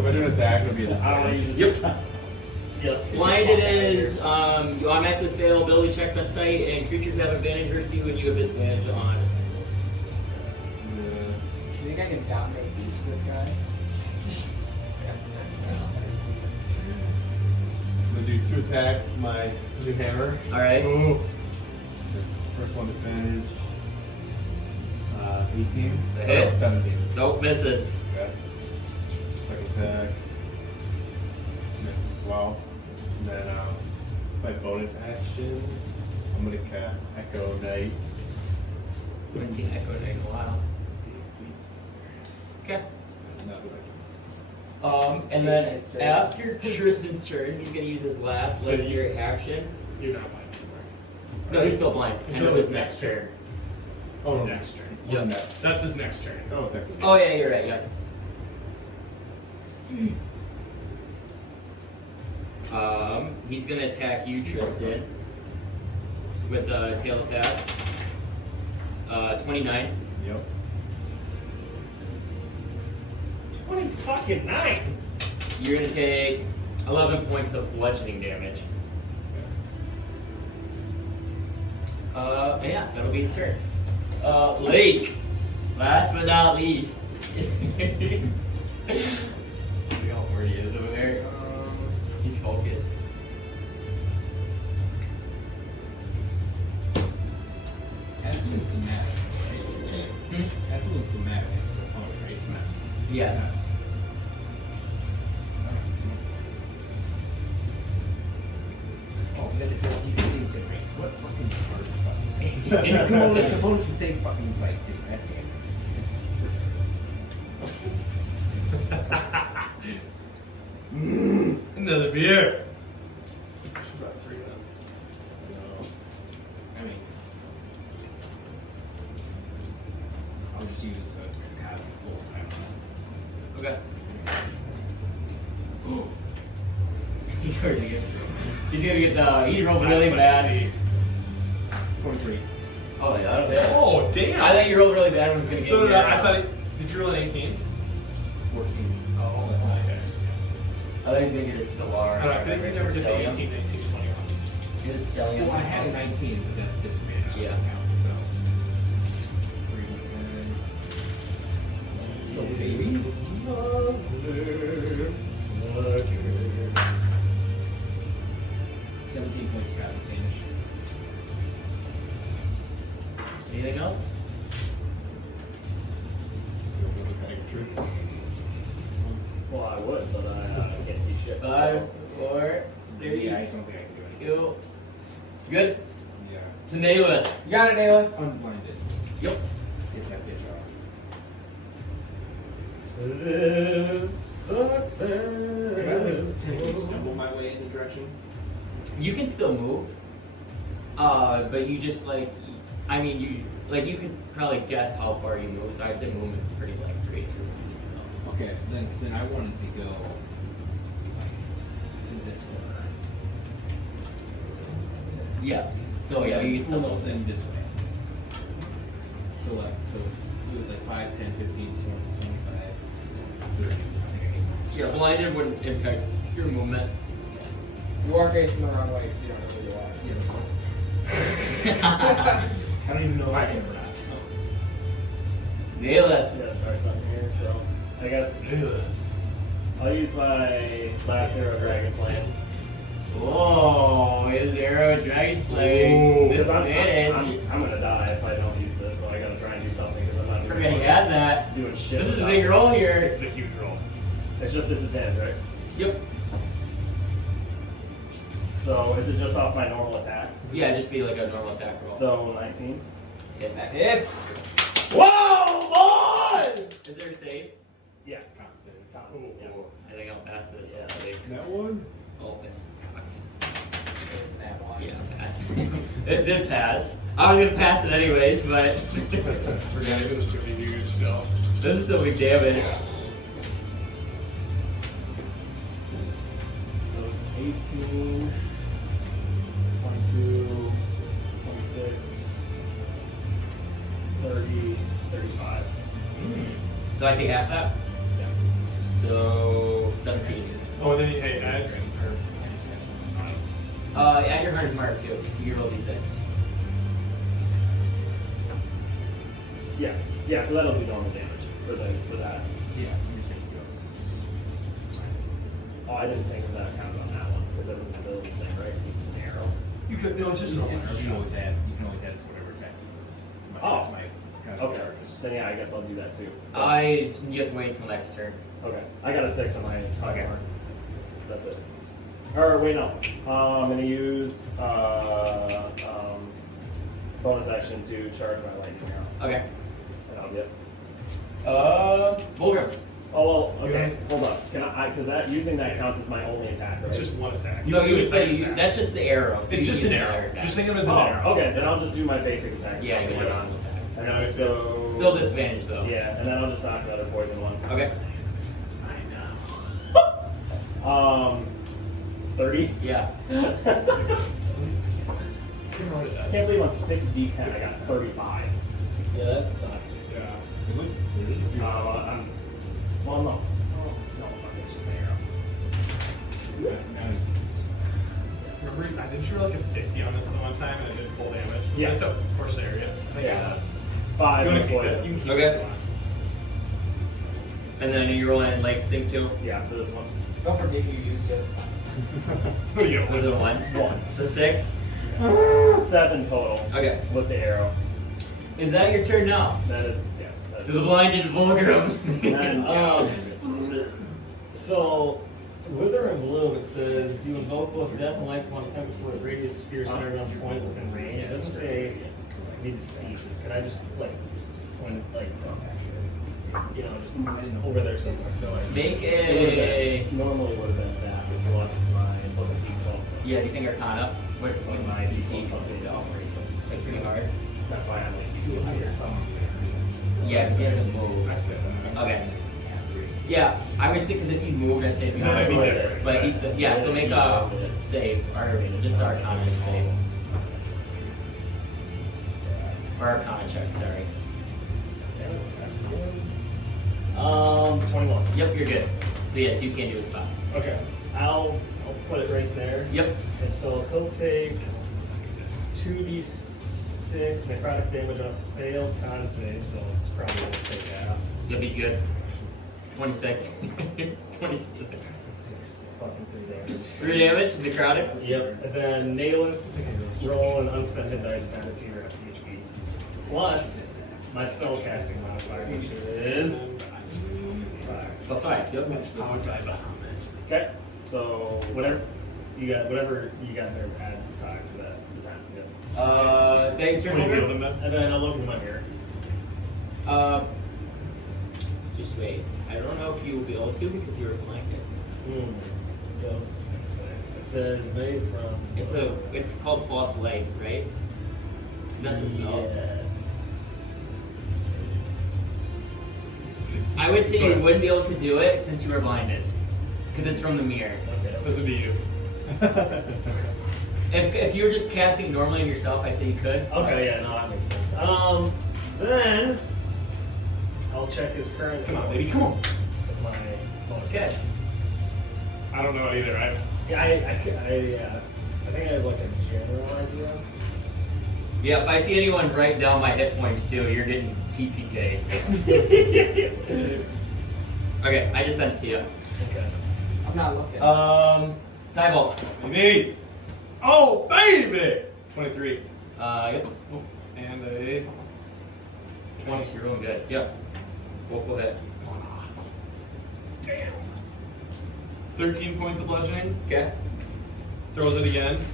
if I do an attack, it'll be this. I don't want to use it. Yep. Yeah, let's get Blinded the fuck outta is here. you automatically fail ability checks on sight, and creatures have advantage versus you, and you have disadvantage on attacks. Do you think I can dominate beast this guy? I'm gonna do 2 attacks, my new hammer. Alright. Ooh. First one disadvantage. 18. That hits. 17. Nope, misses. Okay. Second attack. Misses as well. And then my bonus action, I'm gonna cast Echo Knight. We haven't seen Echo Knight in a while. Okay. Not what And then after Tristan's turn, he's gonna use his last So you- legendary action. You're not blind anymore. No, he's still blind. Until his next turn. Oh, no. Next turn. Yep. That's his next turn. That was technically. Oh yeah, you're right. Yep. He's gonna attack you, Tristan, with a tail attack. 29. Yep. 20 You're gonna take 11 points of bludgeoning damage. And yeah, that'll be his turn. Layk, last but not least. Look how wordy he is over there. He's focused. That's an somatic, right? That's a little somatic. It's the opponent, right? It's not. Yeah. Oh, then it says you can see the range. What fucking hard Come on, the opponent should say fucking sight too, right? Another beer. She's at 3 then. I mean, I'll just use a cosmic bolt. I don't know. Okay. He's gonna get he rolled really bad. 23. Oh yeah, that'll hit. Oh, damn. I thought you rolled really bad. One was gonna get So did your, I thought did you roll an 18? 14. Oh, That's not bad. I thought he was gonna get a Stellar. I think we never did the Stellium. 18, 19, 20 ones. Is it Stellium? Well, I had a 19, but that's disadvantage. Yeah. So. 3 10. Let's go, baby. 17 points of advantage. Anything else? Well, I would, but I can't see shit. 5, 4, 3, Yeah, I don't think I can do anything. 2. Good. Yeah. To Naileth. You got it, Naileth. Unblinded. Yep. Get that bitch off. This Success. Can I like technically stumble my way in the direction? You can still move, but you just like, I mean, you could probably guess how far you move. So I'd say movement's pretty like free for me. So. Okay, so then I wanted to go like, to this corner. Yeah. So yeah, you can still no, move. then this way. So it was like 5, 10, 15, 20, 25, 30. I think I can. Yeah, blinded wouldn't impact your movement. You are facing the wrong way because you don't know who you are. Yeah, that's I don't even know if I can or not. So. Naileth. I gotta try something here, so I guess I'll use my last hero, Dragon Slam. Oh, his arrow, dragon slay. This Because I'm I'm gonna die if I don't use this, so I gotta try and do something because I'm not forget he had that. doing shit. This is a without big it. roll here. It's a huge roll. It's just disadvantage, right? Yep. So is it just off my normal attack? Yeah, just be like a normal attack roll. So 19. Hit that. It's Whoa, boy! Is there a save? Yeah. Yeah. I think I'll pass this. Yeah. That one? Oh, it's it's that one. yeah, pass. It did pass. I was gonna pass it anyways, but Forget it was pretty huge still. this is still big damage. So 18, 22, 26, 30, 35. So I take half that. Yeah. So 17. Oh, and then you hey, add Add your hunter's mark too. You roll d6. Yeah. Yeah, so that'll be normal damage for that. Yeah, I'm just saying it goes. Oh, I didn't think of that counted on that one because that was an ability thing, right? It's an arrow. You could no, it's just normal. You can always add it to whatever attack you use. Oh. That's my kind of Okay. charges. Then yeah, I guess I'll do that too. You have to wait until next turn. Okay. I got a 6 on my pocket mark. So that's it. Or wait, no. I'm gonna use bonus action to charge my lightning arrow. Okay. And I'll get. Vulgrim. Oh, well, okay. Hold up. Can I? Because that using that counts as my only attack, right? It's just one attack. No, you would can say second attack. that's just the arrow. So It's you just use an another arrow. attack. Just think of it as an Oh, arrow. okay. Then I'll just do my basic attack. Yeah, you From can here do on. it. And then I go. Still disadvantage though. Yeah, and then I'll just knock another poison one time. Okay. 30. Yeah. I can't believe on 6d10 I got 35. Yeah, that sucks. Yeah. Well, no. No, fuck, it's just an arrow. Remember, I didn't you roll like a 50 on this the one time and it did full damage? Yeah. It's a Corsarius. I think Yeah. it does. 5 You want and to keep poison. it? You can keep Okay. it. And then you roll in like sync too. Yeah, for this one. Don't forget you used it. Who do you Was it a 1? 1. So 6. 7 total Okay. with the arrow. Is that your turn now? That is, yes. That's To the blinded Vulgrim. And, So, Wither and Bloom, it says you invoke both death and life one time before the radius sphere centered on point within range. It doesn't say I need to see. Can I just just over there somewhere? No, Make it a. normally would have been that plus my plus a d12. Yeah, do you think Arcana? What My DC? D12. Like pretty hard. That's why I'm like 2 here. Yeah, because he hasn't moved. Okay. Yeah, I was thinking if he moved, I'd say it's That might be not. different. But he's so make a save or just the Arcana save or Arcana check. Sorry. 21. Yep, you're good. So yes, you can do a spot. Okay, I'll put it right there. Yep. And so he'll take 2d6 necrotic damage on a failed con save, so it's probably gonna take half. Yep, he's good. 26. 26. Takes fucking 3 damage. 3 damage, necrotic. Yep. And then Naileth, roll an unspent hit dice added to your HP. Plus my spell casting modifier, which is 5. +5. Yep. It's powered by Bahamut. Okay, so Whatever you got there, add 5 to that. To 10. Yep. They turn What do you give over. them then? And then I'll look into my mirror. Just wait. I don't know if you will be able to because you were blinded. It says made from. It's called false light, right? That's a spell. Yes. I would say you wouldn't be able to do it since you were blinded, because it's from the mirror. Okay. This would be you. If you were just casting normally on yourself, I say you could. Okay, yeah, no, that makes sense. Then I'll check his current. Come on, baby, come on. With my bonus. Okay. I don't know either. I think I have like a general idea. Yeah, if I see anyone write down my hit points too, you're getting TPK. Okay, I just sent it to you. Okay. I'm not looking. Thibault. Baby. Oh, baby! 23. Yep. And a 20, you're doing good. Yep. Both will hit. damn. 13 points of bludgeoning. Okay. Throws it again.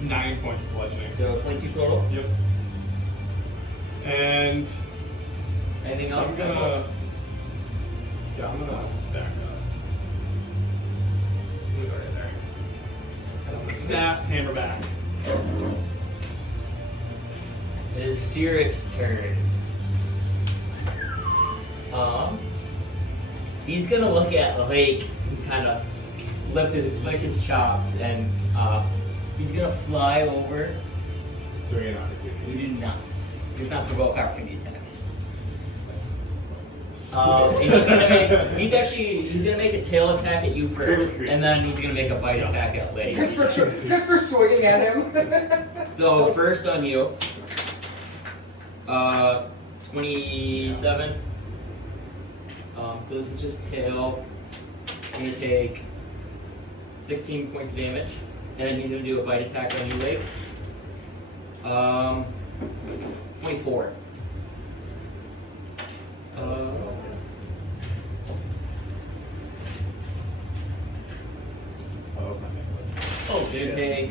9 points of bludgeoning. So 22 total. Yep. And Anything else? I'm gonna back up. Move it right there. And I'm gonna snap, hammer back. It is Cyric's turn. He's gonna look at Layk and kind of lick his chops, and he's gonna fly over. Three and opportunity. You do not. Does not provoke opportunity attacks. He's gonna make a tail attack at you first, and then he's gonna make a bite attack at Layk. Just for swinging at him. So first on you, 27. So this is just tail. I'm gonna take 16 points of damage, and then he's gonna do a bite attack on you, Layk. 24. Oh, Gonna take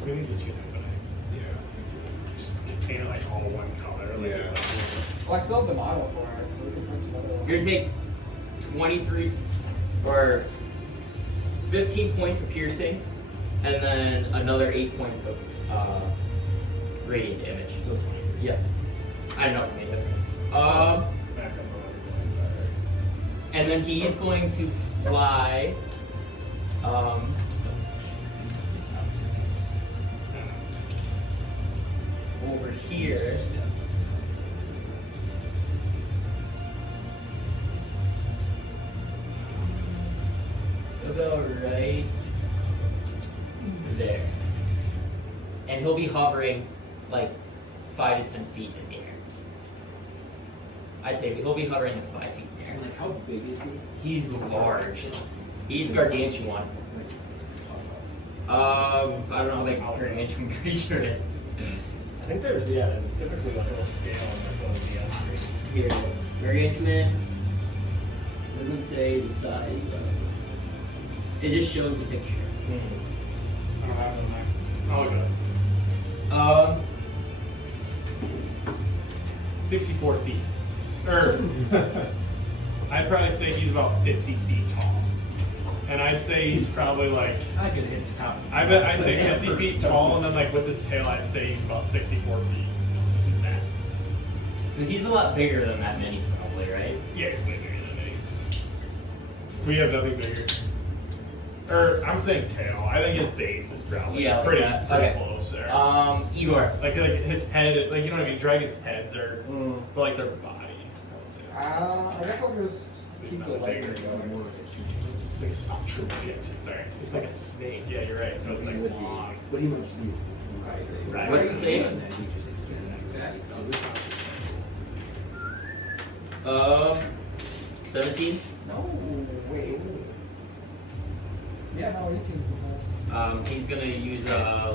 We didn't get you that, but just contain it like all one color. Like it's like, Well, I still have the model for it, so we can print another one. You're gonna take 23 or 15 points of piercing, and then another 8 points of radiant damage. So 23. Yeah. I don't know if it made a difference. And then he's going to fly. Over here. He'll go right there. And he'll be hovering like 5 to 10 feet in the air. I'd say he'll be hovering like 5 feet in the air. Like, how big is he? He's large. He's gargantuan. I don't know how big a gargantuan creature is. I think there's typically like a little scale on the upgrades. Here it is. Gargantuan. Doesn't say the size, but it just shows the picture. I don't have it in there. I'll look it up. 64 feet. I'd probably say he's about 50 feet tall. And I'd say he's probably like, I could hit the top. I'd say 50 feet tall, and then like with his tail, I'd say he's about 64 feet. He's massive. So he's a lot bigger than that mini, probably, right? Yeah, he's way bigger than me. We have nothing bigger. Or I'm saying tail. I think his base is probably pretty okay. close there. Igor. Like his head, like you know what I mean. Dragons' heads are, but like their body. I would say. I guess I'll just keep the Bigger. license going. It's like sorry. It's like a snake. Yeah, you're right. So it's like long. What do you much do? Right. What's the save? And then he just extends that. 17. No, wait. Yeah, no, 18's the most. He's gonna use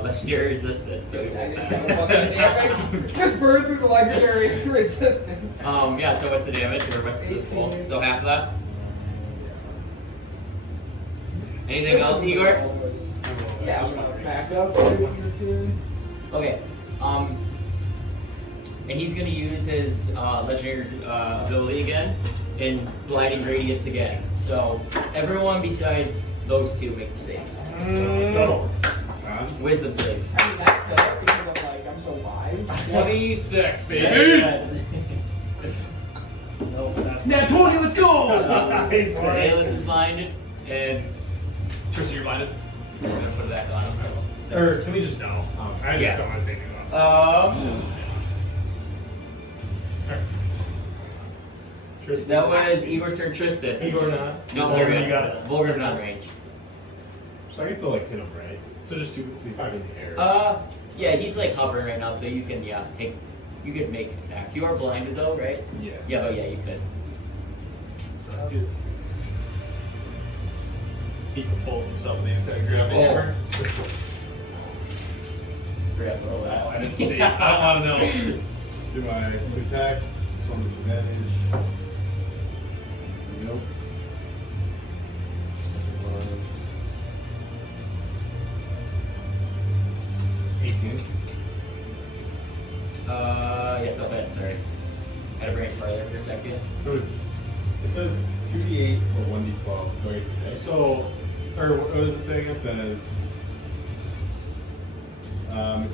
legendary resistance, so he won't pass. Just burn through the legendary resistance. Yeah, so what's the damage, or what's the full? 18. So half of that? Anything else, Igor? Yeah, I'm gonna back up. What is this doing? Okay. and he's gonna use his legendary ability again in blinding radiance again. So everyone besides those two make the saves. Let's go. Wisdom save. I mean, that's better because I'm like, I'm so wise. 26, baby. No, that's Nat 20, let's go! Nice. Naileth is blinded, and Tristan, you're blinded. we're gonna put it back on him. Or can we just know? I just Yeah. don't want to take it off. Tristan. That was Igor's turn. Tristan. Igor not. No, Vulgrim, Vulgrim. you got it. Vulgrim's not in range. So I can still like hit him, right? So just two. If I'm in the air. Yeah, he's like hovering right now, so you can take. You can make attacks. You are blinded though, right? Yeah. Yeah, but yeah, you could. He composes himself in the anti-gravity hammer. Forgot to roll that. I didn't see. I don't want to know. Do my two attacks. One advantage. Nope. One. 18. Yes, I'll bet. Sorry. Had to bring it further for a second. So it says 2d8 or 1d12. Wait, So, or what does it say again? it says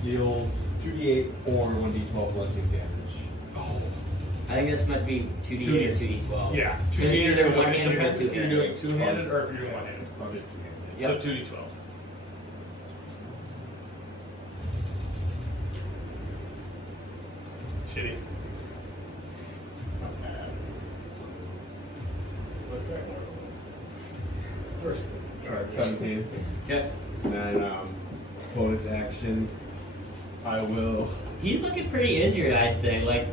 heals 2d8 or 1d12 bludgeoning damage. Oh. I think that's meant to be 2d8 or 2d12. Yeah, It's 2D either or one-handed or depends if you're doing two-handed. two-handed or if you're doing one-handed. Probably two-handed. Yep. So 2d12. Shitty. Not bad. What's that one? First. Alright, 17. Okay. And then bonus action. I will. He's looking pretty injured, I'd say. Like,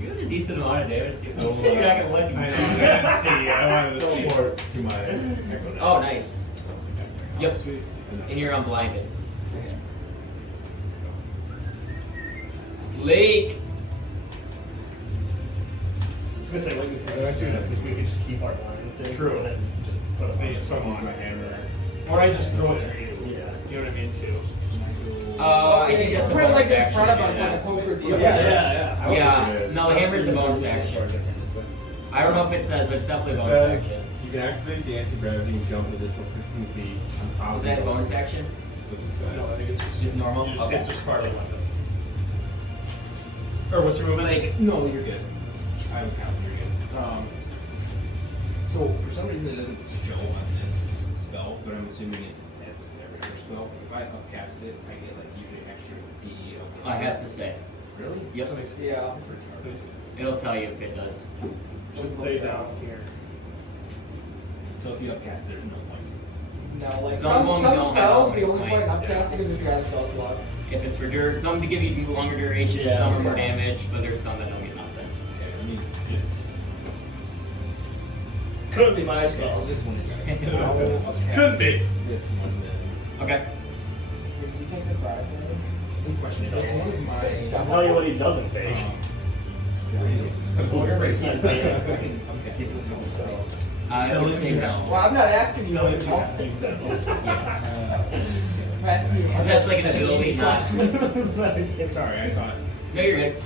you have a decent amount of damage, dude. Oh, You said you're not gonna let him. I didn't see. I wanted to see. Teleport to my echo. Oh, nice. Yep. Sweet. And you're unblinded. Layk. I was gonna say, what you think if we could just keep our line with this, True. and then just put a bunch Use of stuff Use on. my hammer. Or I just throw it to you. Yeah. You know what I mean, too. I think that's a Put it like bonus in front of action, us like a yeah. poker deal. Yeah. Yeah, no, the hammer's the bonus action. I don't know if it says, but it's definitely a bonus It says action. you can activate the anti-gravity and jump an additional 15 feet on top Is that a bonus action? No, I think it's just, Just normal? you just, Okay. it's just part of the weapon. Or what's your movement? Like, No, you're good. I was counting, you're good. So, for some reason it doesn't show on this spell, but I'm assuming it's every other spell. If I upcast it, I get like usually extra D. it has to say. Really? Yep. Yeah. That's retarded. It'll tell you if it does. Should say down here. So if you upcast, there's no point. No, like Some of them some don't spells, have the only point. point in upcasting is if you're out of spell slots. If it's for some to give you longer duration, Yeah. some are more damage, but there's some that don't get nothing. Okay, let me just. Couldn't be my Okay, so spells. this one is I'll upcast Could be. this one then. Okay. Does he take the cry? Good question. Is one of my. I'll tell you what he doesn't take. Whatever He's not saying it. I would say no. Well, I'm not asking you. No, I'm it's not. asking you. If that's like an ability, not. Sorry, I thought. No, you're good.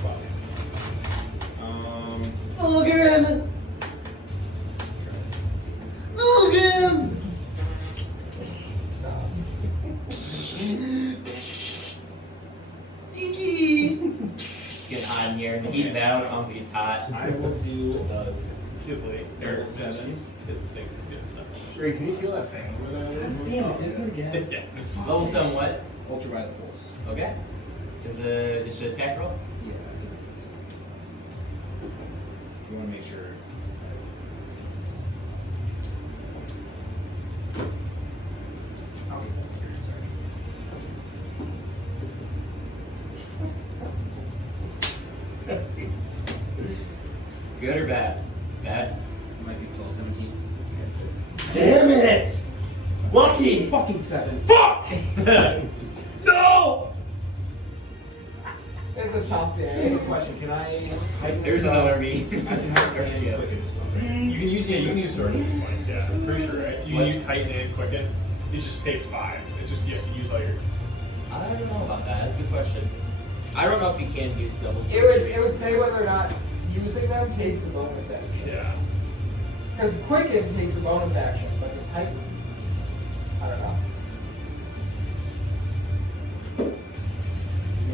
Vulgrim! Vulgrim! Stop. Stinky! Get hot in here, and the heat of battle comes, it gets hot. I will do Or 7. This takes a good stuff. Ray, can you feel that fan over there? Damn it, did it again. Yeah. Level somewhat. Ultraviolet pulse. Okay. Is it attack roll? Yeah, I think so. You want to make sure. I'll get that here, sorry. Good or bad? Bad? It might be 12, 17. Yes, it's. Damn it! Lucky! Fucking 7. Fuck! No! It's a tough Here's a day. question. Can I heighten There's spell? another me. I can heighten and Yeah. quicken spell. You can use, yeah, you can use sword points, yeah. I'm pretty sure, right? You What? can use heighten and quicken. It just takes 5. It's just, you have to use all your. I don't know about that. That's a good question. I don't know if you can use double. It would say whether or not using them takes a bonus action. Yeah. Because quicken takes a bonus action, but this heighten, I don't know.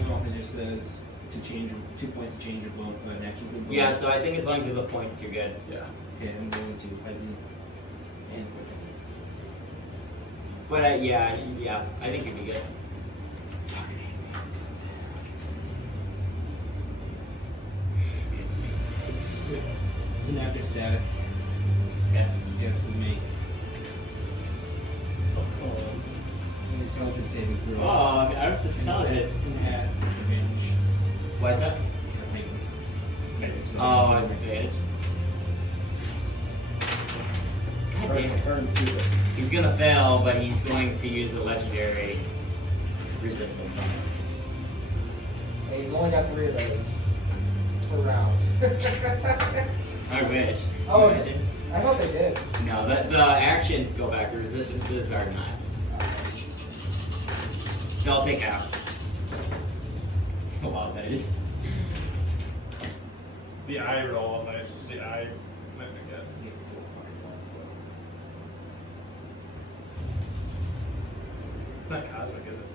No, it just says to change 2 points to change your action to a bonus. Yeah, so I think as long as you have the points, you're good. Yeah. Okay, I'm going to heighten and quicken. But yeah, I think you'd be good. Synaptic static. Yeah. Yes, to me. An intelligence saving throw. Oh, I have to And tell it's it. at disadvantage. Why is that? That's heightened. Oh, I understand. God damn it. Turn stupid. He's gonna fail, but he's going to use a legendary resistance on it. Hey, he's only got 3 of those per round. I wish. Oh, Imagine. I thought they did. No, the actions go back. The resistances are not. They'll take out. Wow, that is. The eye roll, nice. The eye might be good. You get 4 fireballs. It's not cosmic, is it?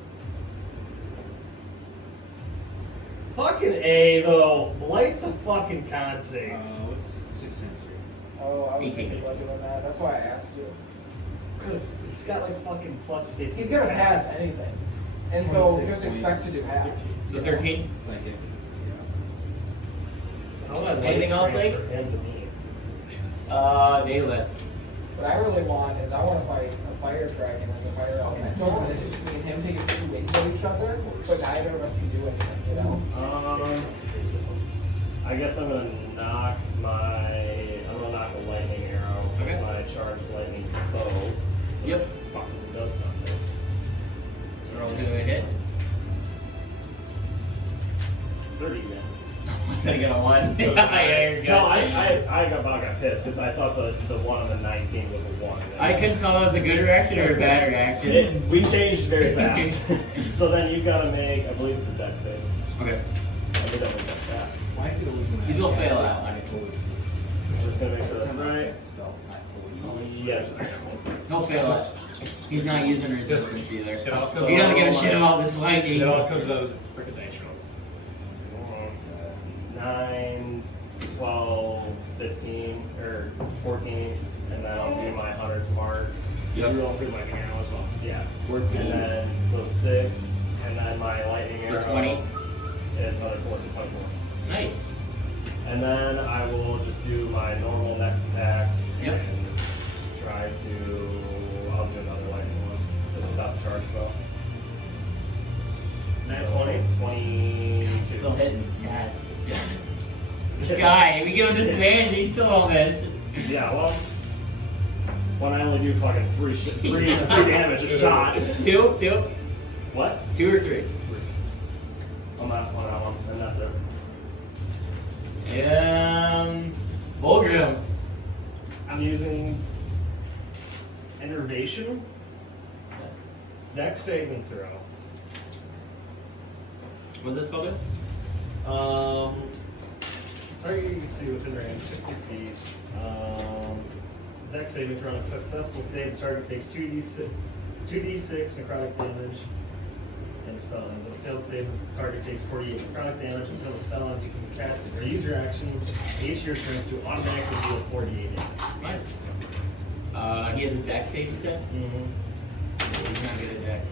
Fucking A though. Blight's a fucking con save. What's 6 sensory? Oh, I was He's thinking taking about doing that. That's why I asked you. Because it's got like fucking plus 50. He's gonna pass anything. And so we have to expect to do half. The 13? Psychic. Anything else, Layk? Naileth. What I really want is I want to fight a fire dragon as a fire elemental, and it's just me and him taking swings at each other, but neither of us can do anything, you know? I guess I'm gonna knock a lightning arrow with Okay. my charged lightning bow. Yep. Fucking does something. Roll to a hit. 30 then. I'm gonna get a 1. Yeah, you're good. No, I got pissed because I thought the one on the 19 was a 1. I couldn't tell if it was a good reaction or a bad reaction. We changed very fast. So then you gotta make, I believe it's a dex save. Okay. I did double check that. Why is it always when I He's gonna cast fail it, out. I always I'm just gonna make sure that's Every time I right. cast a spell, I always Yes. He'll fail it. He's not using resistance either. It also- He doesn't give a shit about this lightning. It all comes out of freaking dice rolls. 9, 12, 15, or 14, and then I'll do my hunter's mark. Yep. You roll through my arrow as well. Yeah. 14. And then, so 6, and then my lightning For arrow 20. is another 4, so 24. Nice. And then I will just do my normal next attack. Yep. And try to, I'll do another lightning one, just without the charge bow. Nat So, 20? 22. Still hitting. Yes. This guy, we give him disadvantage, he's still on this. Yeah, well, when I only do fucking 3 damage a shot. 2? What? 2 or 3? I'm not on that one. I'm not there. Vulgrim. I'm using Innervation. Dex saving throw. What's this called? Target you can see within range, 60 feet. Dex saving throw. On a successful save, the target takes 2d6 necrotic damage. And the spell ends. On a failed save, the target takes 48 necrotic damage until the spell ends. You can cast it or use your action each of your turns to automatically deal 48 damage. Nice. He has a dex save set? He's not good at dex.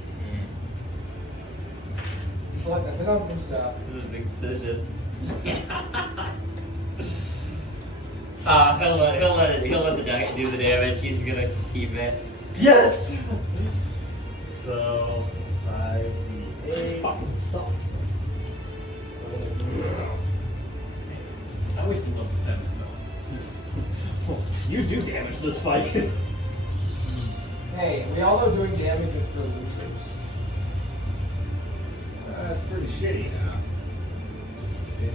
Just let us in on some stuff. This is a big decision. He'll let the dex do the damage. He's gonna keep it. Yes! So, 5d8. Fucking sucks. I always love the 7 spell. You do damage this fight. Hey, we all know doing damage is for losers. That's pretty shitty. 8,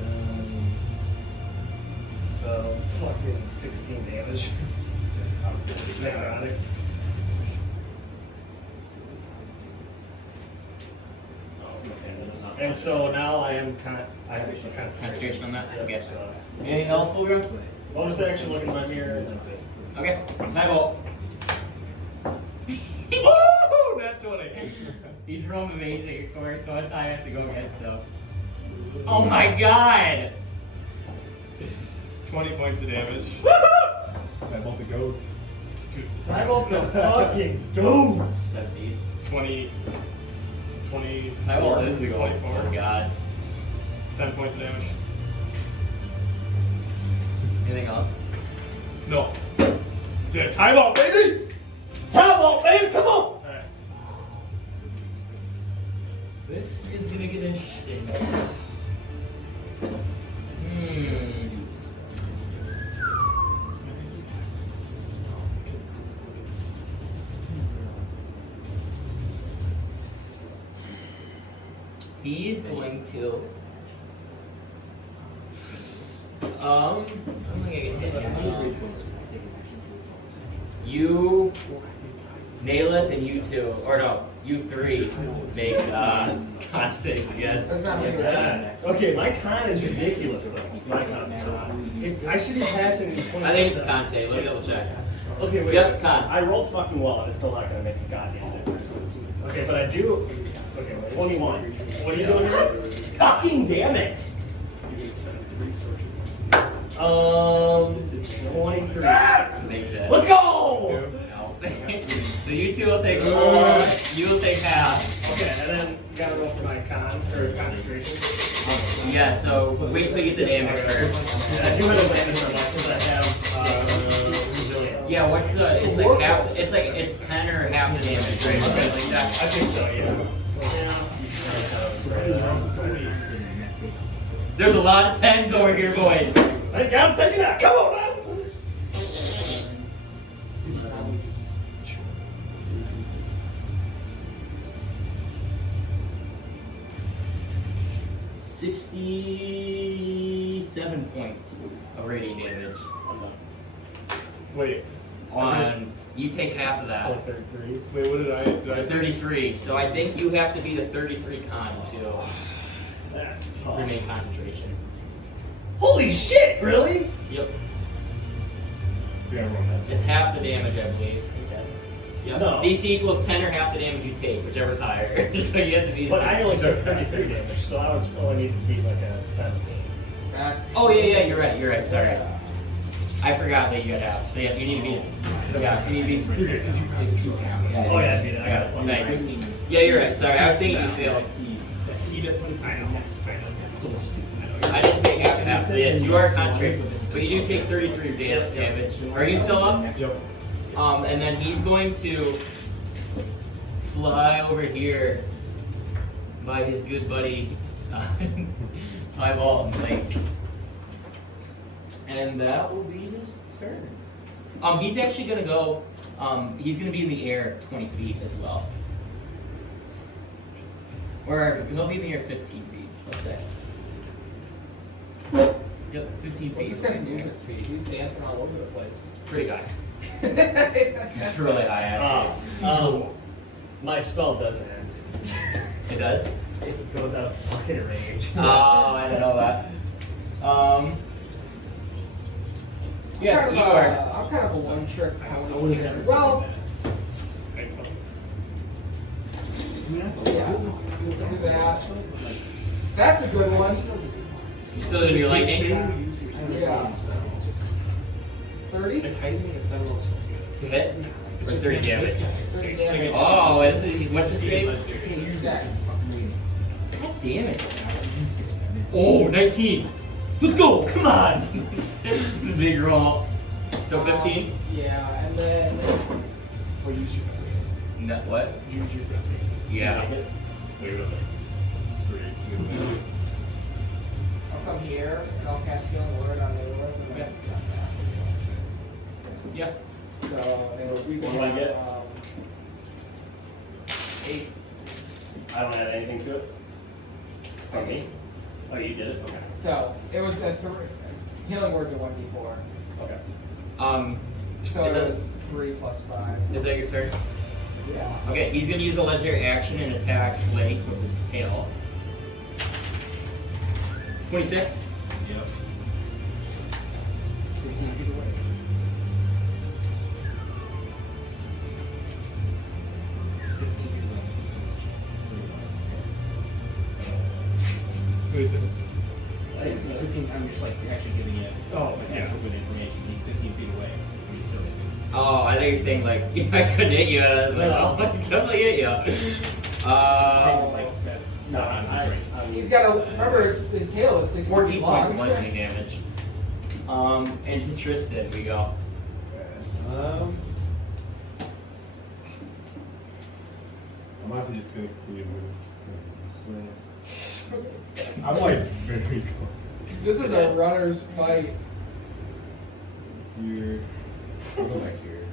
9, so fucking 16 damage. Necrotic. Oh, okay. And so now I have a Concentration on that? Yep, Okay. so- Anything else, Vulgrim? Bonus action, look in my mirror, and that's it. Okay. Eyeball. Woo! Nat 20. These roll amazing, of course, so I have to go again, so. Oh my god! 20 points of damage. I bought the goats. I'm open a fucking dude. 70. 20. Eyeball is the goal. 24. Oh god. 10 points of damage. Anything else? No. It's a timeout, baby! Timeout, baby, come on! Alright. This is gonna get interesting. He's going to. I'm gonna get hit. You, Naileth, and you two, or no, you three, make con saves again. That's not what Yeah. Okay, my con is ridiculous though. My con. I should be passing these 20. I think it's a con save. Let me double check. Okay, wait. Yep, con. I rolled fucking well, and it's still not gonna make a goddamn difference. Okay, but I do. Okay, 21. What are you doing here? Fucking damn it! 23. Makes it. Let's go! No. So you two will take. You will take half. Okay, and then you gotta roll for my con or concentration. Yeah. So wait till you get the damage first. I do have advantage on that because I have resilience. Yeah. What's the? It's like half. It's like it's 10 or half the damage, right? Okay. Like that. I think so, yeah. There's a lot of 10s over here, boys. I gotta take it out. Come on, man. 67 points of radiant damage. Wait. You take half of that. So 33. Wait, what did I? So 33. So I think you have to be the 33 con to That's tough. remain concentration. Holy shit, really? Yep. We gotta roll that. It's half the damage, I believe. Yep. No. DC equals 10 or half the damage you take, whichever's higher. So you have to be. But I only took 33 damage, so I would only need to be like a 17. That's Oh yeah, you're right. Sorry. I forgot that you got half. So yeah, you need to be. Yeah, you need to be. Oh yeah, I got it. Nice. Yeah, you're right. Sorry, I was thinking you failed. I didn't take half. So yes, you are contrary. So you do take 33 damage. Are you still up? Yep. And then he's going to fly over here by his good buddy, Bael and Layk. And that will be his turn. He's actually gonna go, he's gonna be in the air 20 feet as well. Or he'll be in the air 15 feet, let's say. Yep, 15 What's feet. this guy's movement speed? He's dancing all over the place. Pretty high. It's really high, actually. My spell does end. It does? If it goes out of fucking range. Oh, I didn't know that. Yeah, I'm you are. kind of a one-trick pony. Well, yeah, we'll do that. That's a good one. You still gonna be lightning? Yeah. 30? To hit? Or 30 damage? 30 damage. Oh, what's the save? Dex. God damn it. Oh, 19. Let's go, come on. This is a big roll. So 15? Yeah, and then No, what? Yeah. I'll come here and I'll cast Healing Word on Nerull. Yeah. Yeah. So it'll be What do I get? 8. I don't add anything to it. From me? Oh, you did it? Okay. So it was a 3. Healing Word's a 1d4. Okay. So Is it that- was 3 plus 5. Is that your turn? Yeah. Okay, he's gonna use a legendary action and attack Layk with his tail. 26. Yep. 15 feet away. It's 15 feet away. Who is it? It's 15 times just like actually giving it actual good information. He's 15 feet away. He's still Oh, I think you're saying like I couldn't hit you. I was like, oh, I totally hit you. like that's not on his range. He's got a, remember his tail is 6 14 feet points long. of bludgeoning damage. Into Tristan we go. I'm honestly just gonna continue moving this way. I'm like very close. This is a runner's fight. Here. I'll go back here.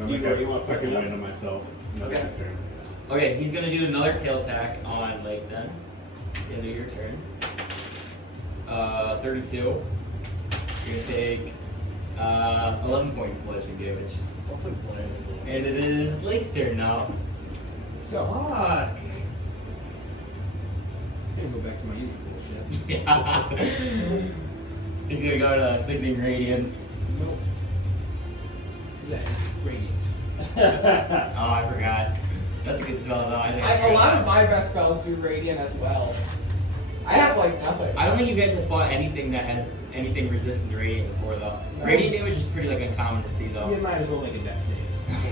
I'm You gonna want cast to second fuck it wind on myself. Okay. Turn. Okay, he's gonna do another tail attack on Layk then. The end of your turn. 32. You're gonna take 11 points of bludgeoning damage. Hopefully blind. And it is Lake's turn now. Fuck. I'm gonna go back to my usual shit. Yeah. He's gonna go to Sickening Radiance. Nope. Is that radiant? Oh, I forgot. That's a good spell though. I think A lot of my best spells do radiant as well. I have like nothing. I don't think you guys have fought anything that has anything resistant to radiant before though. No. Radiant damage is pretty like uncommon to see though. You might as well make a dex save. You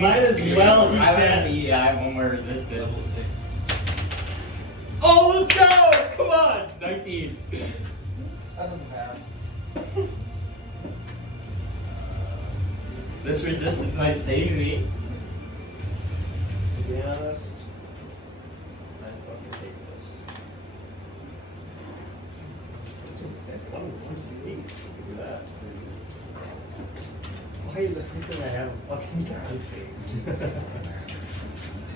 might as well, he said. Yeah, I have one more resistance. Level 6. Oh, let's go! Come on! 19. That doesn't pass. This resistance might save me. To be honest, I'm fucking take this. That's level 58. You can do that. Why is everything I have a fucking con save?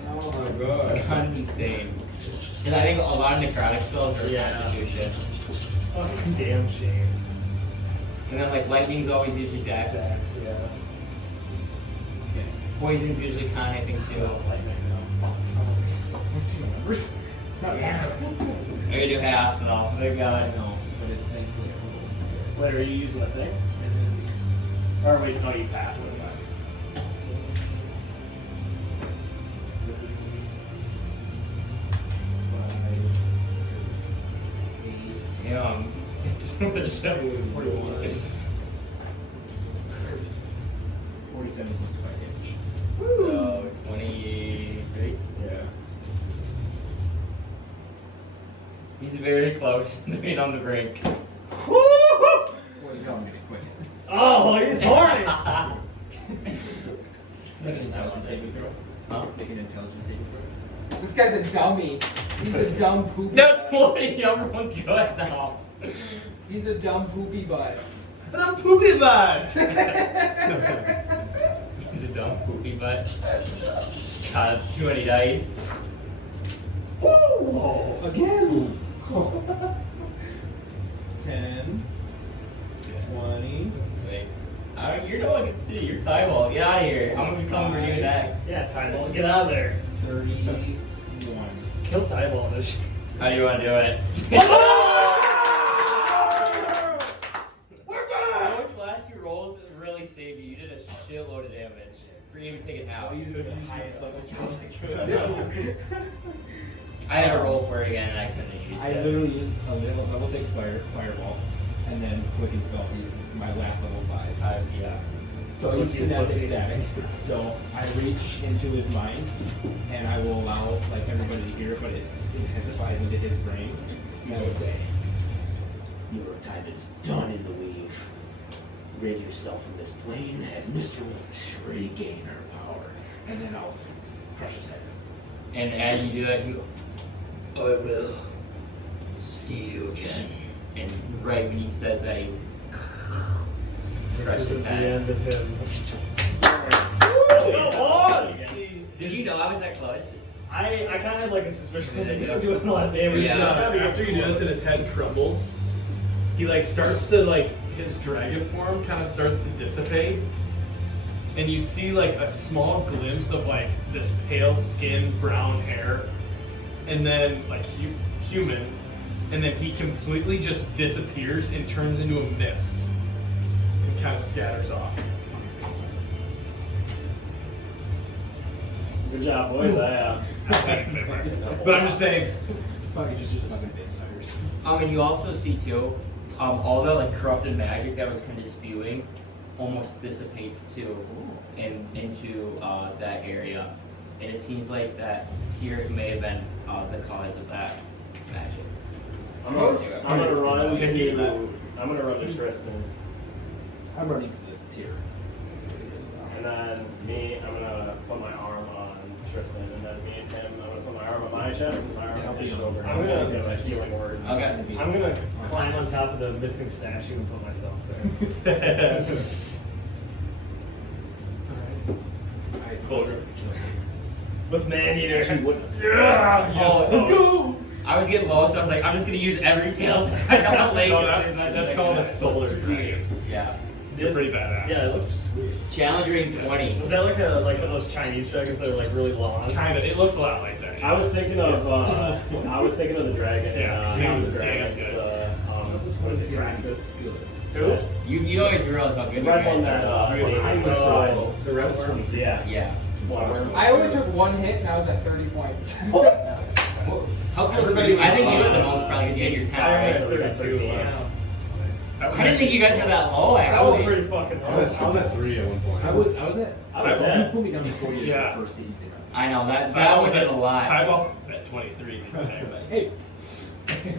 Oh my god. Con's insane. Because I think a lot of necrotic spells are constitution. Fucking damn shame. And then like lightning's always usually dex. Yeah. Poison's usually con, I think too. What's the numbers? It's not bad. I'm gonna do half though. Thank God. No, but it's thankfully a Wait, are you using a thing? Or wait, no, you passed. That's fine. Damn. Just 41. 47 points of fire damage. So 23. Yeah. He's very close to being on the brink. Well, you don't get it quick. Oh, he's horny! Make an intelligence saving throw. Huh? Make an intelligence saving throw. This guy's a dummy. He's a dumb poopy. No, 20. Everyone's good now. He's a dumb poopy butt. But I'm poopy bad. He's a dumb poopy butt. God, too many dice. Ooh! Again! 10, 20. Wait. You're no one can see. You're Tybalt. Get out of here. I'm gonna be coming for you next. Yeah, Tybalt, get out of there. 31. Kill Tybalt. How do you want to do it? Those last few rolls really saved you. You did a shitload of damage for even taking half. I'll use the highest level spells I could. I had to roll for it again and I couldn't use I it. literally used a level 6 fireball and then quicken spell to use my last level 5. Yeah. So he's kinetic static. So I reach into his mind and I will allow like everybody to hear it, but it intensifies into his brain. And I will say, "Your time is done in the weave. Rid yourself from this plane as Mystra will regain her power." And then I'll crush his head. And as you do that, you go, I will see you again. And right when he says that, he crushes his the head. end of him. Did you know I was that close? I kind of had like a suspicion because he was doing a lot of damage. Yeah. After you notice that his head crumbles, he like starts to like his dragon form kind of starts to dissipate, and you see like a small glimpse of like this pale skin, brown hair, and then like human, and then he completely just disappears and turns into a mist and kind of scatters off. Good job, boys. But I'm just saying, And you also see too, all the like corrupted magic that was kind of spewing almost dissipates too, into that area, and it seems like that Cyric may have been the cause of that magic. I'm gonna run to Tristan, I'm running to the tier. and then I'm gonna put my arm on Tristan, and then me and him, I'm gonna put my arm on my chest and my arm on his shoulder. I'm gonna get my healing word. Okay. I'm gonna climb on top of the missing statue and put myself there. Vulgrim. With man-eater. Let's go! I was getting low, so I was like, I'm just gonna use every tail I got on Layk. No, that's called a solar dragon. Yeah. You're pretty badass. Yeah, it looks sweet. Challenge rating 20. Was that like one of those Chinese dragons that are like really long? Kind of. It looks a lot like that. I was thinking of the dragon. Yeah. The dragons. What is it? Praxis. Who? You don't even realize how good The red one that The red worm? Yeah. Yeah. I only took one hit and I was at 30 points. How close were you? I think you were the most probably because you had your 10, right? 32. I didn't think you guys were that low, That was actually. pretty fucking I was at 3 at one point. I was at. You put me down before you did Yeah. the first hit you did. I know, that was a lot. Tyball at 23. Hey.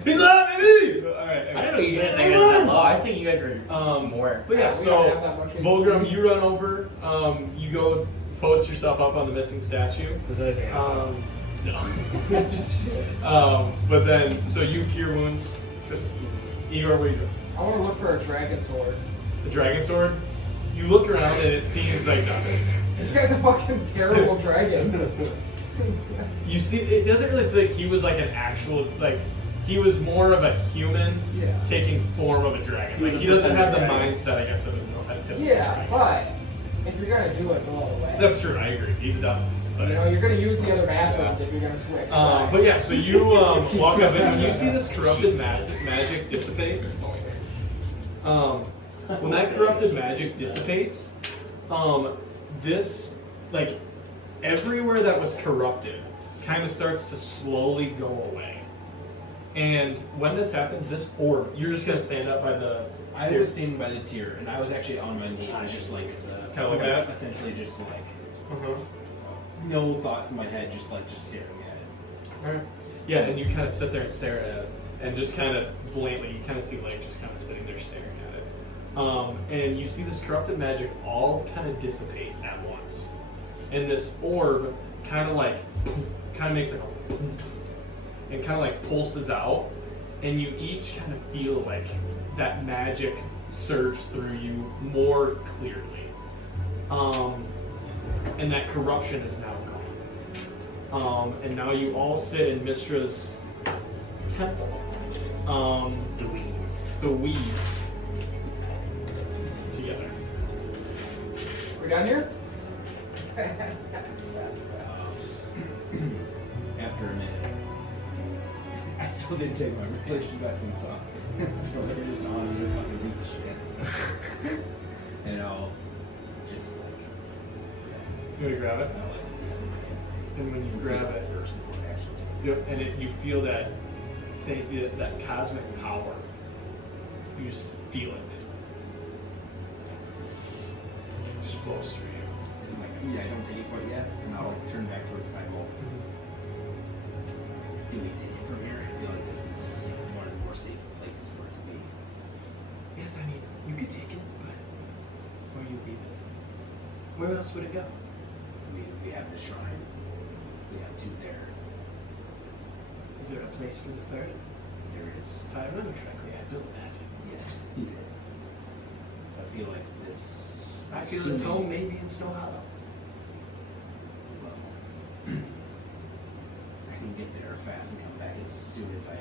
He's up, baby! Alright. I don't know you guys think it was that low. I was thinking you guys were more. But yeah, We so don't have that much Vulgrim, you run over, you go post yourself up on the missing statue. Does anything No. But then, so you cure wounds. Igor, what are you doing? I want to look for a dragon sword. The dragon sword? You look around and it seems like nothing. This guy's a fucking terrible dragon. You see, it doesn't really feel like he was like an actual, like, he was more of a human Yeah. taking form of a dragon. Like, he doesn't have the mindset, I guess, of a typical Yeah, dragon. but if you're gonna do it, go all the way. That's true, I agree. He's a dumb. You know, you're gonna use the other bathrooms if you're gonna switch. But yeah, so you walk up and when you see this corrupted magic dissipate, when that corrupted magic dissipates, this, like, everywhere that was corrupted kind of starts to slowly go away. And when this happens, this orb, you're just gonna stand up by the I tier. was standing by the tier, and I was actually on my knees and just like Kinda looking at it? essentially just like Uh-huh. no thoughts in my head, just staring at it. Alright. Yeah, and you kind of sit there and stare at it, and just kind of blatantly, you kind of see Layk just kind of sitting there staring at it. And you see this corrupted magic all kind of dissipate at once. And this orb kind of makes like a and kind of like pulses out, and you each kind of feel like that magic surge through you more clearly. And that corruption is now gone. And now you all sit in Mystra's temple. The weave. Together. We done here? After a minute, I still didn't take my relationship investments off, so they're just on me to fucking beat shit. And I'll just like, You want to grab it? I'll like, And when you grab it, first before I actually take yep, and you feel that that cosmic power. You just feel it. It just flows through you. it. And like, yeah, I don't take it quite yet, and I'll like turn back towards Tybalt. Do we take it from here? I feel like this is one of the more safer places for it to be. Yes, I mean, you could take it, but where you leave it? Where else would it go? We have the shrine. We have two there. Is there a place for the third? There is. If I remember correctly, I built that. Yes, he did. So I feel like this. I feel its home maybe in Snowhollow. Well, I can get there fast and come back as soon as I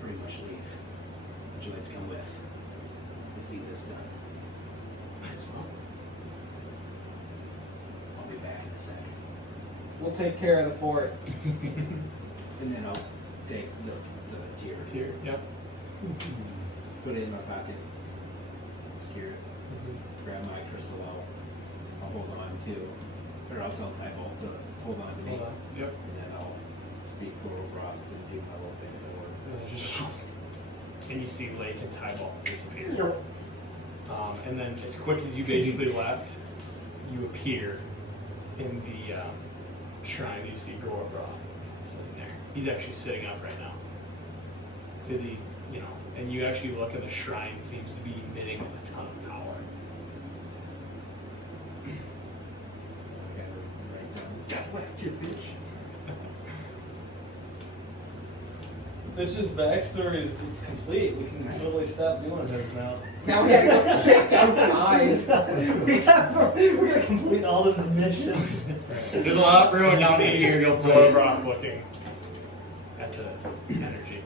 pretty much leave. Would you like to come with to see this done? Might as well. I'll be back in a sec. We'll take care of the fort. And then I'll take the The tier. Tier, yep. Put it in my pocket. Secure it. Grab my crystal out. I'll hold on to, or I'll tell Tybalt to hold on to me. Hold on. Yep. And then I'll speak Gorobroth and do my little thing at the work. And you see Layk and Tybalt disappear. And then as quick as you basically left, you appear in the shrine. You see Gorobroth sitting there. He's actually sitting up right now. Because he, and you actually look and the shrine seems to be emitting a ton of power. Okay, right down. That last year, bitch. It's just backstory is it's complete. We can totally stop doing this now. Now we gotta go chase down some eyes. We're gonna complete all this mission. There's a lot brewing down the material plane. Gorobroth looking at the energy.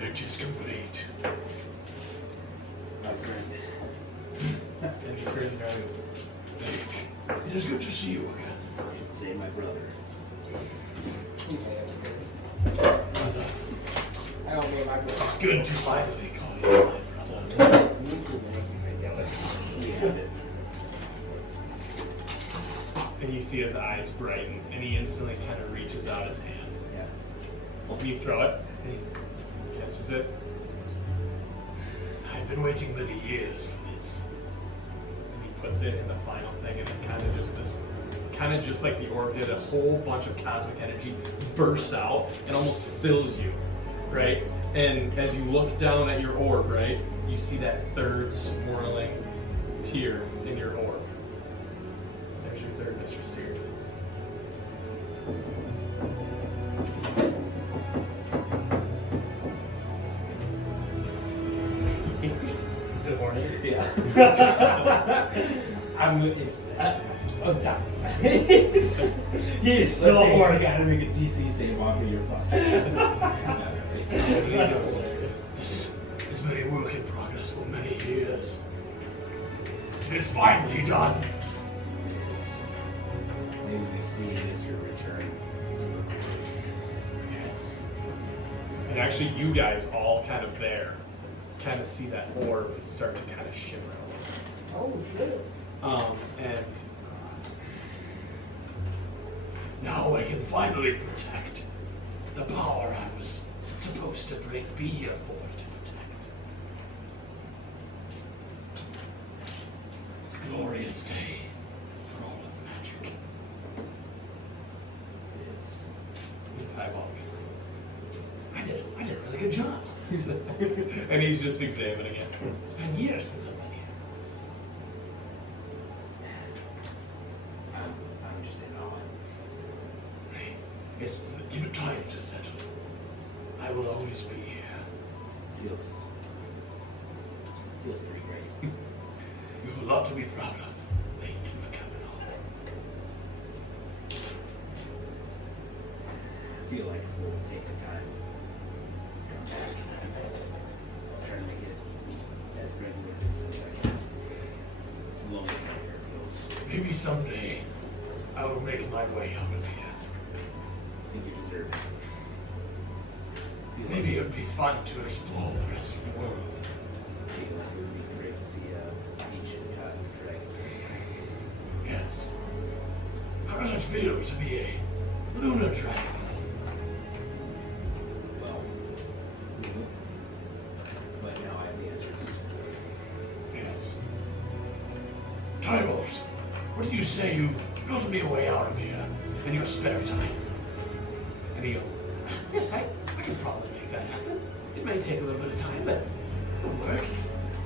It is complete. My friend. And he turns around. Layk, it is good to see you again. I should say my brother. I don't mean my brother. It's good to finally call you my brother. We have it. And you see his eyes brighten, and he instantly kind of reaches out his hand. Yeah. And you throw it, and he catches it. I've been waiting many years for this. And he puts it in the final thing, and it kind of just like the orb did, a whole bunch of cosmic energy bursts out and almost fills you, right? And as you look down at your orb, right, you see that third swirling tear in your orb. There's your third mistress tear. Is it horny? Yeah. Oh, stop. He's so I horny. gotta make a DC save off of your thoughts. This has been a work in progress for many years. It is finally done. Yes. Maybe we see Mr. return. Yes. And actually, you guys all kind of there, kind of see that orb start to kind of shimmer a little. Oh shit. And Now I can finally protect the power I was supposed to be here for to protect. It's a glorious day for all of magic. It is. I did a really good job. and he's just examining it. It's been years since I've been here. I'm just in awe. Hey, yes, give it time to settle. I will always be here. Feels pretty great. You have a lot to be proud of, Layk and McCavanagh. I feel like we'll take the time to come back. I'll try to make it as regular as I can. It's lonely out here, it feels. Maybe someday I will make my way out of here. I think you deserve it. Maybe it would be fun to explore the rest of the world. I feel like it would be great to see ancient cosmic dragon sometime. Yes. How does it feel to be a lunar dragon? Well, it's new. But now I have the answers. Yes. Tybalt, what do you say you've built me a way out of here in your spare time? And he goes, Yes, I can probably make that happen. It may take a little bit of time, but it'll work.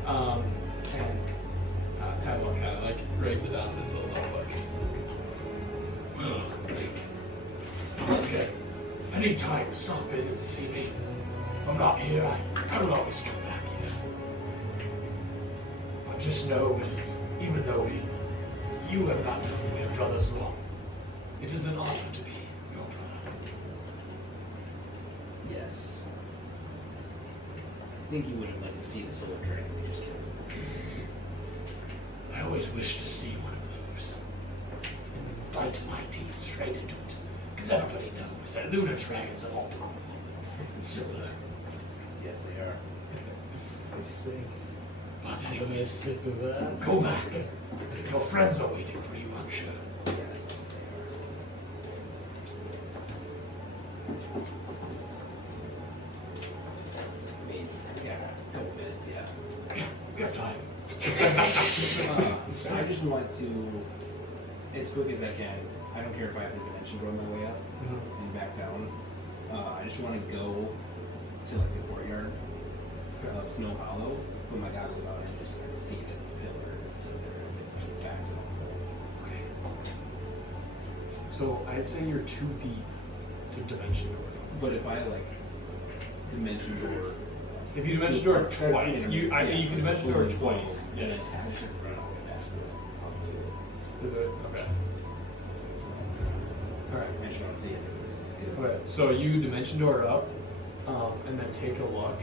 and Tybalt kind of like writes it down in his little notebook. Well, Layk. Okay. Anytime, stop in and see me. If I'm not here, I will always come back here. But just know it is, even though you have not known me, brothers long, it is an honor to be your brother. Yes. I think you would have liked to see this old dragon we just killed. I always wished to see one of those. Bite my teeth straight into it. Because everybody knows that lunar dragons are all powerful. Similar. Yes, they are. Interesting. But anyways, Stick with that. go back. Your friends are waiting for you, I'm sure. Yes, they are. I mean, yeah, a couple minutes, yeah. We have time. I just want to, as quick as I can, I don't care if I have to dimension go on my way up and back down. I just want to go to like the courtyard of Snowhollow, put my goggles on, and just like, see the pillar if it's still there, if it's intact. Okay. So I'd say you're too deep to dimension door. But if I like dimension door, If you dimension door twice, you can dimension door twice. and Yes. then action for it, I'll do it. Is it? Okay. That's what it says. All right. I just want to see it if it's good. Okay. So you dimension door up, and then take a look,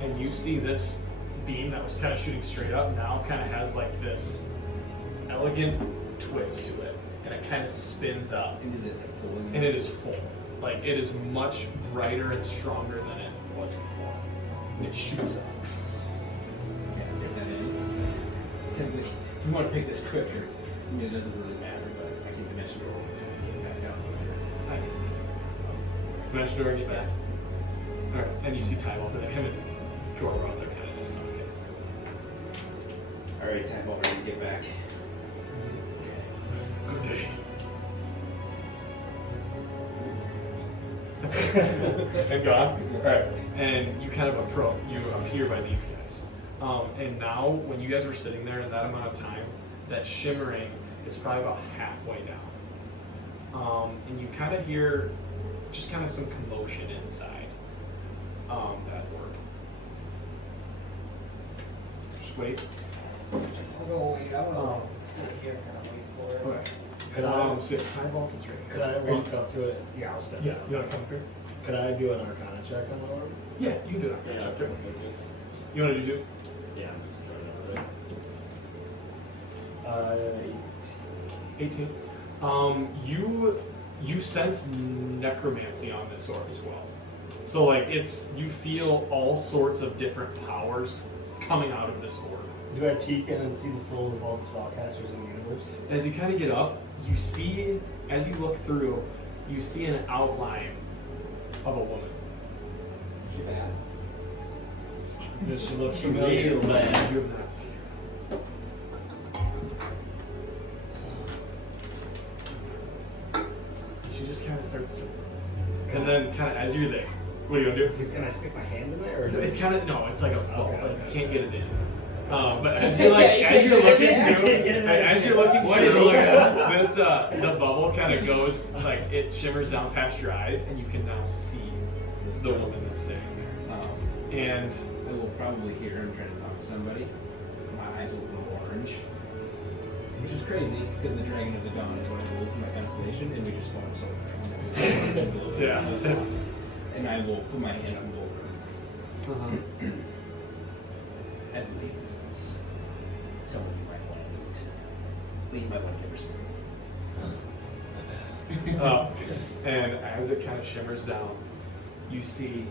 and you see this beam that was kind of shooting straight up now kind of has like this elegant twist to it, and it kind of spins up, And is it like full? and it is full. Like it is much brighter and stronger than it was before. And it shoots up. Yeah, take that in. Technically, if we want to pick this quicker, I mean, it doesn't really matter, but I can dimension door and back down later. Dimension door and get back. All right. And you see Ty Wolf and him and Draw are out there kind of just talking. Alright, tap over and get back. Good day. And gone. All right, and you kind of you appear by these guys, and now when you guys were sitting there in that amount of time, that shimmering is probably about halfway down, and you kind of hear just kind of some commotion inside that orb. Just wait. I'll go wait. I want to sit here and kind of wait for it. Okay. Could I, So Ty Vault is right could I walk up to it? Yeah, I'll step. Yeah, you want to come up here? Could I do an Arcana check on the orb? Yeah, you can do it. Yeah. Up there. You want to do? Yeah, I'm just throwing it over there. 18. You sense necromancy on this orb as well. So like you feel all sorts of different powers coming out of this orb. Do I peek in and see the souls of all the spellcasters in the universe? As you kind of get up, you see, as you look through, you see an outline of a woman. Is she bad? Does she look familiar? You have not seen her. And she just kind of starts to, and then kind of as you're there, what are you gonna do? Can I stick my hand in there? Or It's kind of no, it's like a ball. Okay, Like, okay. you can't get it in. But I feel like as you're looking What are you looking at? this the bubble kind of goes like it shimmers down past your eyes, and you can now see the woman that's standing there. And I will probably hear him trying to talk to somebody. My eyes will glow orange. Which is crazy, because the Dragon of the Dawn is what I rolled for my constellation, and we just fought so well. Yeah. That's awesome. And I will put my hand on Vulgrim. I believe this is someone you might want to meet. But you might want to give her some. and as it kind of shimmers down, you see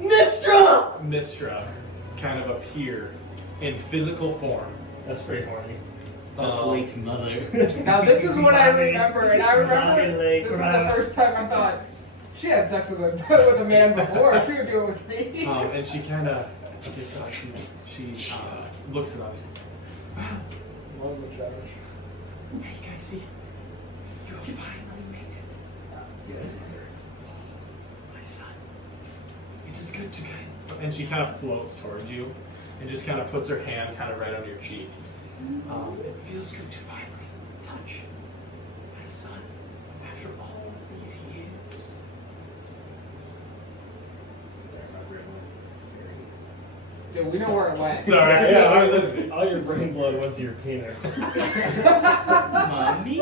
Mystra kind of appear in physical form. That's pretty horny. Lake's mother. Now this is what I remember, and I remember Layk, this is the first time I thought she had sex with a man before. She would do it with me. And she kind of gets up. She looks at us. One the judge. Hey, you guys see? You have finally made it. Yes, My son. It is good to kind. And she kind of floats towards you, and just kind of puts her hand kind of right on your cheek. It feels good to finally touch my son after all these years. Sorry about Gremlin. Dude, we know where it went. Sorry. Yeah, all your brain blood went to your penis. Mommy?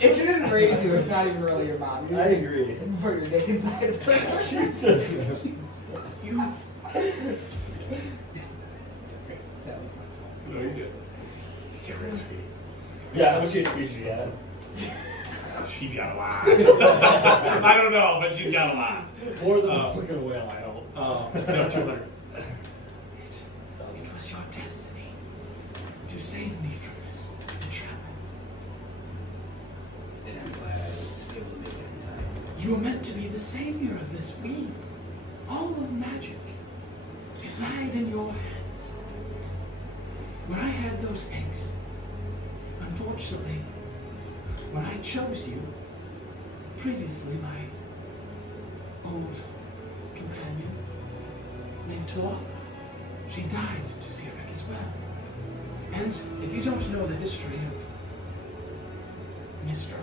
If she didn't raise you, it's not even really your mom. You I can agree. put your dick inside of her. Jesus. That was my fault. No, you're good. Yeah, how much HP did you have? She's got a lot. I don't know, but she's got a lot. More than a fucking whale, I hope. No, 200. It was your destiny to save me from this entrapment. And I'm glad I was able to make it in time. You were meant to be the savior of this weave. All of magic. It lied in your hands. When I had those eggs, unfortunately, when I chose you, previously my old companion named Ptah, she died to Cyric as well. And if you don't know the history of Mystra,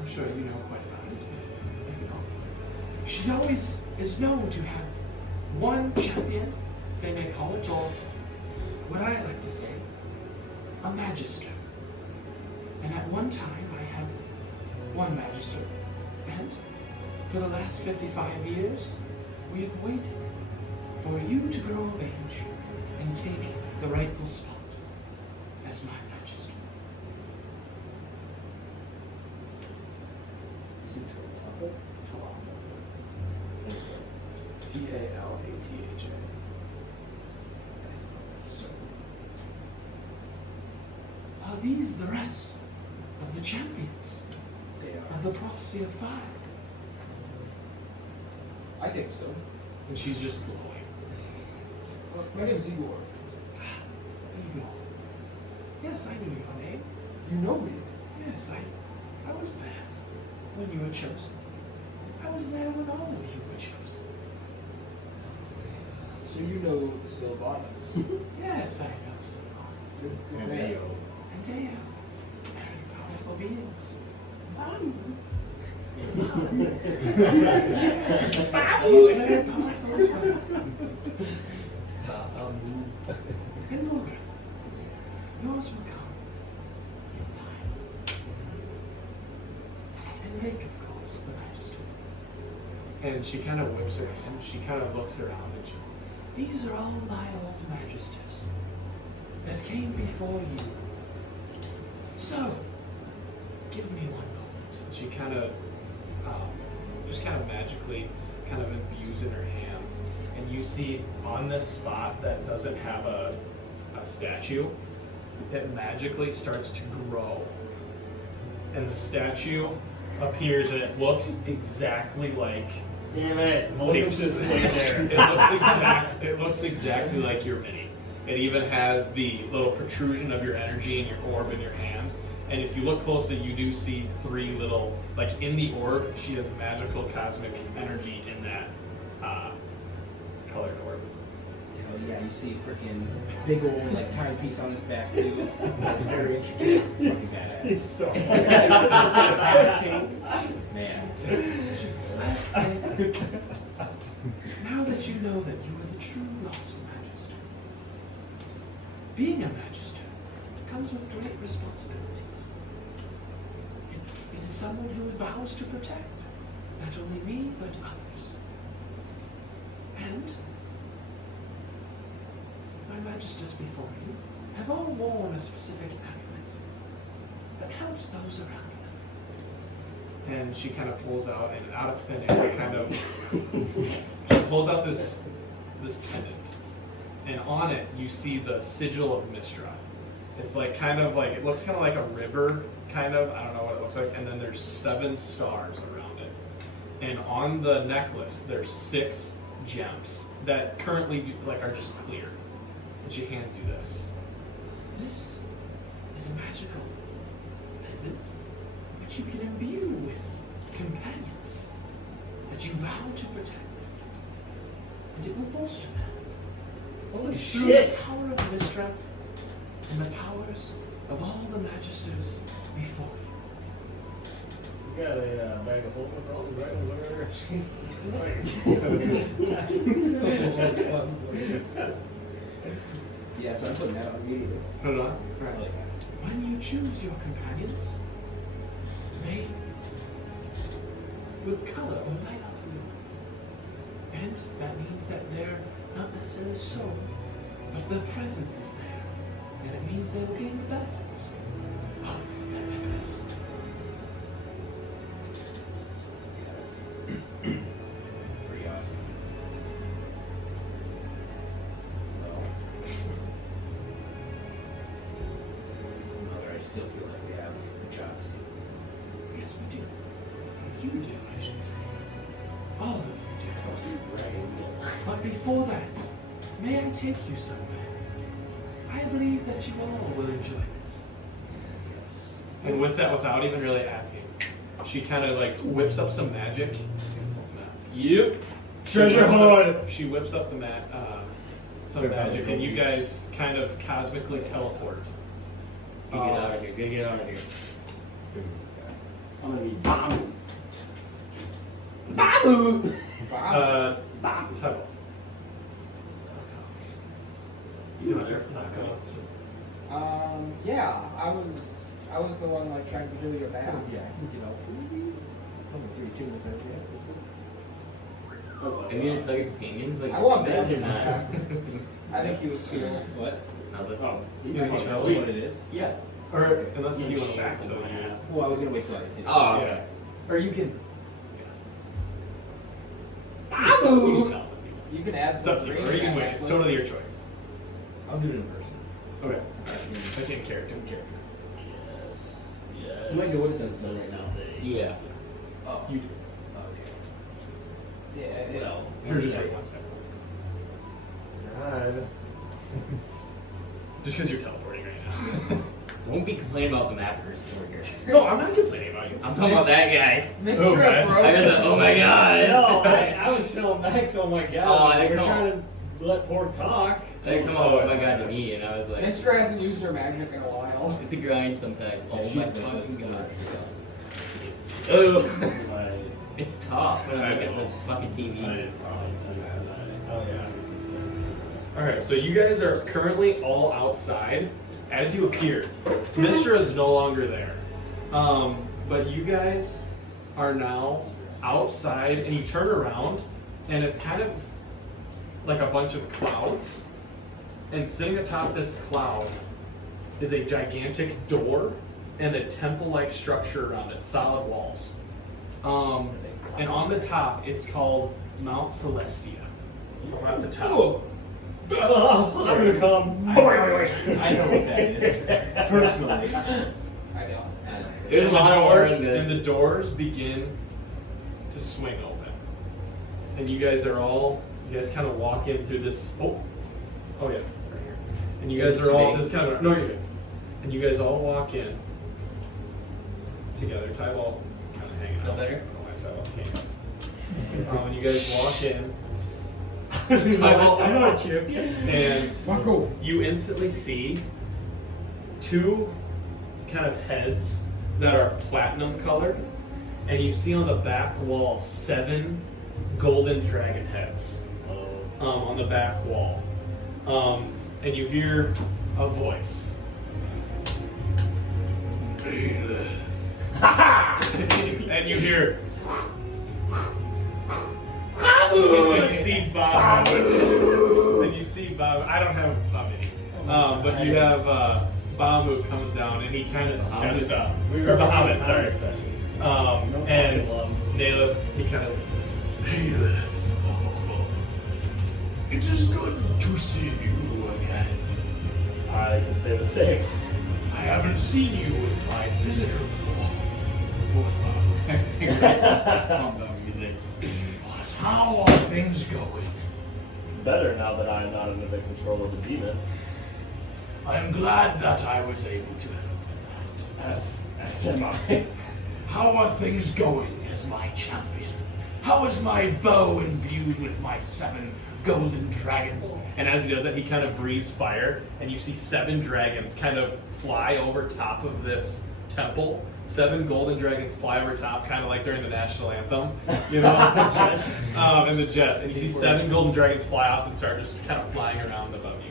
I'm sure you know quite about it. Maybe not. She always is known to have one champion, they may call it, or what I like to say, a magister. And at one time, I have one magister. And for the last 55 years, we have waited for you to grow of age and take the rightful spot as my magister. Is it Talapa? T-A-L-A-T-H-A. That's so. Are these the rest of the champions They are. of the prophecy of fire? I think so. And she's just glowing. My name's Igor. Igor. Yes, I knew your name. You know me. Yes, I was there when you were chosen. I was there when all of you were chosen. So you know Sylvanas. Yes, I know Sylvanas. And Ayo. And Deo. Very powerful beings. Very powerful as well. And Vulgrim, yours will come in time. And Layk, of course, the Magister. And she kind of whips her hand. She kind of looks around and she goes, These are all my old Magisters that came before you. So, give me one moment. and she kind of, just kind of magically kind of imbues in her hands. And you see on this spot that doesn't have a statue, it magically starts to grow. And the statue appears and it looks exactly like Damn it. Vulgrim should stay there. it looks exactly like your mini. It even has the little protrusion of your energy in your orb in your hand. And if you look closely, you do see 3 little, like in the orb, she has magical cosmic energy in that colored orb. Hell yeah, you see freaking big old like timepiece on his back too. That's very intricate. It's fucking He's badass. so Man. Now that you know that you are the true lost Magister, being a Magister comes with great responsibilities. It is someone who vows to protect not only me, but others. And my Magisters before you have all worn a specific amulet that helps those around them. And she kind of pulls out, and out of thin air, she pulls out this pendant. And on it, you see the sigil of Mystra. It's like it looks kind of like a river, kind of. I don't know what it looks like. And then there's 7 stars around it. And on the necklace, there's 6 gems that currently are just clear. And she hands you this. This is a magical pendant which you can imbue with companions that you vow to protect. And it will bolster them. Holy Through shit! the power of Mystra and the powers of all the Magisters before you. You got a bag of holding for all these items over there? Jesus Christ. Yeah, so I'm putting that on immediately. Put it on. Right. Like, When you choose your companions, they will color or light up for you. And that means that they're not necessarily soul, but their presence is there. And it means they will gain the benefits of that necklace. I still feel like we have a job to do. Yes, we do. You do, I should say. All of you do. But before that, may I take you somewhere? I believe that you all will enjoy this. Yes. And with that, without even really asking, she kind of like whips up some magic. Yep. Treasure hoard. She whips up the some magic, and you guys kind of cosmically teleport. Get out of here. Get out of here. I'm gonna be bomb. Tybalt. You know, they're not going. Yeah, I was the one like trying to heal your back. Yeah, I can get out for these. It's only 3 tunes, yeah, this one. Are you gonna tell your companions? Like, I want that that. or not? I think he was cool. What? Nothing. Oh, he's Yeah, fucking tell sweet. What it is? Yeah. Or unless you want to wait till you. Well, I was gonna wait till I did. Oh, okay. Or you can. You can add It's some up to you. green Or you can back wait. It's necklace. totally your choice. I'll do it in person. Okay. I can't character. Yes. Do I know what it does though right now? Yeah. Oh, You do. okay. Yeah. Well, Here's just okay. wait 1 second. God. Just because you're teleporting right now. Don't be complaining about the map person over here. No, I'm not complaining about you. I'm talking about that guy. Mystra Okay. broke. I got the, oh my god. No, I was feeling Max. Oh my god. Oh, I we're come trying to let Pork talk. They come up, oh my god, to me, and I was like, Mystra hasn't used her magic in a while. it's a grind sometimes. Oh She's my the fucking best. god. Yes. Oh, Like, it's tough when I look at the fucking TV. Oh yeah. Alright, so you guys are currently all outside. As you appear, Mystra is no longer there. But you guys are now outside, and you turn around, and it's kind of like a bunch of clouds. And sitting atop this cloud is a gigantic door and a temple-like structure around it, solid walls. And on the top, it's called Mount Celestia. At the top. I'm gonna come. I know what that is. Personally. I know. There's a lot of doors, work in this. and the doors begin to swing open. And you guys kind of walk in through this. Oh yeah, right here. And you guys are all this kind of no, you're good. And you guys all walk in together. Tybalt kind of hanging Feel out. better? I don't know why Tybalt came. And you guys walk in, I'm not a champion. and Marco. you instantly see 2 kind of heads that are platinum colored, and you see on the back wall 7 golden dragon heads on the back wall. And you hear a voice. And you hear and you see Bob. And you see Bob. I don't have Bob but you have Bob who comes down, and he kind of steps up. Or Bahamut, sorry. And Naileth, he kind of. Naileth. It is good to see you again. I can say the same. I haven't seen you with my visitor before. What's up? Calm down, music. But how are things going? Better now that I am not under the control of the demon. I'm glad that I was able to help As am I. How are things going as my champion? How is my bow imbued with my 7 golden dragons? And as he does it, he kind of breathes fire, and you see 7 dragons kind of fly over top of this temple. 7 golden dragons fly over top, kind of like during the national anthem, you know, the jets, and the jets. And you see 7 golden dragons fly off and start just kind of flying around above you.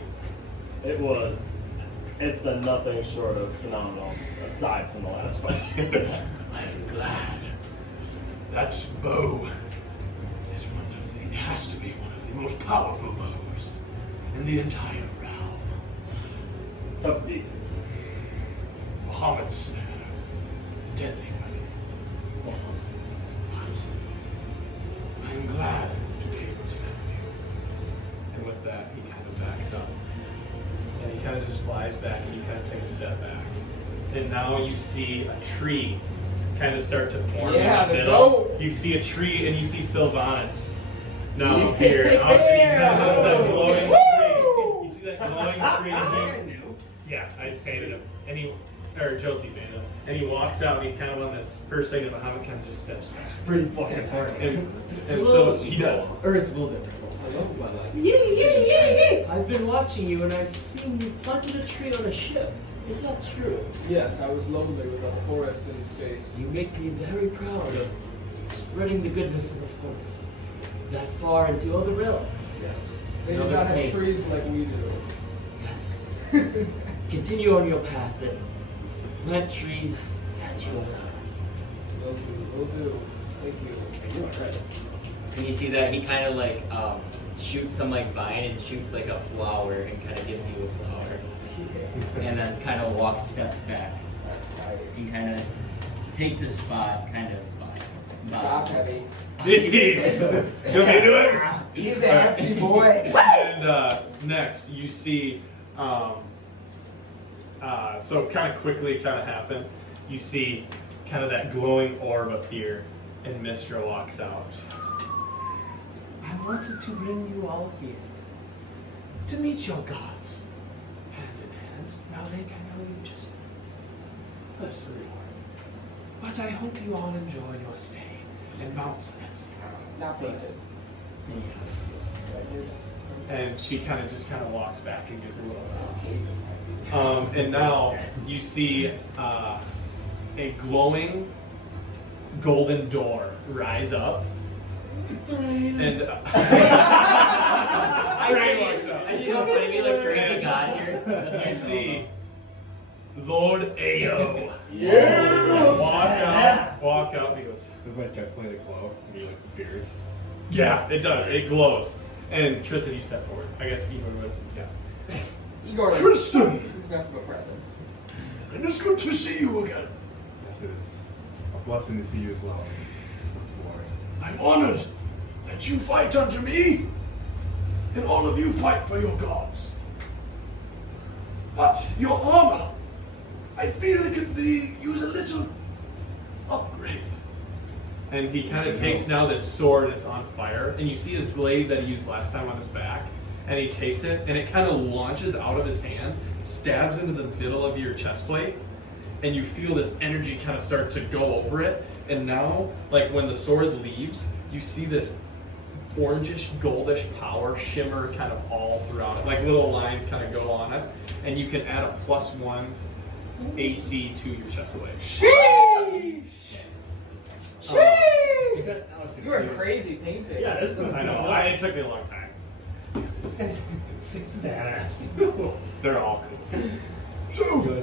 It's been nothing short of phenomenal, aside from the last fight. I'm glad. That bow is has to be one of the most powerful bows in the entire realm. Tough speak. Bahamut's snare, deadly weapon. But I'm glad to be able to help you. And with that, he kind of backs up. And he kind of just flies back, and you kind of take a step back. and now you see a tree kind of start to form Yeah, in the the middle. goat. You see a tree, and you see Sylvanas now appear. Yeah. There's that glowing Woo! tree. You see that glowing tree here? Yeah, I just painted him. And Josie painted him. And he walks out, and he's kind of on this first thing of Muhammad kind of just steps back. Pretty fucking hard. And so he does. Or it's a little different. Hello, my life. I've been watching you and I've seen you planted a tree on a ship. Is that true? Yes, I was lonely without the forest in space. You make me very proud of spreading the goodness of the forest that far into other realms. Yes. They do Another not have pain. trees like we do. Yes. Continue on your path and plant trees that you love. Will do. Thank you. And you see that he kind of like shoots some like vine and shoots like a flower and kind of gives you a flower. And then kind of walks steps back. That's tight. And kind of takes a spot kind of by. Top heavy. Jeez. You want me to do it? He's a hefty boy. And next, you see, so kind of quickly kind of happen, you see kind of that glowing orb appear, and Mystra walks out. I wanted to bring you all here to meet your gods, hand in hand. Now, Layk, I know you've just personally worked, but I hope you all enjoy your stay in Mount Celestia. Not painted. And she kind of walks back and gives a little and now you see a glowing golden door rise up. And Ray walks up. You know, maybe like crazy god here. You see Lord Ao. Yeah. Walk up. He goes, Does my chest plate glow? And he like fierce. yeah, it does. It glows. And Tristan, you step forward. I guess Igor was, yeah. Igor is Tristan! he's enough of a presence. And it's good to see you again. This is a blessing to see you as well. Once more. I'm honored that you fight under me, and all of you fight for your gods. But your armor, I feel it could use a little upgrade. And he kind of takes now this sword that's on fire, and you see his glaive that he used last time on his back, and he takes it, and it kind of launches out of his hand, stabs into the middle of your chest plate, and you feel this energy kind of start to go over it, and now, like when the sword leaves, you see this orangish, goldish power shimmer kind of all throughout it, like little lines kind of go on it, and you can add a +1 AC to your chest plate. You are crazy painting. Yeah, this is. I know, it took me a long time. This guy's it's badass. They're all cool. So,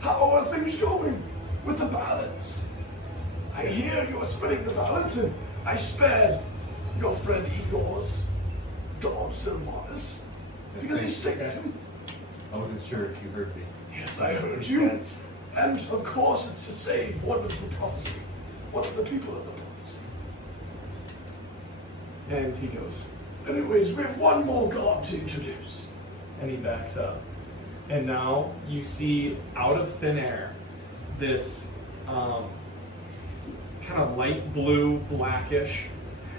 how are things going with the balance? I hear you are spreading the balance, and I spared your friend Igor's god Sylvanas because he's sick. I wasn't sure if you heard me. Yes, I heard you. And of course, it's to save one of the prophecy, one of the people of the prophecy. And he goes, Anyways, we have one more god to introduce. and he backs up. And now you see out of thin air this kind of light blue, blackish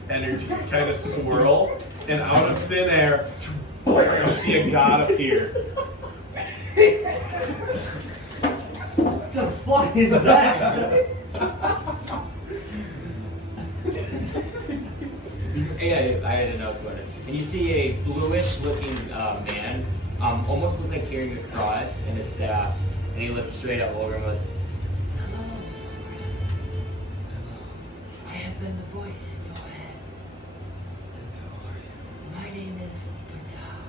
energy kind of swirl, and out of thin air, you see a god appear. What the fuck is that? Yeah, I had a note about it. And you see a bluish-looking man, almost look like carrying a cross and a staff, and he looks straight at Vulgrim and goes, "Hello, I have been the voice in your head. My name is Ptah.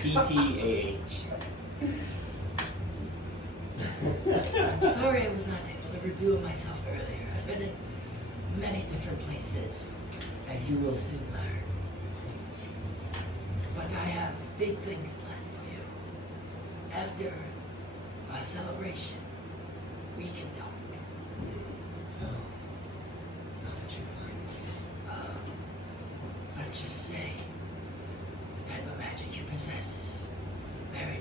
P-T-A-H. I'm sorry I was not able to reveal myself earlier. I've been in many different places, as you will soon learn. But I have big things planned for you. After our celebration, we can talk. So, how did you find me? Let's just say the type of magic you possess is very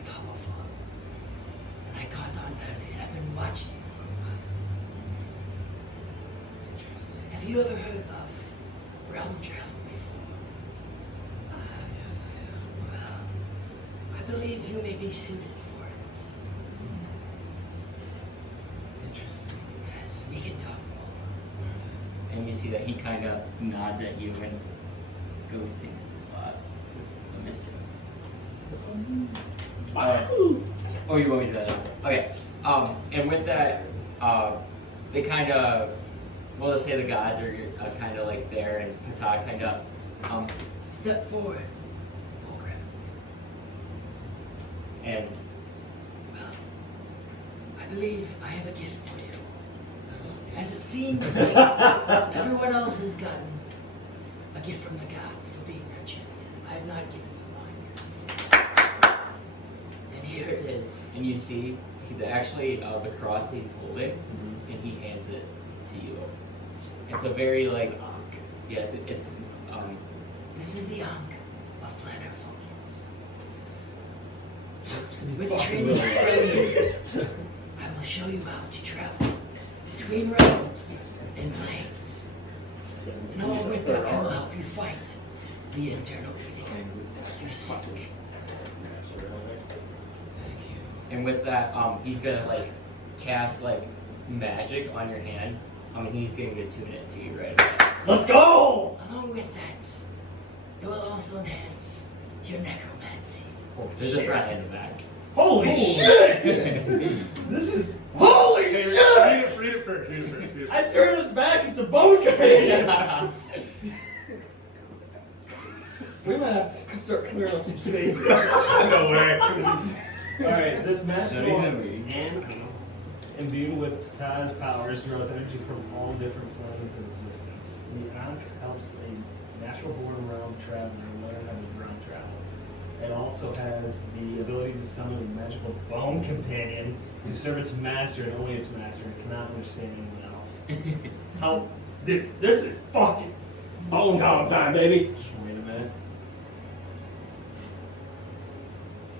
I've been watching you for a while. Have you ever heard of realm travel before? Yes, I have. Well, I believe you may be suited for it. Interesting. Yes, we can talk more. And you see that he kind of nods at you and goes takes his spot. Or you want me to do that? Okay. And with that, they kind of, well, let's say the gods are kind of like there, and Ptah kind of, Step forward, Vulgrim. and Well, I believe I have a gift for you. As it seems like everyone else has gotten a gift from the gods for being their champion. I have not given you mine yet. And here it is. and you see actually the cross he's holding, and he hands it to you. It's a very like, yeah, it's This is the Ankh of planar focus. With training from I will show you how to travel between realms and planes. And all with it, I will help you fight the internal evil you seek. and with that, he's gonna like cast like magic on your hand. He's gonna attune it to you right away. Let's go! Along with that, it will also enhance your necromancy. There's a front and a back. Holy shit! This is holy Hey, shit! read it first. I turned it back. It's a bone companion. We might have to start clearing up some space. No way. Alright, this magical No, you didn't and imbued with Ptah's powers draws energy from all different planes of existence. The Ankh helps a natural born realm traveler learn how to realm travel. It also has the ability to summon a magical bone companion to serve its master and only its master, and cannot understand anyone else. How? Dude, this is fucking bone down time, baby! Just wait a minute.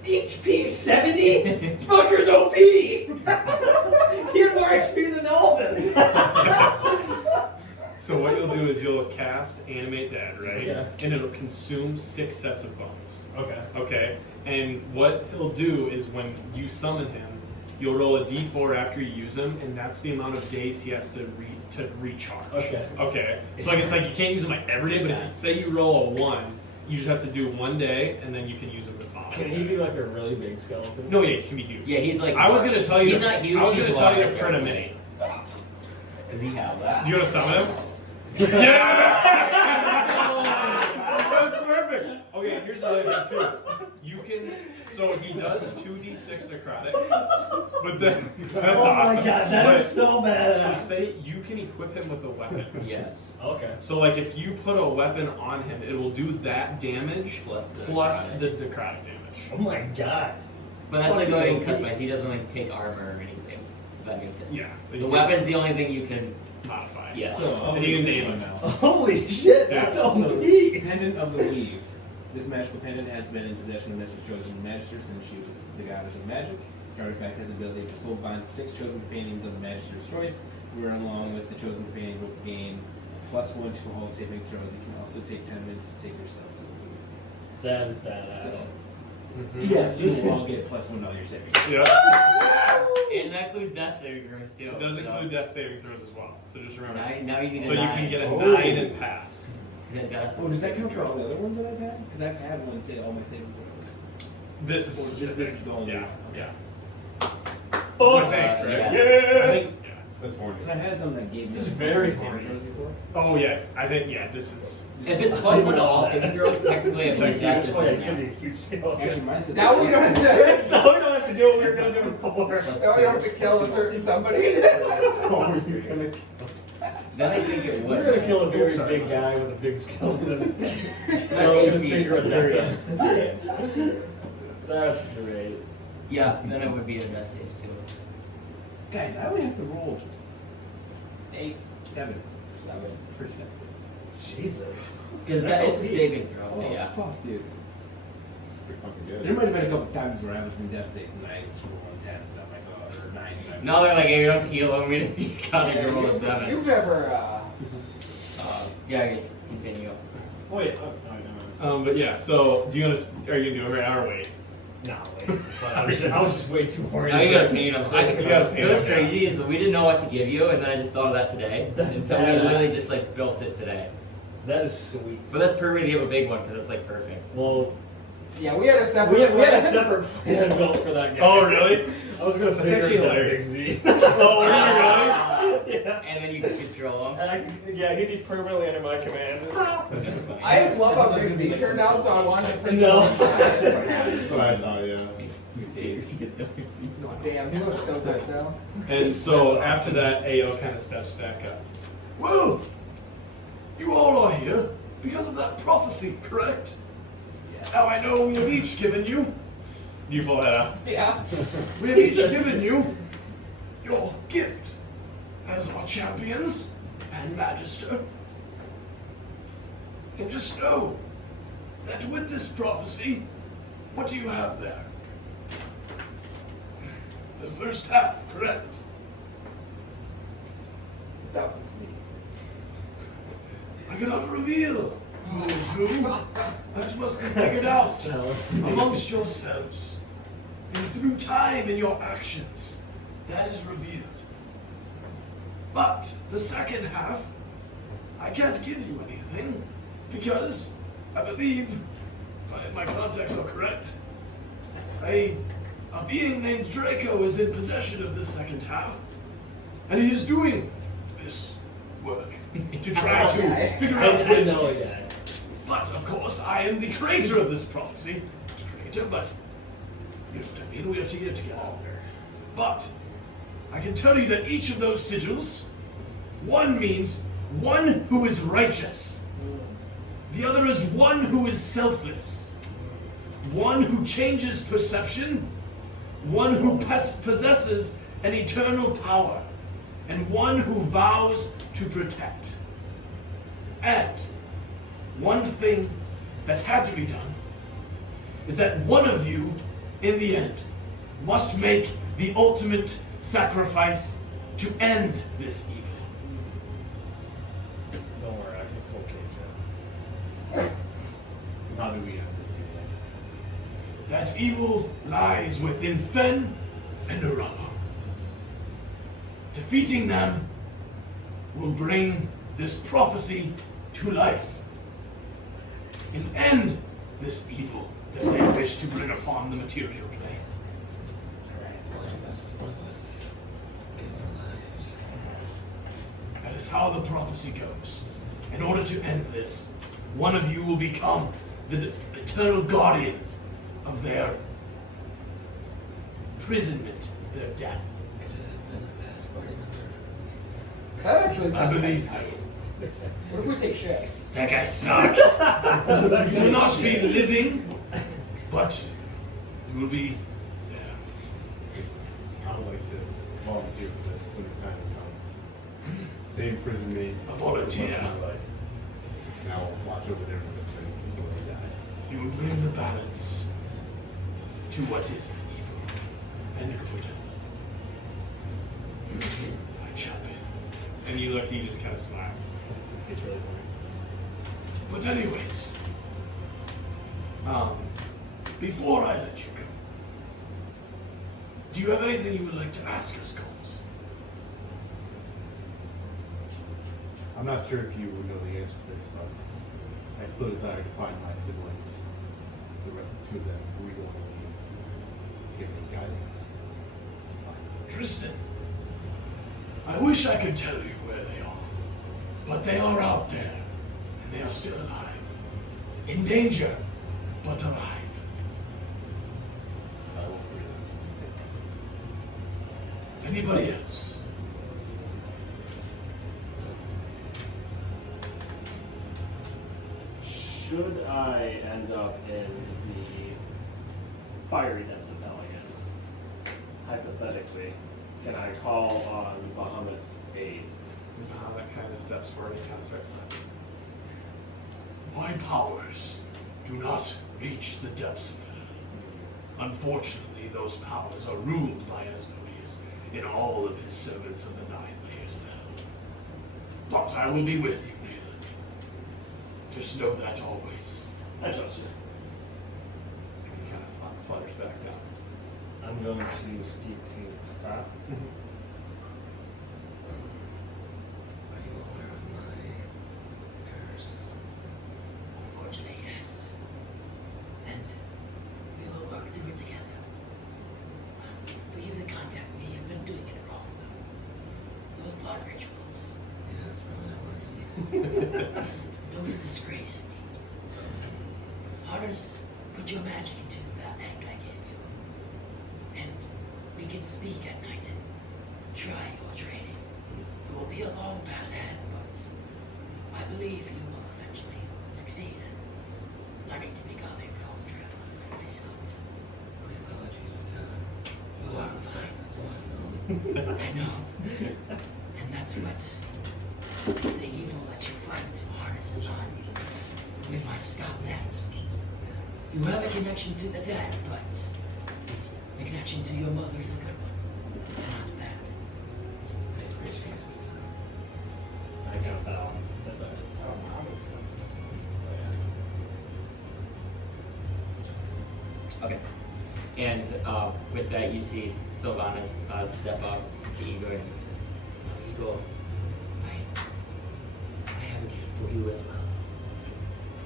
HP 70? This fucker's OP! He had more HP than Elvin! So what you'll do is you'll cast Animate Dead, right? Okay. And it'll consume 6 sets of bones. Okay. Okay? And what he'll do is when you summon him, you'll roll a d4 after you use him, and that's the amount of days he has to recharge. Okay. Okay. So like it's like you can't use him like every day, but if say you roll a 1, you just have to do 1 day, and then you can use him the following. Can he be like a really big skeleton? No, yeah, he can be huge. Yeah, he's like. I was gonna tell you. He's not huge. I was he's gonna tell you to large. print a mini. Does he have that? Do you want to summon him? That's perfect. Okay, here's the other thing too. You can, so he does 2d6 necrotic, but then that's Oh awesome. my god, that is so So bad. say you can equip him with a weapon. Yes. Okay. So like if you put a weapon on him, it will do that damage Plus the the necrotic damage. Oh my god. But that's like Fucking going OP. customized. He doesn't like take armor or anything. If that makes sense. Yeah. The weapon's the only thing you can. Modify. Yeah. And you can name him. Holy shit, that's Yeah. OP! Pendant of the Weave. This magical pendant has been in possession of Mistress Chosen Magister since she was the goddess of magic. This artifact has the ability to soul bind 6 chosen companions of the Magister's choice. We run along with the chosen companions will gain +1 to all saving throws. You can also take 10 minutes to take yourself to the weave. That is badass. So, yes, you will all get +1 to all your saving throws. Yeah. And that includes death saving throws too. It does include death saving throws as well. So just remember. Now you need So a you 9. can get a Oh. 9 and pass. Oh, does that count for all the other ones that I've had? Because I've had one say all my saving throws. This is Or just specific. this is the only Yeah. one. Yeah. Oh, I think, right? yeah. I think. Yeah. That's horny. Because I had some that gave me This is very saving horny. throws before. Oh yeah. I think this is. If it's +1 to all saving throws, technically it plays that Oh, yeah, it's just gonna be a huge skeleton. Actually, mine said Now we don't have to. No, we don't have to do what we were gonna do before. Now we don't have to kill a certain somebody. Oh, you're gonna. Then I think it would. We're gonna kill a very big guy with a big skeleton. That's No, his AC. finger at the very end. That's great. Yeah, then it would be a death save too. Guys, I only have to roll 8. 7 for death save. Jesus. Because That's it's a OP. saving throw, so Oh, yeah. fuck, dude. pretty fucking good. There might have been a couple times where I was in death save tonight, scroll on 10s, and I'm like, oh, or 9s. And I'm No, they're like, hey, you don't heal him. He's got to roll a 7. You've never, Yeah, I guess continue. Oh wait, But yeah, so do you want to? Are you gonna do it right now or wait? no, wait. But I was just way too worried. Now you gotta paint him. You gotta paint What's him. crazy is that we didn't know what to give you, and then I just thought of that today. That's and so we badass. literally just like built it today. That is sweet. But that's perfect. You have a big one because it's like perfect. Well, yeah, we had a separate. we had a separate plan built for that guy. Oh, really? I was gonna That's figure actually it out hilarious. Z. Oh, were you really? Yeah. And then you can control him. And yeah, he'd be permanently under my command. I just love how Big Z turned out, so I wanted to print it No. on time. That's what I thought, yeah. Damn, he looks so good now. And so after that, AO kind of steps back up. Well, you all are here because of that prophecy, correct? Now I know we have each given you, You pull that out. Yeah. we have each given you your gift as our champions and magister. And just know that with this prophecy, what do you have there? The first half, correct? That was me. I cannot reveal who is who. That must be figured out amongst yourselves. And through time and your actions, that is revealed. But the second half, I can't give you anything because I believe, if my contacts are correct, a being named Draco is in possession of the second half, and he is doing this work to try to figure out I know a guy. But of course, I am the creator of this prophecy. Creator, but you know what I mean. We are together. But I can tell you that each of those sigils, one means one who is righteous. The other is one who is selfless. One who changes perception. One who possesses an eternal power. And one who vows to protect. And one thing that's had to be done is that one of you, in the end, must make the ultimate sacrifice to end this evil. Don't worry, I can still cage it. How do we have to see that? That evil lies within Fen and Nerull. Defeating them will bring this prophecy to life and end this evil that they wish to bring upon the material plane. That is how the prophecy goes. In order to end this, one of you will become the eternal guardian of their imprisonment, their death. That actually I sounds believe like you. What if we take shifts? That guy sucks. You will not be living, but you will be there. I would like to volunteer for this when the time comes. They imprison me A for the rest volunteer. of my life. And I will watch over their punishment until they die. You will bring the balance to what is evil and good. My champion. And you look, he just kind of smiles. It's really funny. But anyways, before I let you go, do you have anything you would like to ask us, Coles? I'm not sure if you would know the answer to this, but I still desire to find my siblings. The two of them, we don't really give any guidance. Tristan, I wish I could tell you where they are, but they are out there, and they are still alive. In danger, but alive. I will free them. Anybody else? Should I end up in the fiery depths of hell again, hypothetically, can I call on Bahamut's aid? That kind of steps forward and kind of starts laughing. My powers do not reach the depths of hell. Unfortunately, those powers are ruled by Asmodeus and all of his servants of the 9 layers of hell. But I will be with you, Naileth. Just know that always. I trust you. He kind of flutters back down. I'm going to speak to Ptah. Are you aware of my curse? Unfortunately, yes. And we will work through it together. For you to contact me, you've been doing it wrong. Those blood rituals. Yeah, that's probably not working. Those disgrace me. Artists, put your magic into that egg I gave you. And we can speak at night. Try your training. It will be a long path ahead, but I believe you will eventually succeed in learning to become a realm traveler like myself. My apologies, but you are fine. I know. And that's what the evil that you fight harnesses on. We must stop that. You have a connection to the dead, but the connection to your mother is a good one. Not bad. I appreciate it. I got that on. Step back. Oh, mom and stuff. Okay. And with that, you see Sylvanas step up to Igor and Igor, I have a gift for you as well.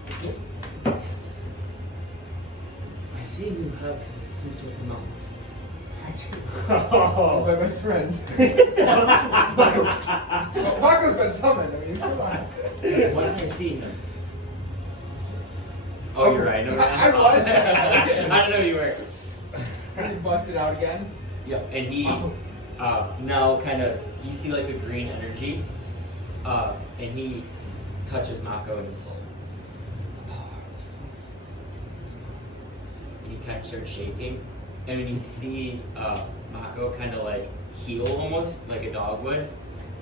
A gift? Yes. I've seen you have some sort of mount. He's my best friend. Well, Paco's been summoned. I mean, come on. When I see him. Oh, you're right. No, I was. I don't know you were. He busted out again. Yep, and he now kind of, you see like a green energy, and he touches Mako and he kind of starts shaking, and when you see Mako kind of like heal almost like a dog would,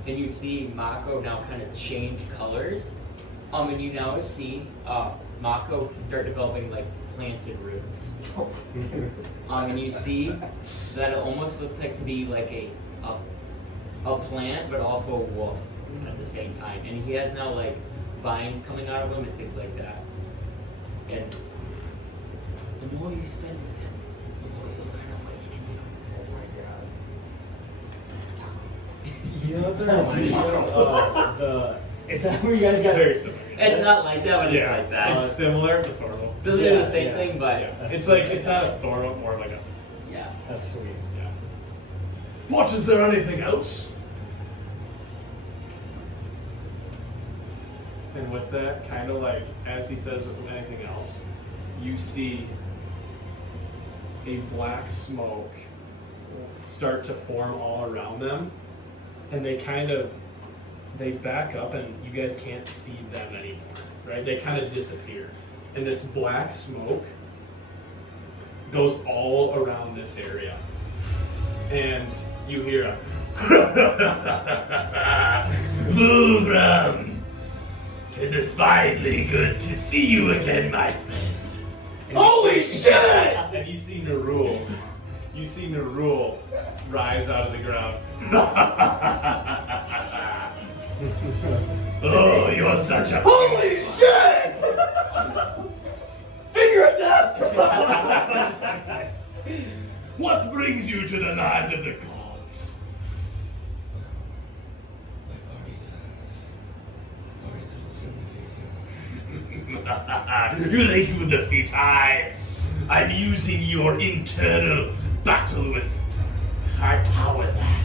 and you see Mako now kind of change colors, and you now see Mako start developing like planted roots. And you see that it almost looks like to be like a plant, but also a wolf at the same time. And he has now like vines coming out of him and things like that. And the more you spend with him, the more you'll learn of what he can do. You know what that reminds me of? Is that where you guys got Very similar. It's not like that, but it's like that. It's similar to Thorvald. They're literally the same thing, but It's like, it's not a Thorvald, more like a... yeah. That's sweet. Yeah. What, is there anything else? And with that, kind of like, as he says with anything else, you see a black smoke start to form all around them, and they back up and you guys can't see them anymore, right? They kind of disappear. And this black smoke goes all around this area. And you hear a Vulgrim! It is finally good to see you again, my friend. Holy shit! And you see Nerull. You see Nerull rise out of the ground. Oh, you're such a... Holy shit! Finger of death! What brings you to the land of the gods? My party does. A party that will soon defeat you. You think you will defeat I? I'm using your internal battle with hard power that.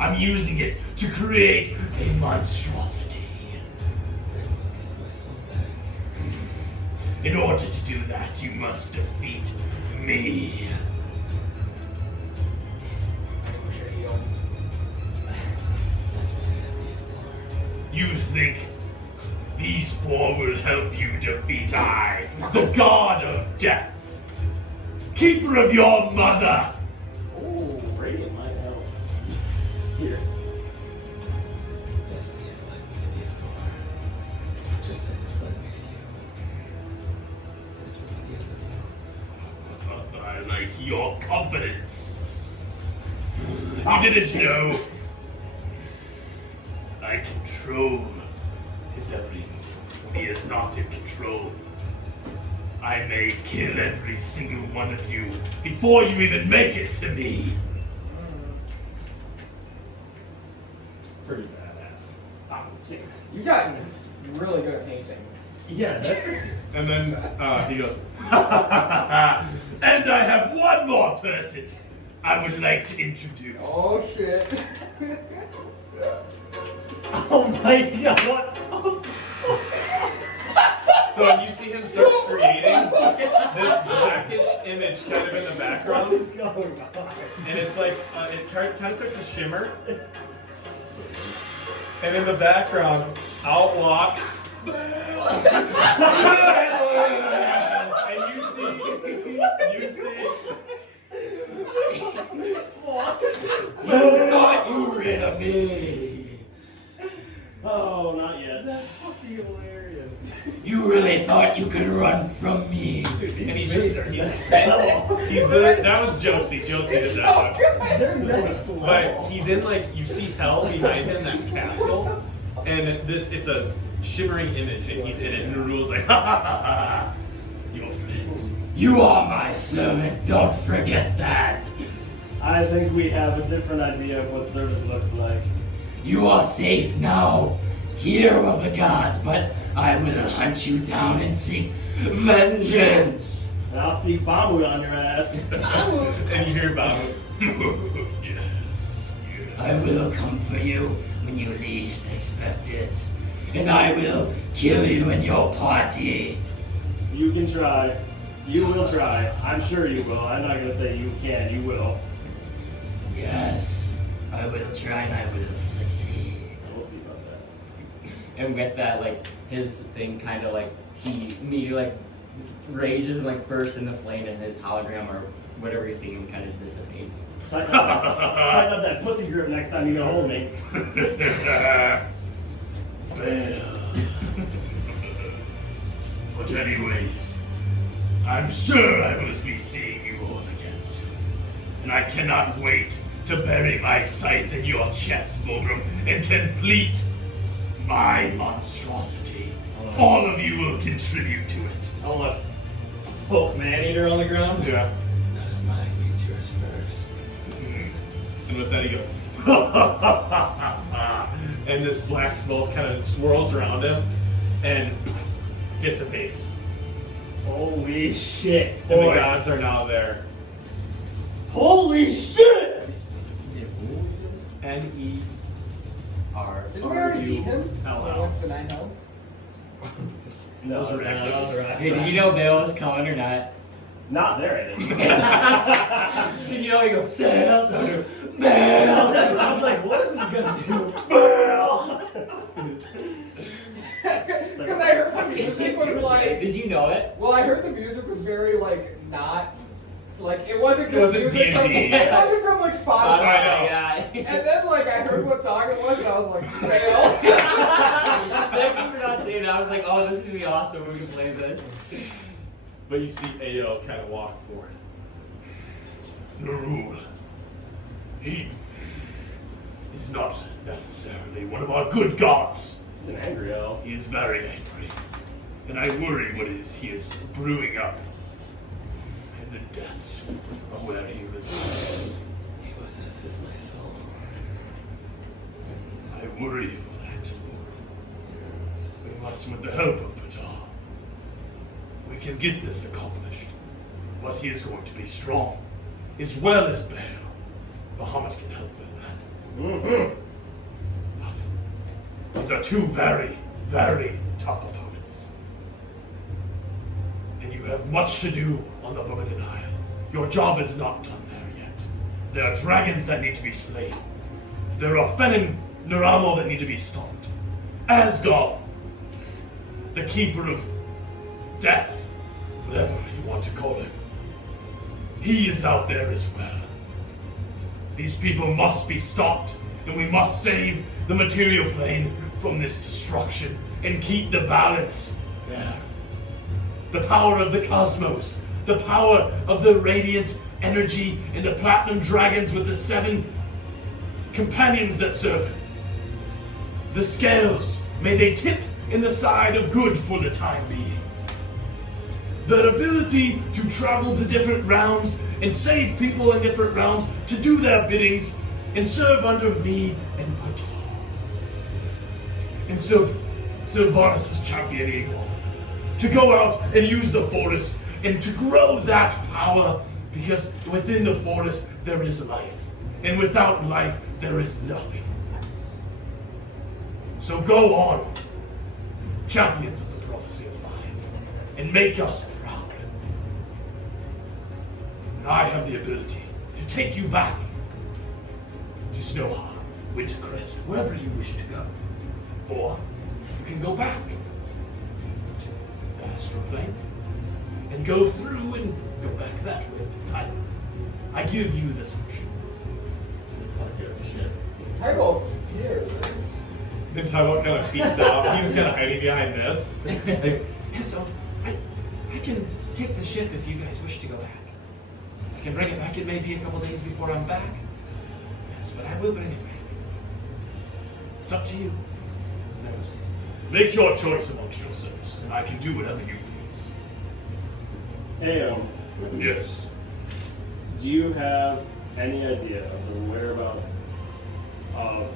I'm using it to create a monstrosity. In order to do that, you must defeat me. You think these 4 will help you defeat I, the god of death, keeper of your mother? Oh, radiant might help. Here. Destiny has led me to these 4, just as it's led me to you. And it will be the end of you. your confidence. If you didn't know, I control his every move. He is not in control. I may kill every single one of you before you even make it to me. It's pretty badass. You've gotten really good at painting. Yeah, that's. And then he goes, And I have one more person I would like to introduce. Oh shit. Oh my god, what? so you see him start creating this blackish image kind of in the background. What is going on? And it's like, it kind of starts to shimmer. And in the background, out walks Bael. And you see Not you rid of me. Oh, not yet. That's fucking hilarious. You really thought you could run from me. and he's just, that was Josie. Josie did that one. They're next level. But he's in like, you see hell behind him, that castle. And it's a shimmering image, and he's in it, and Nerull's like, ha ha ha ha, your friend. You are my servant, don't forget that. I think we have a different idea of what servant looks like. You are safe now, hero of the gods, but I will hunt you down and seek vengeance. And I'll see Bamu on your ass. And you hear about it. Yes. I will come for you when you least expect it. And I will kill you and your party. You can try. You will try. I'm sure you will. I'm not gonna say you can. You will. Yes, I will try and I will succeed. We'll see about that. And with that, like, his thing kind of like, he immediately like rages and like bursts into flame, and his hologram or whatever he's seeing kind of dissipates. Tighten up that pussy grip next time you go home, mate. Well. But anyways, I'm sure I will be seeing you all again soon. And I cannot wait to bury my scythe in your chest, Vulgrim, and complete my monstrosity. All of you will contribute to it. I want to poke man-eater on the ground. Yeah. Mine means yours first. And with that, he goes, and this black smoke kind of swirls around him and dissipates. Holy shit, And the boys. gods are now there. Holy shit! N-E-R. Didn't we already beat him? L-L. Once for 9 hells? No, Those are right. Hey, did you know Bael was coming or not? Not there, I think. Did you know he goes, Bael, Bael? That's what I was like, what is this gonna do? Because I heard the music was like, Did you know it? well, I heard the music was very like not, like it wasn't It just wasn't music from, D&D. it wasn't from like Spotify. Yeah. And then like I heard what song it was and I was like, fail. Thank you for not saying that. I was like, oh, this is gonna be awesome. We can play this. But you see Ao kind of walk forward. Nerull. He is not necessarily one of our good gods. He's an angry elf. He is very angry. And I worry what he is brewing up in the depths of where he resides. He possesses my soul. I worry for that. We must, with the help of Ptah, we can get this accomplished. But he is going to be strong, as well as Bael. Bahamut can help with that. Mm-hmm. But these are two very, very tough opponents. And you have much to do on the Forbidden Isle. Your job is not done there yet. There are dragons that need to be slain. There are Fenin Naramo that need to be stopped. Asgard, the keeper of death, whatever you want to call him. He is out there as well. These people must be stopped, and we must save the material plane from this destruction and keep the balance there. The power of the cosmos the power of the radiant energy and the platinum dragons with the 7 companions that serve him. The scales, may they tip in the side of good for the time being. Their ability to travel to different realms and save people in different realms to do their biddings and serve under me and Ptah. And serve Varnus' champion eagle. To go out and use the forest and to grow that power, because within the forest there is life. And without life there is nothing. So go on, champions of the prophecy of 5, and make us proud. And I have the ability to take you back to Snowhollow, Wintercrest, wherever you wish to go. Or you can go back to the astral plane and go through and go back that way with time. I give you this option. Tybolt's here. Then Tybalt kind of peeks out. He was kind of hiding behind this. Like, Yeah, so I can take the ship if you guys wish to go back. I can bring it back. It may be a couple days before I'm back. Yes, but I will bring it back. It's up to you. Make your choice amongst yourselves, and I can do whatever you please. Hey, Yes. do you have any idea of the whereabouts of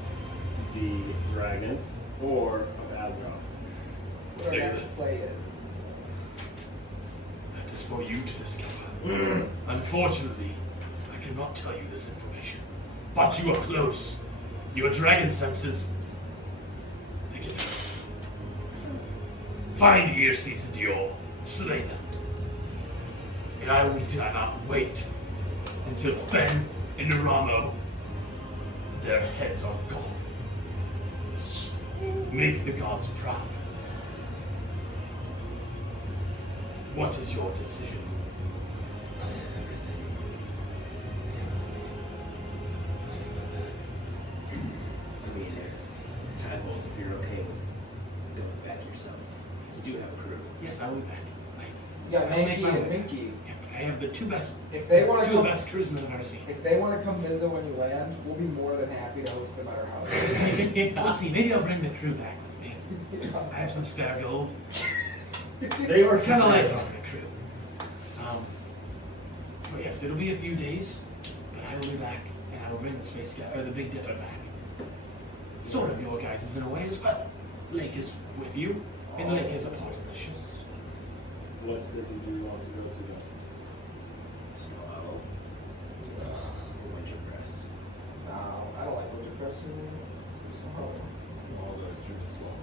the dragons or of Azeroth? What our next play is. That is for you to discover. Unfortunately, I cannot tell you this information. But you are close. Your dragon senses. They can help. Find Earseas and Dior. Slay them. And I will not wait until Fen and Neramo, their heads are gone. Make the gods proud. What is your decision? I mean, if Tybolt, if you're okay with going back yourself, you do have a crew. yes, I'll be back. Yeah, I'll make Manky my and way. Minky. I have the 2 best, If they want to 2 of come, the best crewsmen I've ever seen. if they want to come visit when you land, we'll be more than happy to host them at our house. We'll see. Maybe I'll bring the crew back with me. I have some spare gold. They were Kind of like the crew. But yes, it'll be a few days, but I will be back, and I will bring the space guy or the Big Dipper back. It's sort of your guys' in a way as well. Layk is with you, and Layk is a part of the ship. What city do you want to go to then? Snowhollow. Wintercrest. No, I don't like Wintercrest anymore. Snowhollow. Walls always true as well.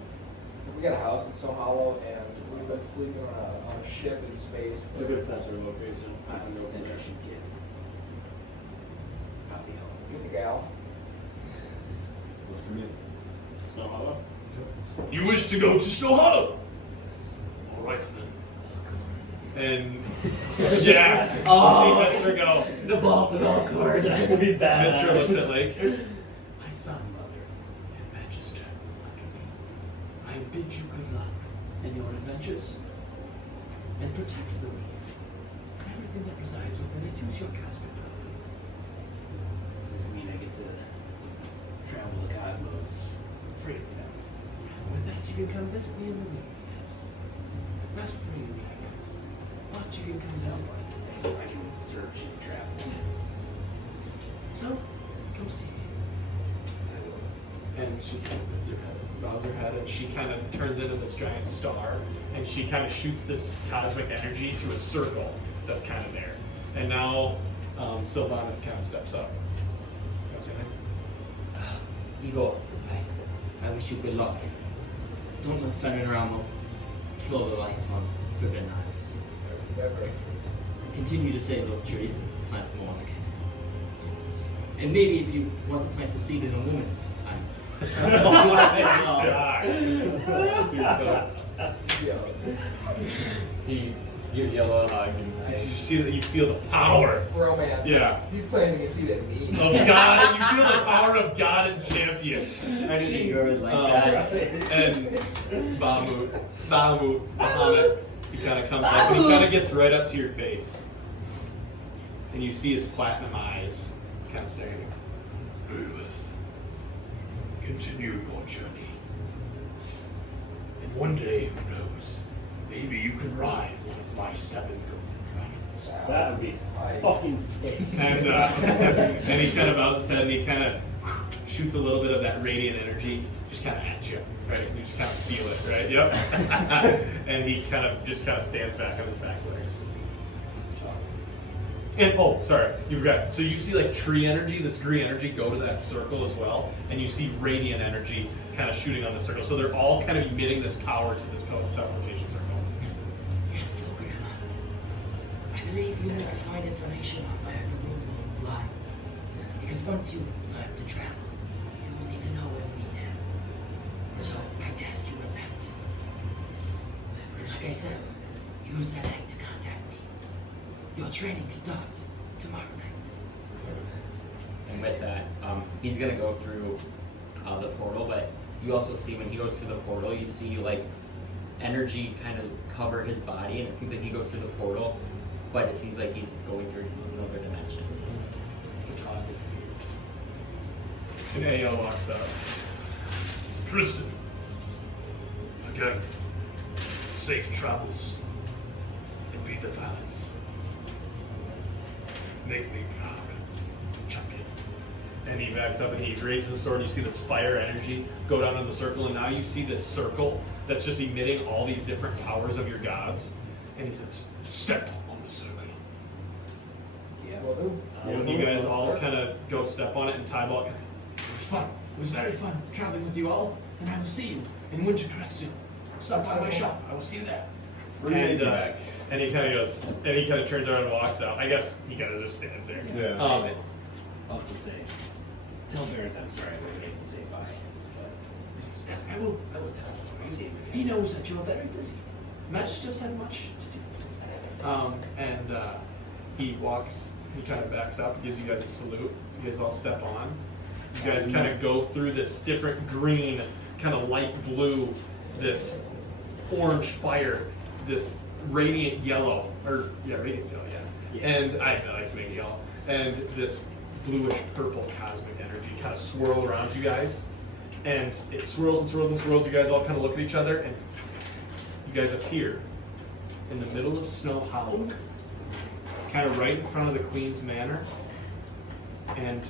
We got a house in Snowhollow, and we've been sleeping on a ship in space. It's a good central location. I I can honestly go from think there. I should get Bobby home. Get the gal. What's for me? Snow Hollow? You wish to go to Snowhollow? Yes. All right then. And yeah, Oh. see Mystra go. The vault of all cards. That would be bad. Mystra looks at Layk. My son, mother, and Magister, under me, I bid you good luck in your adventures, and protect the reef and everything that resides within it. Use your cosmic power. Does this mean I get to travel the cosmos freely now? With that, you can come visit me in the reef. Yes, not freely, I guess, but you can come So, visit. I can search and travel. So, come see me. And she kind of bows her head, and she kind of turns into this giant star, and she kind of shoots this cosmic energy to a circle that's kind of there. And now Sylvanas kind of steps up. What's her name? Igor, I wish you good luck. Don't let Fenriramo kill the life on Forbidden Isles. Never. Continue to save those trees and plant more, like I said. And maybe if you want to plant a seed in a woman He gives Yellow a hug, and you see that you feel the power Romance. Yeah. He's planting a seed at me. of God. You feel the power of God and champion. Anything good like that. And Bahamut, Bahamut, He kind of comes up and he kind of gets right up to your face. And you see his platinum eyes kind of staring at you. Naileth, continue your journey. And one day, who knows, maybe you can ride one of my 7 golden dragons. That would be fucking tasty. And he kind of bows his head and he kind of shoots a little bit of that radiant energy just kind of at you, right? You just kind of feel it, right? Yep. And he kind of stands back on his back legs. And oh, sorry, you forgot. So you see like tree energy, this green energy go to that circle as well, and you see radiant energy kind of shooting on the circle. So they're all kind of emitting this power to this teleportation circle. Yes, Vulgrim. I believe you need to find information on where Nerull will lie. Because once you learn to travel, you will need to know where to meet him. So I task you with that. Like I said, use that Layk to contact me. Your training starts tomorrow night. And with that, he's gonna go through the portal, but you also see when he goes through the portal, you see like energy kind of cover his body, and it seems like he goes through the portal, but it seems like he's going through another dimension. So Ptah disappears. And Ayo walks up. Tristan, again, safe travels. And beat the balance. Make me proud. Chuck it. And he backs up and he raises the sword. You see this fire energy go down in the circle, and now you see this circle that's just emitting all these different powers of your gods. And he says, Step on the circle. Yeah. Will do. and you guys all kind of go step on it, and Tybalt It was fun. It was very fun traveling with you all, and I will see you in Wintercrest soon. Stop by my shop. I will see you there. and he kind of goes, and he kind of turns around and walks out. I guess he kind of just stands there. Yeah. Also say, tell Varinth I'm sorry I wasn't able to say bye. Yes, I will tell him. He knows that you're very busy. Magisters have much to do. He kind of backs up and gives you guys a salute. You guys all step on. You guys kind of go through this different green, kind of light blue, this orange fire, this radiant yellow, radiant yellow, yeah. And I like being yellow. And this bluish purple cosmic energy kind of swirl around you guys. And it swirls and swirls and swirls. You guys all kind of look at each other, and you guys appear in the middle of Snowhollow, kind of right in front of the Queen's Manor, and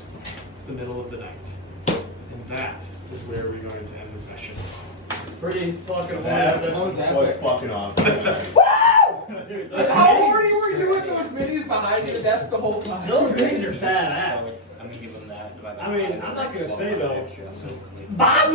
it's the middle of the night. And that is where we're going to end the session. Pretty fucking That horny. was fucking awesome. Dude, How horny were you with those minis behind your desk the whole time? those things are badass. I'm gonna give him that. I mean, I'm not gonna say though. So, Bob!